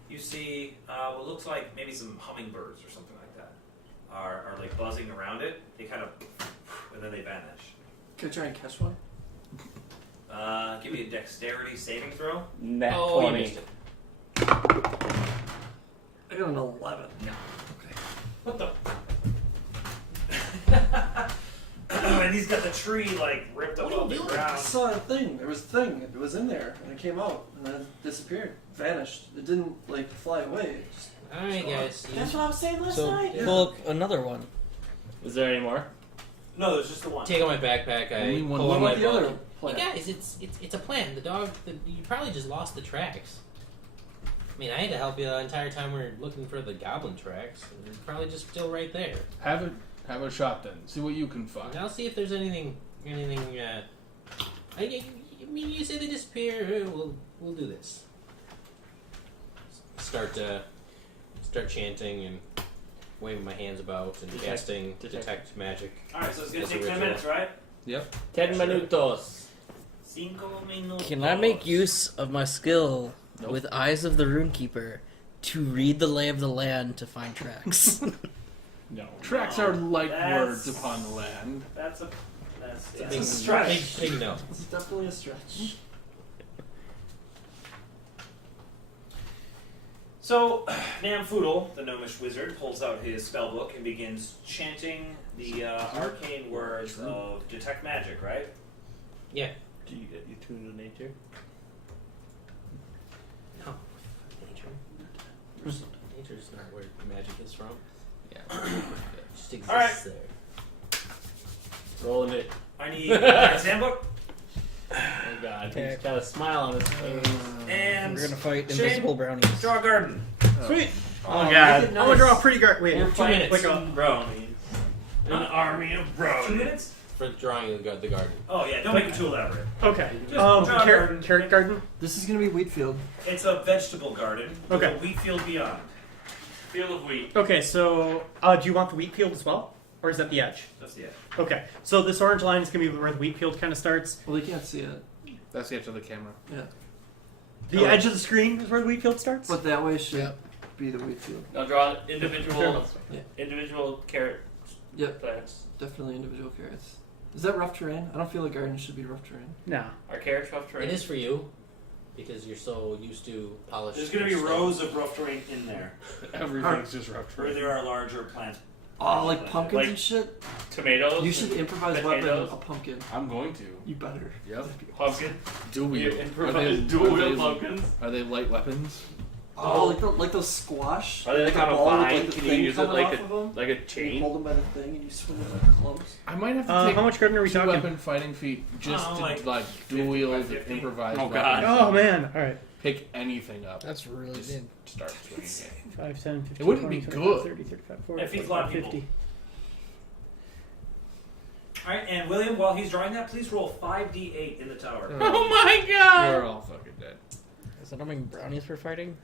you see what looks like maybe some hummingbirds or something like that are like buzzing around it. They kind of, and then they vanish. Can I try and catch one? Give me a dexterity saving throw. Nat Oh, you 20. missed it. I got an 11. What the? And he's got the tree like ripped up What are you off the doing? I ground. saw a thing. There was a thing. It was in there, and it came out, and then it disappeared, vanished. It didn't like fly away. It just Alright, guys. That's what I was saying last So night. pull up another one. Is there any more? No, there's just the one. Take out my backpack. I Only one. pull What out my about the other book. plant? Hey guys, it's a plan. The dog. You probably just lost the tracks. I mean, I had to help you the entire time we were looking for the goblin tracks. They're probably just still right there. Have a shot then. See what you can find. And I'll see if there's anything. I mean, you say they disappear. We'll do this. Start chanting and waving my hands about and Detect- casting detect. detect magic. Alright, so it's gonna That's take a 10 ritual. minutes, right? Yep. 10 minutos. 5 minutos. Can I make use of my skill Nope. with Eyes of the Runekeeper to read the lay of the land to find tracks? No. Tracks are like That's- words upon the land. That's a Big, a stretch. Big no. It's definitely a stretch. So, Namfoodle, the gnomish wizard, pulls out his spellbook and begins chanting the arcane words of detect magic, right? Yeah. Do you tuned to nature? No. Nature's not where magic is from. Yeah. It just exists Alright. there. Rolling it. I need Player's Handbook Oh god, Okay. he's got a smile on his face. and We're gonna fight Shane, invisible brownies. draw a garden. Sweet. Oh, I'm God. gonna draw a pretty guard. Wait, We're 2 fighting minutes. Wait, some brownies. An army of brownies. 2 minutes? For drawing the garden. Oh yeah, don't make it too elaborate. Okay. Just draw a garden. Carrot garden. This is gonna be wheat field. It's a vegetable garden. With Okay. a wheat field beyond. Field of wheat. Okay, so do you want the wheat field as well, or is that the edge? That's the edge. Okay, so this orange line is gonna be where the wheat field kind of starts. Well, they can't see it. That's the edge of the camera. Yeah. The edge of the screen is where the wheat field starts. But that way should Yep. be the wheat field. Now draw individual Yeah. individual carrot Yep. plants. Definitely individual carrots. Is that rough terrain? I don't feel like garden should be rough terrain. No. Are carrots rough terrain? It is for you, because you're so used to polished. There's going to be stone. rows of rough terrain in there, Everything's just rough where there are larger plants. Oh, like pumpkins Like- and shit? Tomatoes. You should improvise weapon potatoes. a pumpkin. I'm going to. You better. Yep. Pumpkin. Dual You wheel. improvise dual wheel pumpkins. Are they light weapons? Oh, like those squash? Are they like a on a ball with, vine? like, the Can you thing use it coming like off a- of them? Like a You chain. hold them by the thing and you swing them like clubs. I might have to take How much garden are we two talking? weapon fighting feet just Oh, to like like 50 dual by wield 50? improvise. Oh, God. weapons. Oh man! All right. Pick anything up. That's really Just big. start swinging it. 5, 10, 15, It wouldn't 20, be 25, good. 30, 35, 40, It feeds a lot of 50. All right, and William, while he's drawing that, please roll 5d8 in the tower. Oh my god! We're all fucking dead. Is that how many brownies for fighting?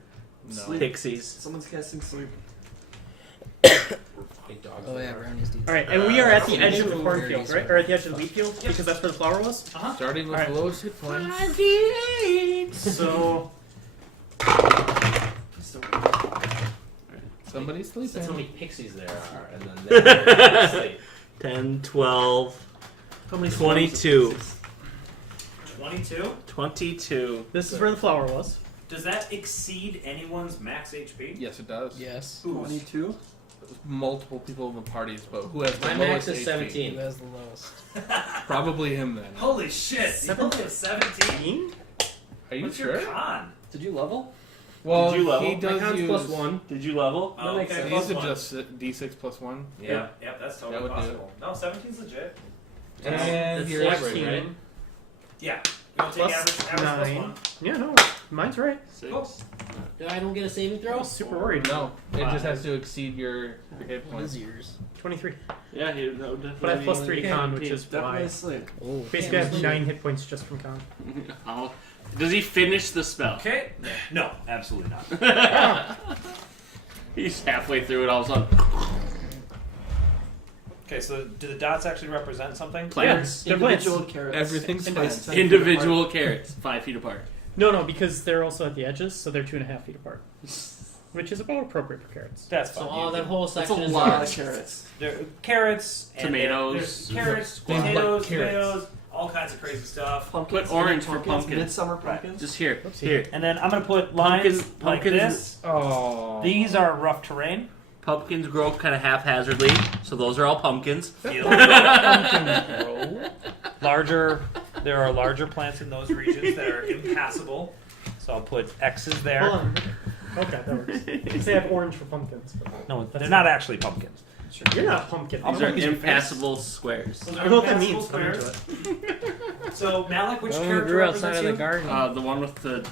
No. Sleep. Pixies. Someone's casting sleep. Big dogs. Oh yeah, brownies do. All right, and we are at the Uh, edge of the very cornfield, easy. right? Or at the edge of the wheat field, because that's where the flower was. Starting with Alright. the lowest hit points. So Somebody's sleeping. That's how many pixies there are, and then they're asleep. 10, 12, How many 22. 22. 22. this is where the flower was. Does that exceed anyone's max HP? Yes, it does. Yes. 22? Multiple people in the parties, but who has the My lowest max is HP? 17. Who has the lowest? Probably him then. Holy shit! You only have 17? Are you What's sure? your con? Did you level? Well, Did you level? he My does con's use. plus 1. Did you level? Oh, makes okay, sense. plus These are one. just D6 plus 1. Yeah, yep, that's totally That would do possible. No, 17's legit. And That's here's average, right? Yeah. You want to take Plus average plus 9. 1? Yeah, no, mine's right. 6. Cool. I don't get a saving I throw? was super worried. No, it just has to exceed your hit What is points. yours? 23. Yeah, he no, definitely. But I have plus 3 con, which is Definitely why. asleep. Oh. Basically, I have 9 hit points just from con. Oh. Does he finish the spell? Okay. No, absolutely not. He's halfway through it all of a sudden. Okay, so do the dots actually represent something? Plants. They're plants. Individual carrots. Everything's And fine. it's 10 feet Individual apart. carrots, 5 feet apart. No, because they're also at the edges, so they're 2.5 feet apart. Which is about appropriate for carrots. That's So fine. all that whole That's a section is lot of carrots. There are carrots, and Tomatoes. there's carrots, They like potatoes, carrots. tomatoes, all kinds of crazy stuff. Pumpkins. Put orange for pumpkin. Midsummer pumpkins. Just here. Whoopsie. Here. And then I'm gonna put lines like pumpkins- this. Oh. These are rough terrain. Pumpkins grow kind of haphazardly, so those are all pumpkins. Larger, there are larger plants in those regions that are impassable. So I'll put X's there. Hold on. Okay, that works. They have orange for pumpkins. But No, they're not actually pumpkins. you're not pumpkin. I'll These are Pumpkins are impassable squares. Those I are don't know what that impassable means. squares. I'm into it. So Malik, which Well, we character grew outside represents of the you? garden. The one with the.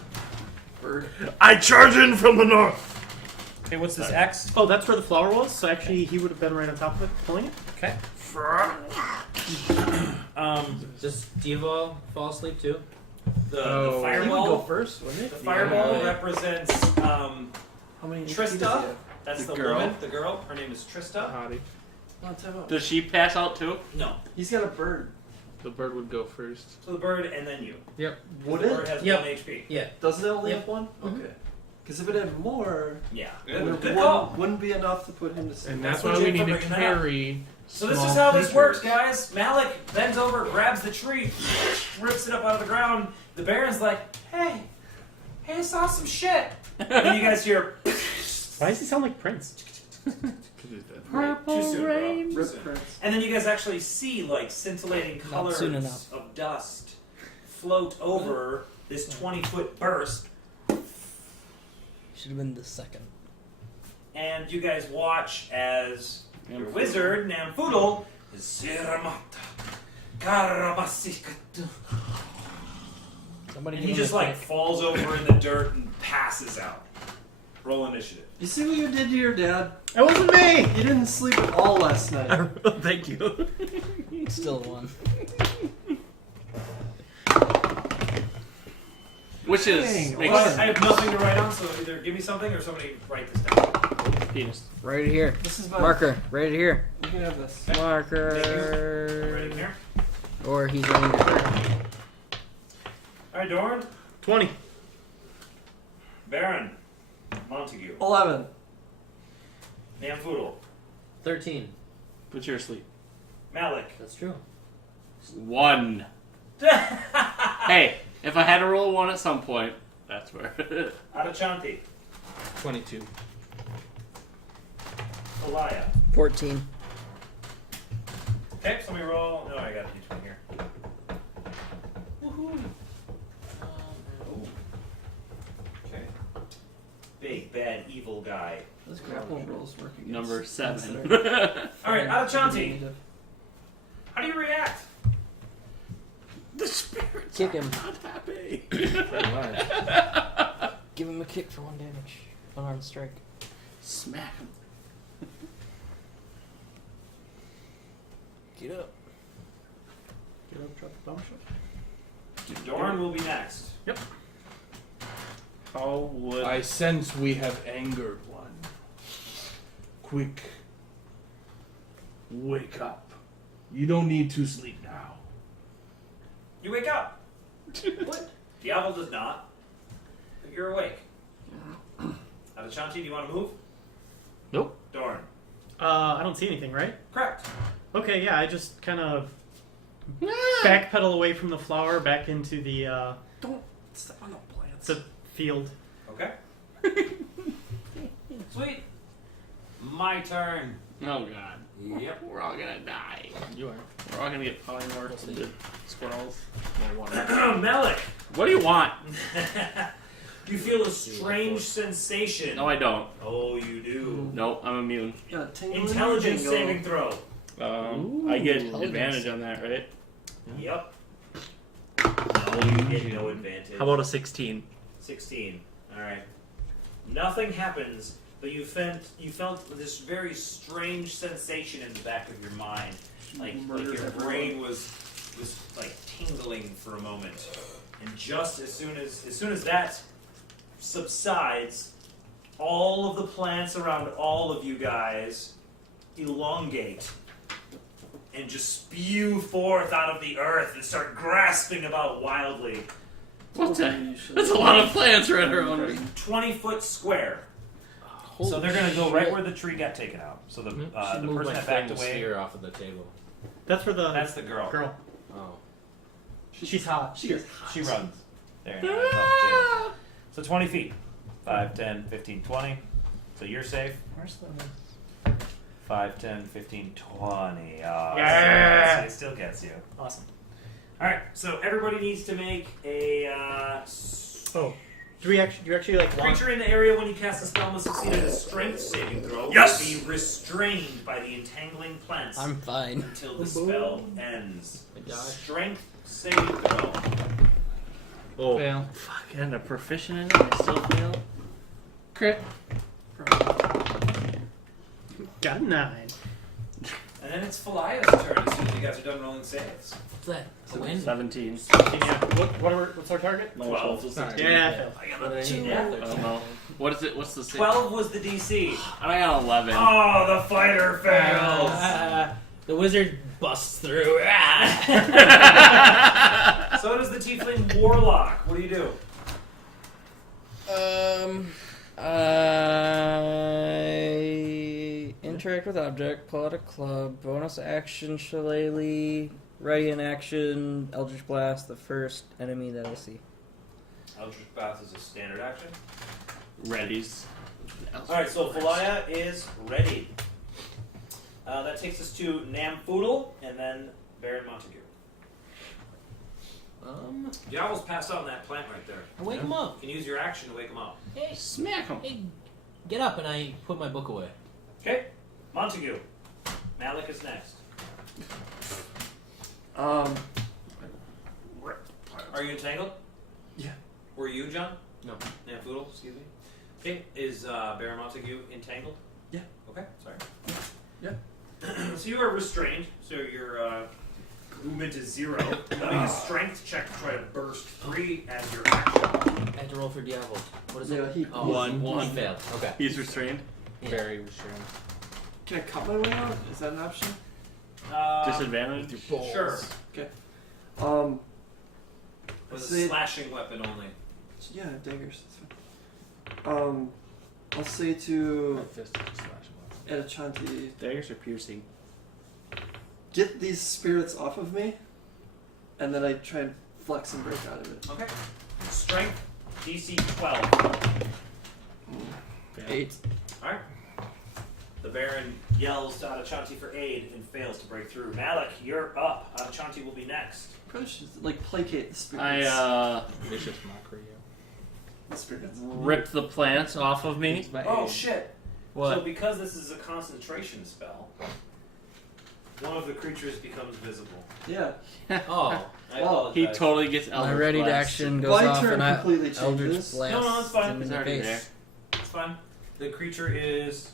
Bird. I charge in from the north! Okay, what's this X? Oh, that's where the flower was. So actually, he would have been right on top of it, pulling it. Okay. Does Diva fall asleep too? The Oh. He would go fireball. first, wouldn't it? The fireball Yeah. represents How many HP does he Trista. have? That's The the girl. woman. The girl. Her name is Trista. Hottie. Oh, time out. Does she pass out too? No. He's got a bird. The bird would go first. So the bird and then you. Yep. Would The bird it? has Yep. 1 HP. Yeah. Does it only Yep. have one? Mhm. Okay. Because if it had more, Yeah. Yeah. Good, it good call. wouldn't be enough to put him to sleep. And that's That's why we legit need for to bringing that up. carry. So this small is how this works, creatures. guys. Malik bends over, grabs the tree, rips it up out of the ground. The Baron's like, hey, I saw some shit. And then you guys hear, Why does he sound like Prince? Too soon, bro. Too Rip soon. Prince. And then you guys actually see like scintillating Not colors soon enough. of dust float over this 20-foot burst. Should have been the second. and you guys watch as your wizard, Namfoodle, is Siramata Karabasikatu. Somebody And give he him just a like kick. falls over in the dirt and passes out. Roll initiative. You see what you did to your dad? That wasn't me! He didn't sleep at all last night. Thank you. Still one. Which is Dang, makes Well, I have nothing to write on, so either give me something or somebody write this down. penis. Right here. This is mine. Marker. Right here. You can have this. Right in Marker. here. Or he's running the turn. Alright, Dorn, 20. Baron, Montague, 11. Namfoodle, 13. Put you to sleep. Malik. That's true. 1. Hey, if I had to roll 1 at some point, that's where. Adachanti, 22. Alaya. 14. Okay, somebody roll. No, I got each one here. Woohoo! Okay. Big, bad, evil guy. Those grapple rolls work against Number 7. Alright, Adachanti, how do you react? The spirits Kick are him. not happy. Give him a kick for 1 damage. Unarmed strike. Smack him. Get up. Get up, drop the bombshell. Dorn will be next. How would I sense we have angered one. Quick. Wake up. You don't need to sleep now. You wake up. What? Diablo does not. But you're awake. Adachanti, do you want to move? Nope. Dorn. I don't see anything, right? Correct. Okay, yeah, I just kind of backpedal away from the flower back into the Don't step on the plants. the field. Okay. Sweet. My turn. Oh god. Yep. We're all gonna die. You are. We're all gonna get polymorphed into squirrels. Malik. What do you want? You feel a strange sensation. No, I don't. Oh, you do. Nope, I'm immune. Got a tingle in your Intelligence tingle. saving throw. I get Intelligence. advantage on that, right? Yep. No, you get no advantage. How about a 16? 16. Alright. Nothing happens, but you felt this very strange sensation in the back of your mind. Like your brain was like tingling for a moment. And just as soon as that subsides, all of the plants around all of you guys elongate and just spew forth out of the earth and start grasping about wildly. What the? That's a lot of plants right around me. 20-foot square. Holy So they're going to go right shit. where the tree got taken out. So the Should the move person my that backed flame away, sphere off of the table. That's for the that's the girl. girl. Oh. She's hot. She runs. There you go. That's off the table. So 20 feet. 5, 10, 15, 20. So you're safe. Where's the 5, 10, 15, 20. Yeah. It still gets you. awesome? Alright, so everybody needs to make a Oh, do you actually like launch? creature in the area when you cast a spell must succeed at a strength saving throw. Yes! Be restrained by the entangling plants I'm fine. until the spell ends. My gosh. Strength saving throw. Oh. Fail. Fuck, and a proficient in it, I still fail. Crit. Got 9. And then it's Falaya's turn as soon as you guys are done rolling saves. What's that? A win? 17. Yeah. What's our target? 12. Yeah, I failed. What did I need? Yeah. I don't know. What is it? What's the save? 12 was the DC. I got 11. Oh, the fighter fails. The wizard busts through. So does the tiefling warlock. What do you do? I interact with object, pull out a club, bonus action, shillelagh, ready in action, Eldritch Blast, the first enemy that I see. Eldritch Blast is a standard action. Readies. Alright, so Falaya is ready. That takes us to Namfoodle and then Baron Montague. Diablo's passed out on that plant right there. Wake him up. You can use your action to wake him up. Hey, Smack him. hey, get up, and I put my book away. Okay, Montague. Malik is next. Um. Are you entangled? Yeah. Were you, John? No. Namfoodle, excuse me. Okay, is Baron Montague entangled? Yeah. Okay, sorry. Yeah. So you are restrained, so your movement is 0. Make a strength check to try to burst free as your action. I had to roll for Diablo. What is Yeah, it? he- Oh, One. He failed. Okay. He's restrained. Yeah. Very restrained. Can I cut my way out? Is that an option? Disadvantage. Sure. Um. With a say- slashing weapon only. Yeah, daggers. That's fine. I'll say to My fist is just slashing. Edachanti, Daggers are piercing. get these spirits off of me, and then I try and flex and break out of it. Okay. Strength DC 12. 8. Alright. The Baron yells to Adachanti for aid and fails to break through. Malik, you're up. Adachanti will be next. Probably should like placate the spirits. I Vicious mockery. The spirits. ripped the plants off of me. Oh shit! What? So because this is a concentration spell, one of the creatures becomes visible. Yeah. Oh. I Well, apologize. He totally gets My Eldritch ready to Blast. action goes My off, turn and I completely Eldritch changes. Blast No, it's fine. him in He's the already face. It's fine. The creature is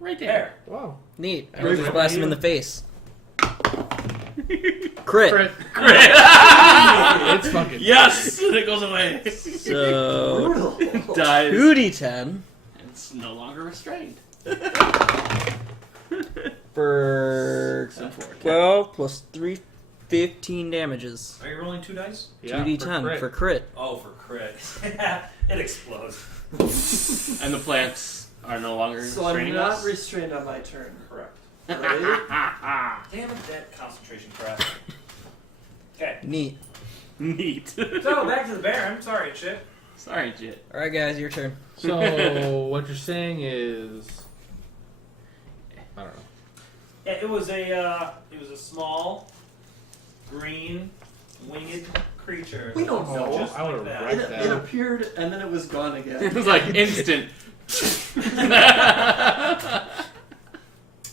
Right there. there. Wow. Neat. Right Eldritch behind Blast him you. in the face. Crit. It's fucking. Yes! And it goes away. So Brutal. Dies. 2d10 It's no longer restrained. for 12 plus 3, 15 damages. Are you rolling 2 dice? 2d10 for crit. Oh, for crit. It explodes. And the plants are no longer So I'm restraining not us. restrained on my turn. Correct. Right? Damn it, that concentration crap. Okay. Neat. Neat. So back to the Baron. Sorry, Chip. Sorry, Jit. Alright, guys, your turn. So what you're saying is, I don't know. Yeah, it was a small, green, winged creature. We don't know. Just I like would've that. read It, that. it appeared and then it was gone It again. was like instant.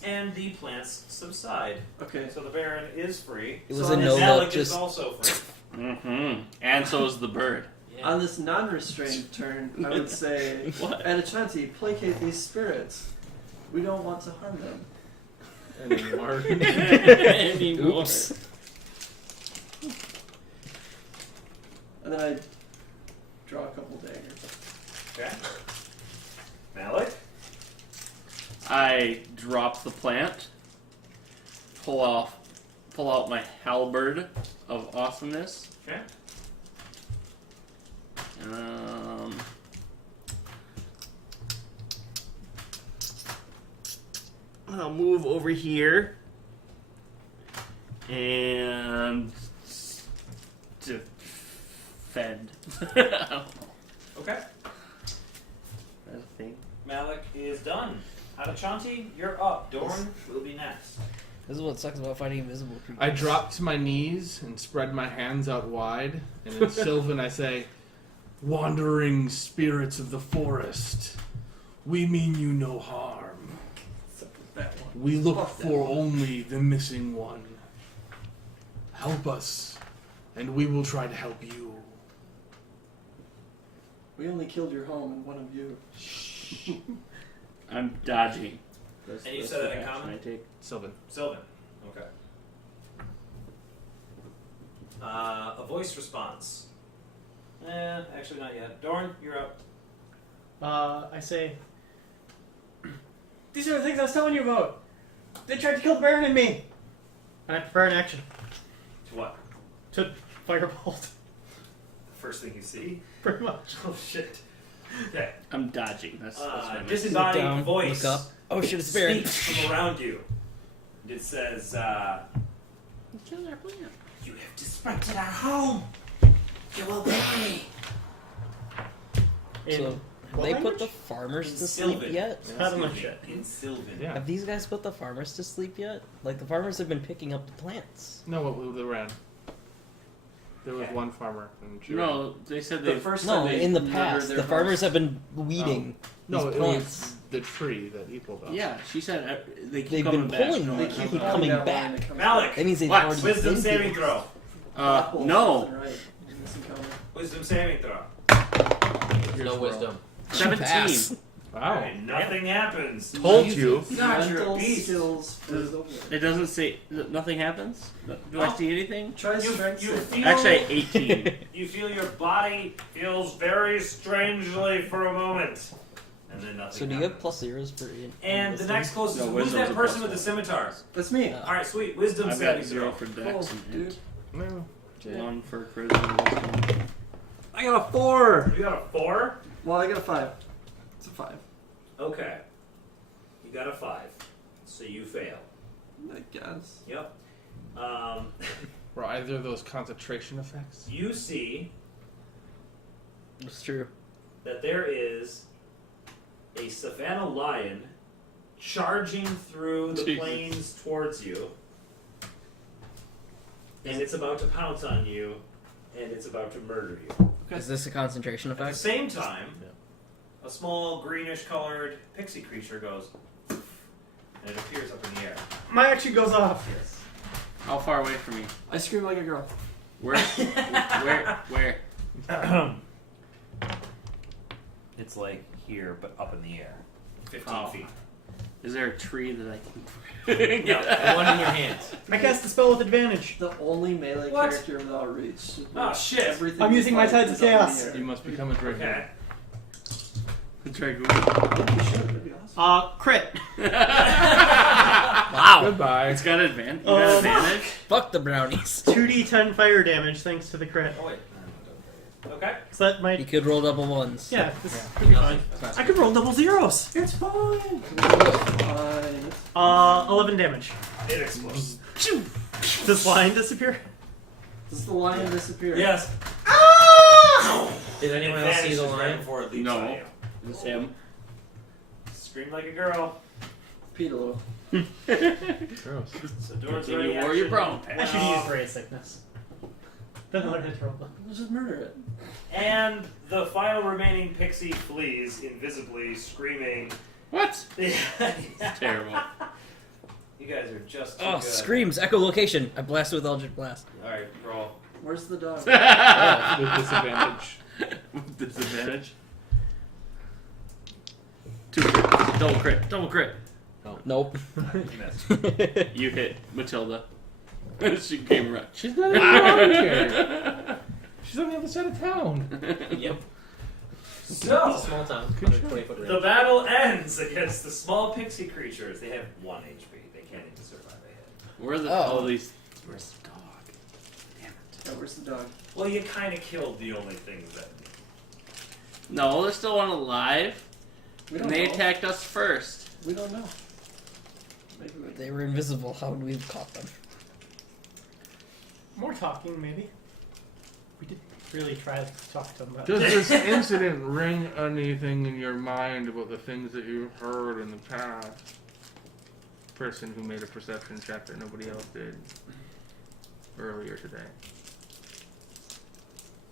And the plants subside. Okay. So the Baron is free. It was So a on no his look, Malik is just also free. Mm-hmm. And so is the bird. On this non-restrained turn, I would say, What? Edachanti, placate these spirits. We don't want to harm them. Anymore. Anymore. Oops. And then I draw a couple daggers. Okay. Malik? I drop the plant, pull out my halberd of awesomeness. Okay. I'll move over here and defend. Okay. That's a thing. Malik is done. Adachanti, you're up. Dorn will be next. This is what sucks about fighting invisible creatures. I drop to my knees and spread my hands out wide, and in Sylvan I say, "Wandering spirits of the forest, we mean you no harm. Except with that one. We look Fuck that for one. only the missing one. Help us, and we will try to help you." We only killed your home and one of you. I'm dodging. That's, And you that's said the that in action common? I take. Sylvan. Sylvan. Okay. A voice response. Actually not yet. Dorn, you're up. I say, these are the things I was telling you about. They tried to kill the Baron and me. And I prefer an action To what? to firebolt, First thing you see? pretty much. Oh shit. Okay. I'm dodging. That's my message. Disembodied down, voice. look up. Oh shit, it's Baron. Speaks from around you. It says, Kill our plant. You have disrupted our home. You will pay. So, have what they put language? the farmers In to sleep Sylvan. yet? Out of my Excuse me, shit. in Sylvan. Yeah. Have these guys put the farmers to sleep yet? Like, the farmers have been picking up the plants. No, what moved around? There was Okay. one farmer. And No, they said The they. first No, time they in the murdered past, their the farmers host. have been weeding no, these it plants. was the tree that he pulled up. Yeah, she said they keep They've coming been back. pulling. They They keep keep coming that back. line that comes Malik, That means they've What? already wisdom been saving here. throw. Apple, no. something right. Missing comment. Wisdom saving throw. There's no wisdom. 17. Pass. Wow. Okay, nothing happens. Told you. God, you're a Mental beast. skills for the It doesn't say nothing happens. Do I see anything? Try You, strength you save. feel Actually, 18. you feel your body feels very strangely for a moment, and then nothing. So do you happens. have plus zeros for? And the next closest, No, who's wisdom's that a person plus with the one. scimitar? That's me. Yeah. All right, sweet. Wisdom I've saving got 0 throw. for dex Oh, and dude. No. int. 1 for charisma. Wisdom. I got a 4. You got a 4. Well, I got a 5. It's a 5. Okay. You got a 5, so you fail. I guess. Yep. Were either of those concentration effects? You see It's true. that there is a savannah lion charging through the Jesus. plains towards you, and it's about to pounce on you, and it's about to murder you. Is this a concentration At the effect? same time, a small greenish-colored pixie creature goes, and it appears up in the air. Mine actually goes off. Yes. How far away from me? I scream like a girl. Where? Where? It's like here, but up in the air. 15 Oh. feet. Is there a tree that I No. can? The one in your hands. I cast the spell with advantage. The only melee What? character without reach. Oh, shit. Everything I'm we using my fight Tides of is up in the Chaos. air. You must become a dragon. Okay. Dragoon. Yeah, you should. That'd be awesome. Crit. Wow. Goodbye. It's got advantage. You got advantage. Fuck the brownies. 2d10 fire damage thanks to the crit. Oh, wait. Okay. So that might. You could roll double ones. Yeah, this could be fine. I could roll double zeros. It's fine. Fine. 11 damage. It explodes. Does lion disappear? Does the lion disappear? Yes. Did anyone else see the Vanishes right line? before it leaps No. on you. It's him. Scream like a girl. Pete a little. Gross. So Doran's Continue ready. warrior action. brown. I should use Ray of Sickness. Then learn to roll. Let's just murder it. And the final remaining pixie flees invisibly, screaming. What? It's Terrible. You guys are just too Oh, good. screams, echolocation. I blast with Eldritch Blast. Alright, roll. Where's the dog? With disadvantage. With disadvantage. 2 crit. Double crit. Double crit. Nope. You missed. You hit Matilda. She came right. She's not even around here. She's on the other side of town. Yep. So, It's a small town. 120-foot range. the battle ends against the small pixie creatures. They have 1 HP. They can't even survive a hit. Where are the Oh. all these? Where's the dog? Damn it. Oh, where's the dog? Well, you kind of killed the only things that. No, there's still one alive. We And don't they know. attacked us first. We don't know. Maybe we They were invisible. How would we have caught them? More talking, maybe. We did really try to talk to them about Does this incident ring anything in your mind about the things that you've heard in the past? Person who made a perception check that nobody else did earlier today.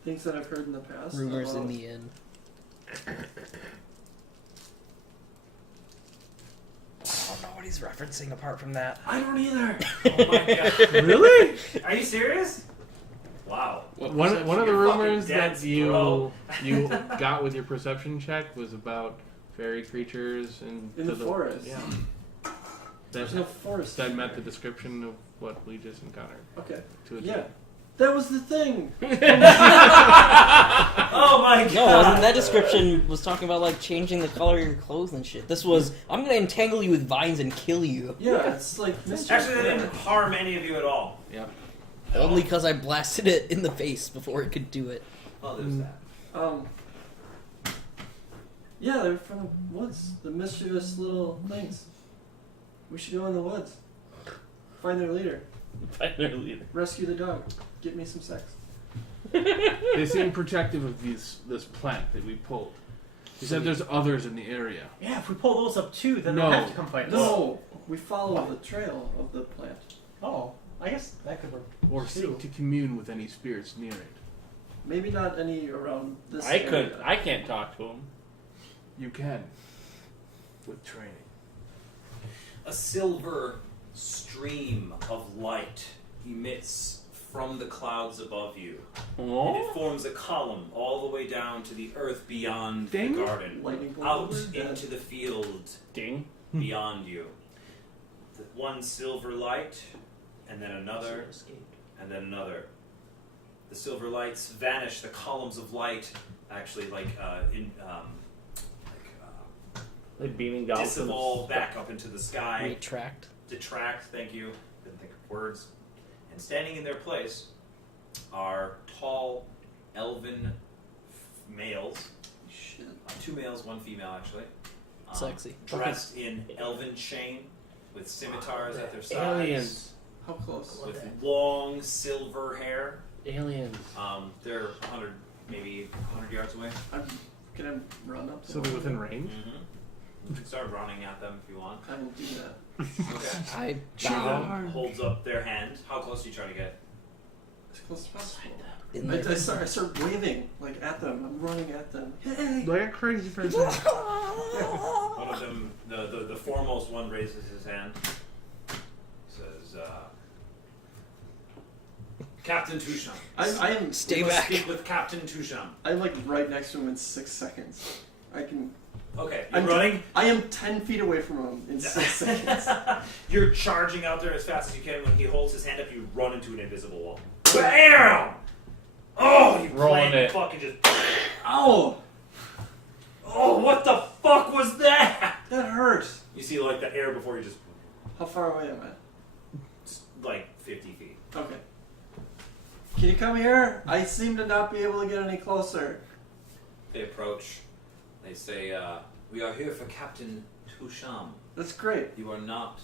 things that I've heard in the past. Rumors about- in the inn. I don't know what he's referencing apart from that. I don't either. Oh my god. Really? Are you serious? Wow. One of the You're rumors fucking that dense, you bro. got with your perception check was about fairy creatures and In the forest. Yeah. There's no forest. That in met the there. description of what we just encountered. Okay. To a Yeah. That was the thing. Oh my god. No, wasn't that description was talking about like changing the color of your clothes and shit. This was I'm gonna entangle you with vines and kill you. Yeah, it's like mischief. Actually, that didn't harm any of you at all. Yep. Only because I blasted it in the face before it could do it. Well, there's that. Yeah, they're from the woods. The mischievous little things. We should go in the woods. Find their leader. Find their leader. Rescue the dog. Get me some sex. They seem protective of this plant that we pulled. You said there's others in the area. Yeah, if we pull those up too, then No. they'll have to come fight us. No, we follow the trail of the plant. Oh. I guess that could work. Or seek to commune with any spirits near it. Maybe not any around this I area. can't talk to him. You can. With training. A silver stream of light emits from the clouds above you. And it forms a column all the way down to the earth beyond Ding. the garden. Lightning bolt Out over? into the field Ding. beyond you. The one silver light, and then another, and then another. The silver lights vanish. The columns of light actually Like beaming dolphins. dissolve back up into the sky. Retract. Detract, thank you. Didn't think of words. And standing in their place are tall, elven males. Shit. 2 males, 1 female, actually. Sexy. Dressed in elven chain with scimitars at their sides. Aliens. How close? With long silver hair. Aliens. They're 100, maybe 100 yards away. Can I run up to So they're within range? You can start running at them if you want. I will do that. Okay. I She holds up their hand. How close do you try to get? As close as possible. in I there. start waving like at them. I'm running at them. Hey! Like a crazy person. One of them, the foremost one, raises his hand. Says, Captain Toucham. I am. Stay Must back. speak with Captain Toucham. I'm like right next to him in 6 seconds. I can. Okay, you're I'm running. I am 10 feet away from him in 6 seconds. You're charging out there as fast as you can. When he holds his hand up, you run into an invisible wall. Bam! Oh, you Rolling it. fucking just. Ow! Oh, what the fuck was that? That hurt. You see, like the air before you just How far away am I? like 50 feet. Okay. Can you come here? I seem to not be able to get any closer. They approach. They say, "We are here for Captain Toucham. That's great. You are not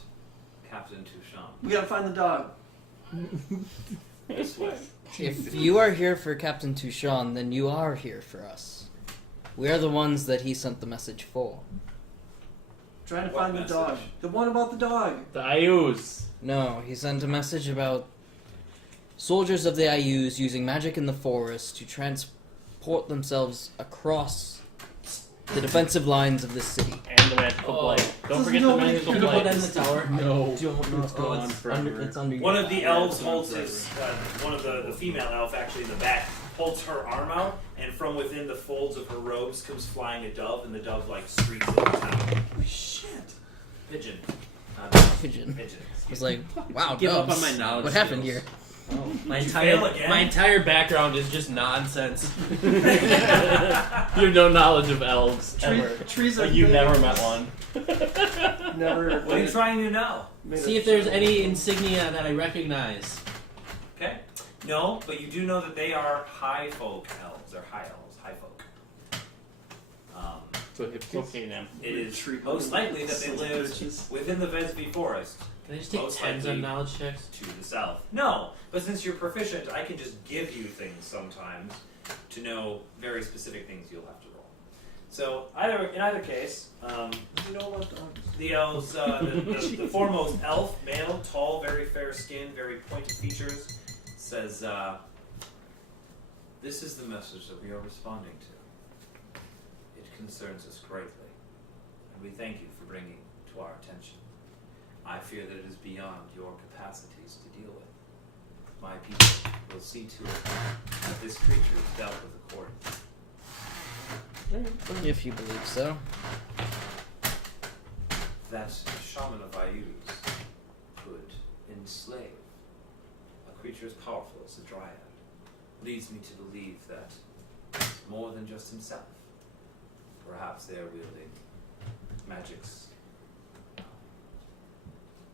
Captain Toucham. We gotta find the dog. This way." If you are here for Captain Touchon, then you are here for us. We are the ones that he sent the message for. Trying to What find message? the dog. The one about the dog. The Ayus. No, he sent a message about soldiers of the IUs using magic in the forest to transport themselves across the defensive lines of this city. And the magical blade. Don't forget the nobody magical Could have put blade. in the tower. No. Don't know. It's going on forever. It's under One your of the power. elves holds his, one of the female elf actually in the back, holds her arm out, and from within the folds of her robes comes flying a dove, and the dove like streaks into town. Shit. Pigeon. Pigeon. Pigeon. I was like, wow, Give up doves. on my knowledge What happened skills. here? My Did you fail entire again? my entire background is just nonsense. You have no knowledge of elves ever. Trees are Like you big. never met one. Never. What are you trying to know? made See a if there's shot. any insignia that I recognize. Okay. No, but you do know that they are high folk elves. They're high elves, high folk. So hip It's okay now. It is Treat most them likely that they sons of live bitches. within the Vesby forest Can I just take Most 10s likely. on knowledge checks? to the south. No, but since you're proficient, I can just give you things sometimes to know very specific things you'll have to roll. So in either case, You know about dogs. the elves, the foremost elf, male, tall, very fair skin, very pointed features, says, "This is the message that we are responding to. It concerns us greatly, and we thank you for bringing it to our attention. I fear that it is beyond your capacities to deal with. My people will see to it that this creature is dealt with accordingly." If you believe so. That a shaman of Ayus could enslave a creature as powerful as a dryad leads me to believe that it's more than just himself. Perhaps they are wielding magics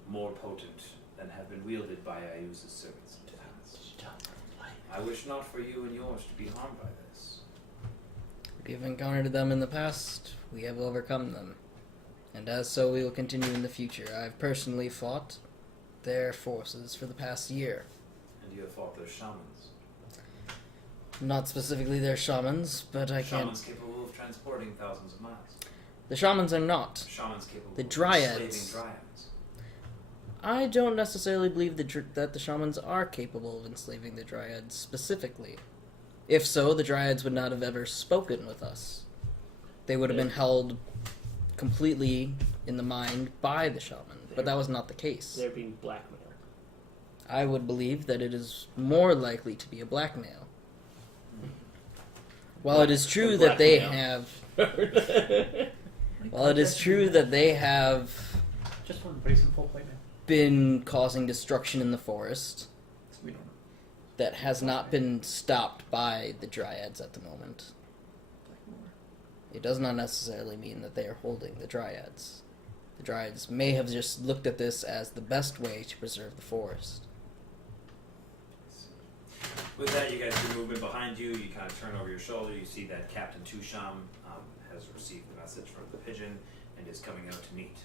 more potent than have been wielded by Ayus' servants in the past. I wish not for you and yours to be harmed by this. We have encountered them in the past. We have overcome them. And as so, we will continue in the future. I've personally fought their forces for the past year. And you have fought their shamans. Not specifically their shamans, but I can't. Shamans capable of transporting thousands of miles. The shamans are not. Shamans capable The of dryads. enslaving dryads. I don't necessarily believe that the shamans are capable of enslaving the dryads specifically. If so, the dryads would not have ever spoken with us. They would have been held completely in the mind by the shaman, but that was not the case. They're being blackmailed. I would believe that it is more likely to be a blackmail. While it is true that they have... While it is true that they have Just one, but he's in full play now. been causing destruction in the forest, that has not been stopped by the dryads at the moment. It does not necessarily mean that they are holding the dryads. The dryads may have just looked at this as the best way to preserve the forest. With that, you guys do movement behind you. You kind of turn over your shoulder. You see that Captain Tusham has received the message from the pigeon and is coming out to meet.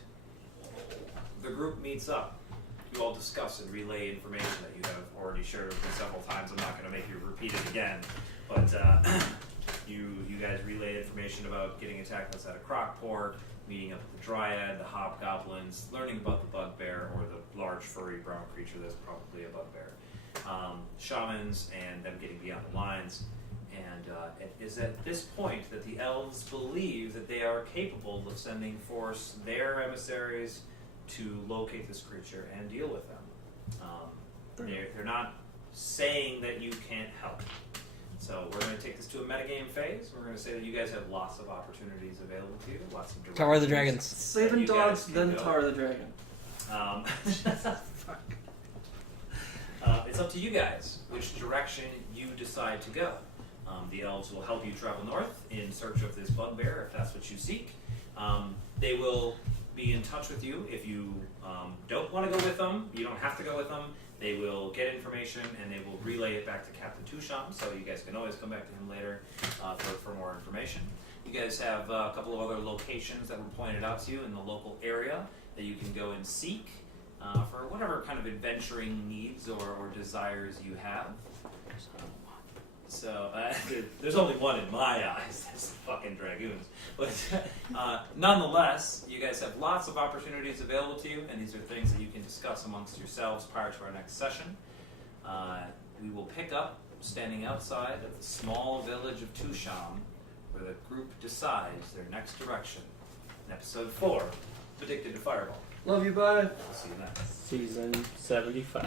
The group meets up. You all discuss and relay information that you have already shared with me several times. I'm not going to make you repeat it again, but you guys relay information about getting attacked outside of Crockport, meeting up with the Dryad, the Hobgoblins, learning about the Bugbear, or the large furry brown creature that's probably a Bugbear, shamans, and them getting beyond the lines. And it is at this point that the elves believe that they are capable of sending forth their emissaries to locate this creature and deal with them. They're not saying that you can't help. So we're going to take this to a metagame phase. We're going to say that you guys have lots of opportunities available to you, lots of directions. Tower of the Dragons. Saving You dogs, guys can then go. Tower of the Dragon. It's up to you guys which direction you decide to go. The elves will help you travel north in search of this bugbear if that's what you seek. They will be in touch with you if you don't want to go with them. You don't have to go with them. They will get information and they will relay it back to Captain Tusham, so you guys can always come back to him later for more information. You guys have a couple of other locations that were pointed out to you in the local area that you can go and seek for whatever kind of adventuring needs or desires you have. So, there's only one in my eyes. There's the fucking dragoons. But nonetheless, you guys have lots of opportunities available to you, and these are things that you can discuss amongst yourselves prior to our next session. We will pick up standing outside of the small village of Tusham, where the group decides their next direction. In episode 4, Addicted to Fireball. Love you, bye. We'll see you next. Season 75. Bye.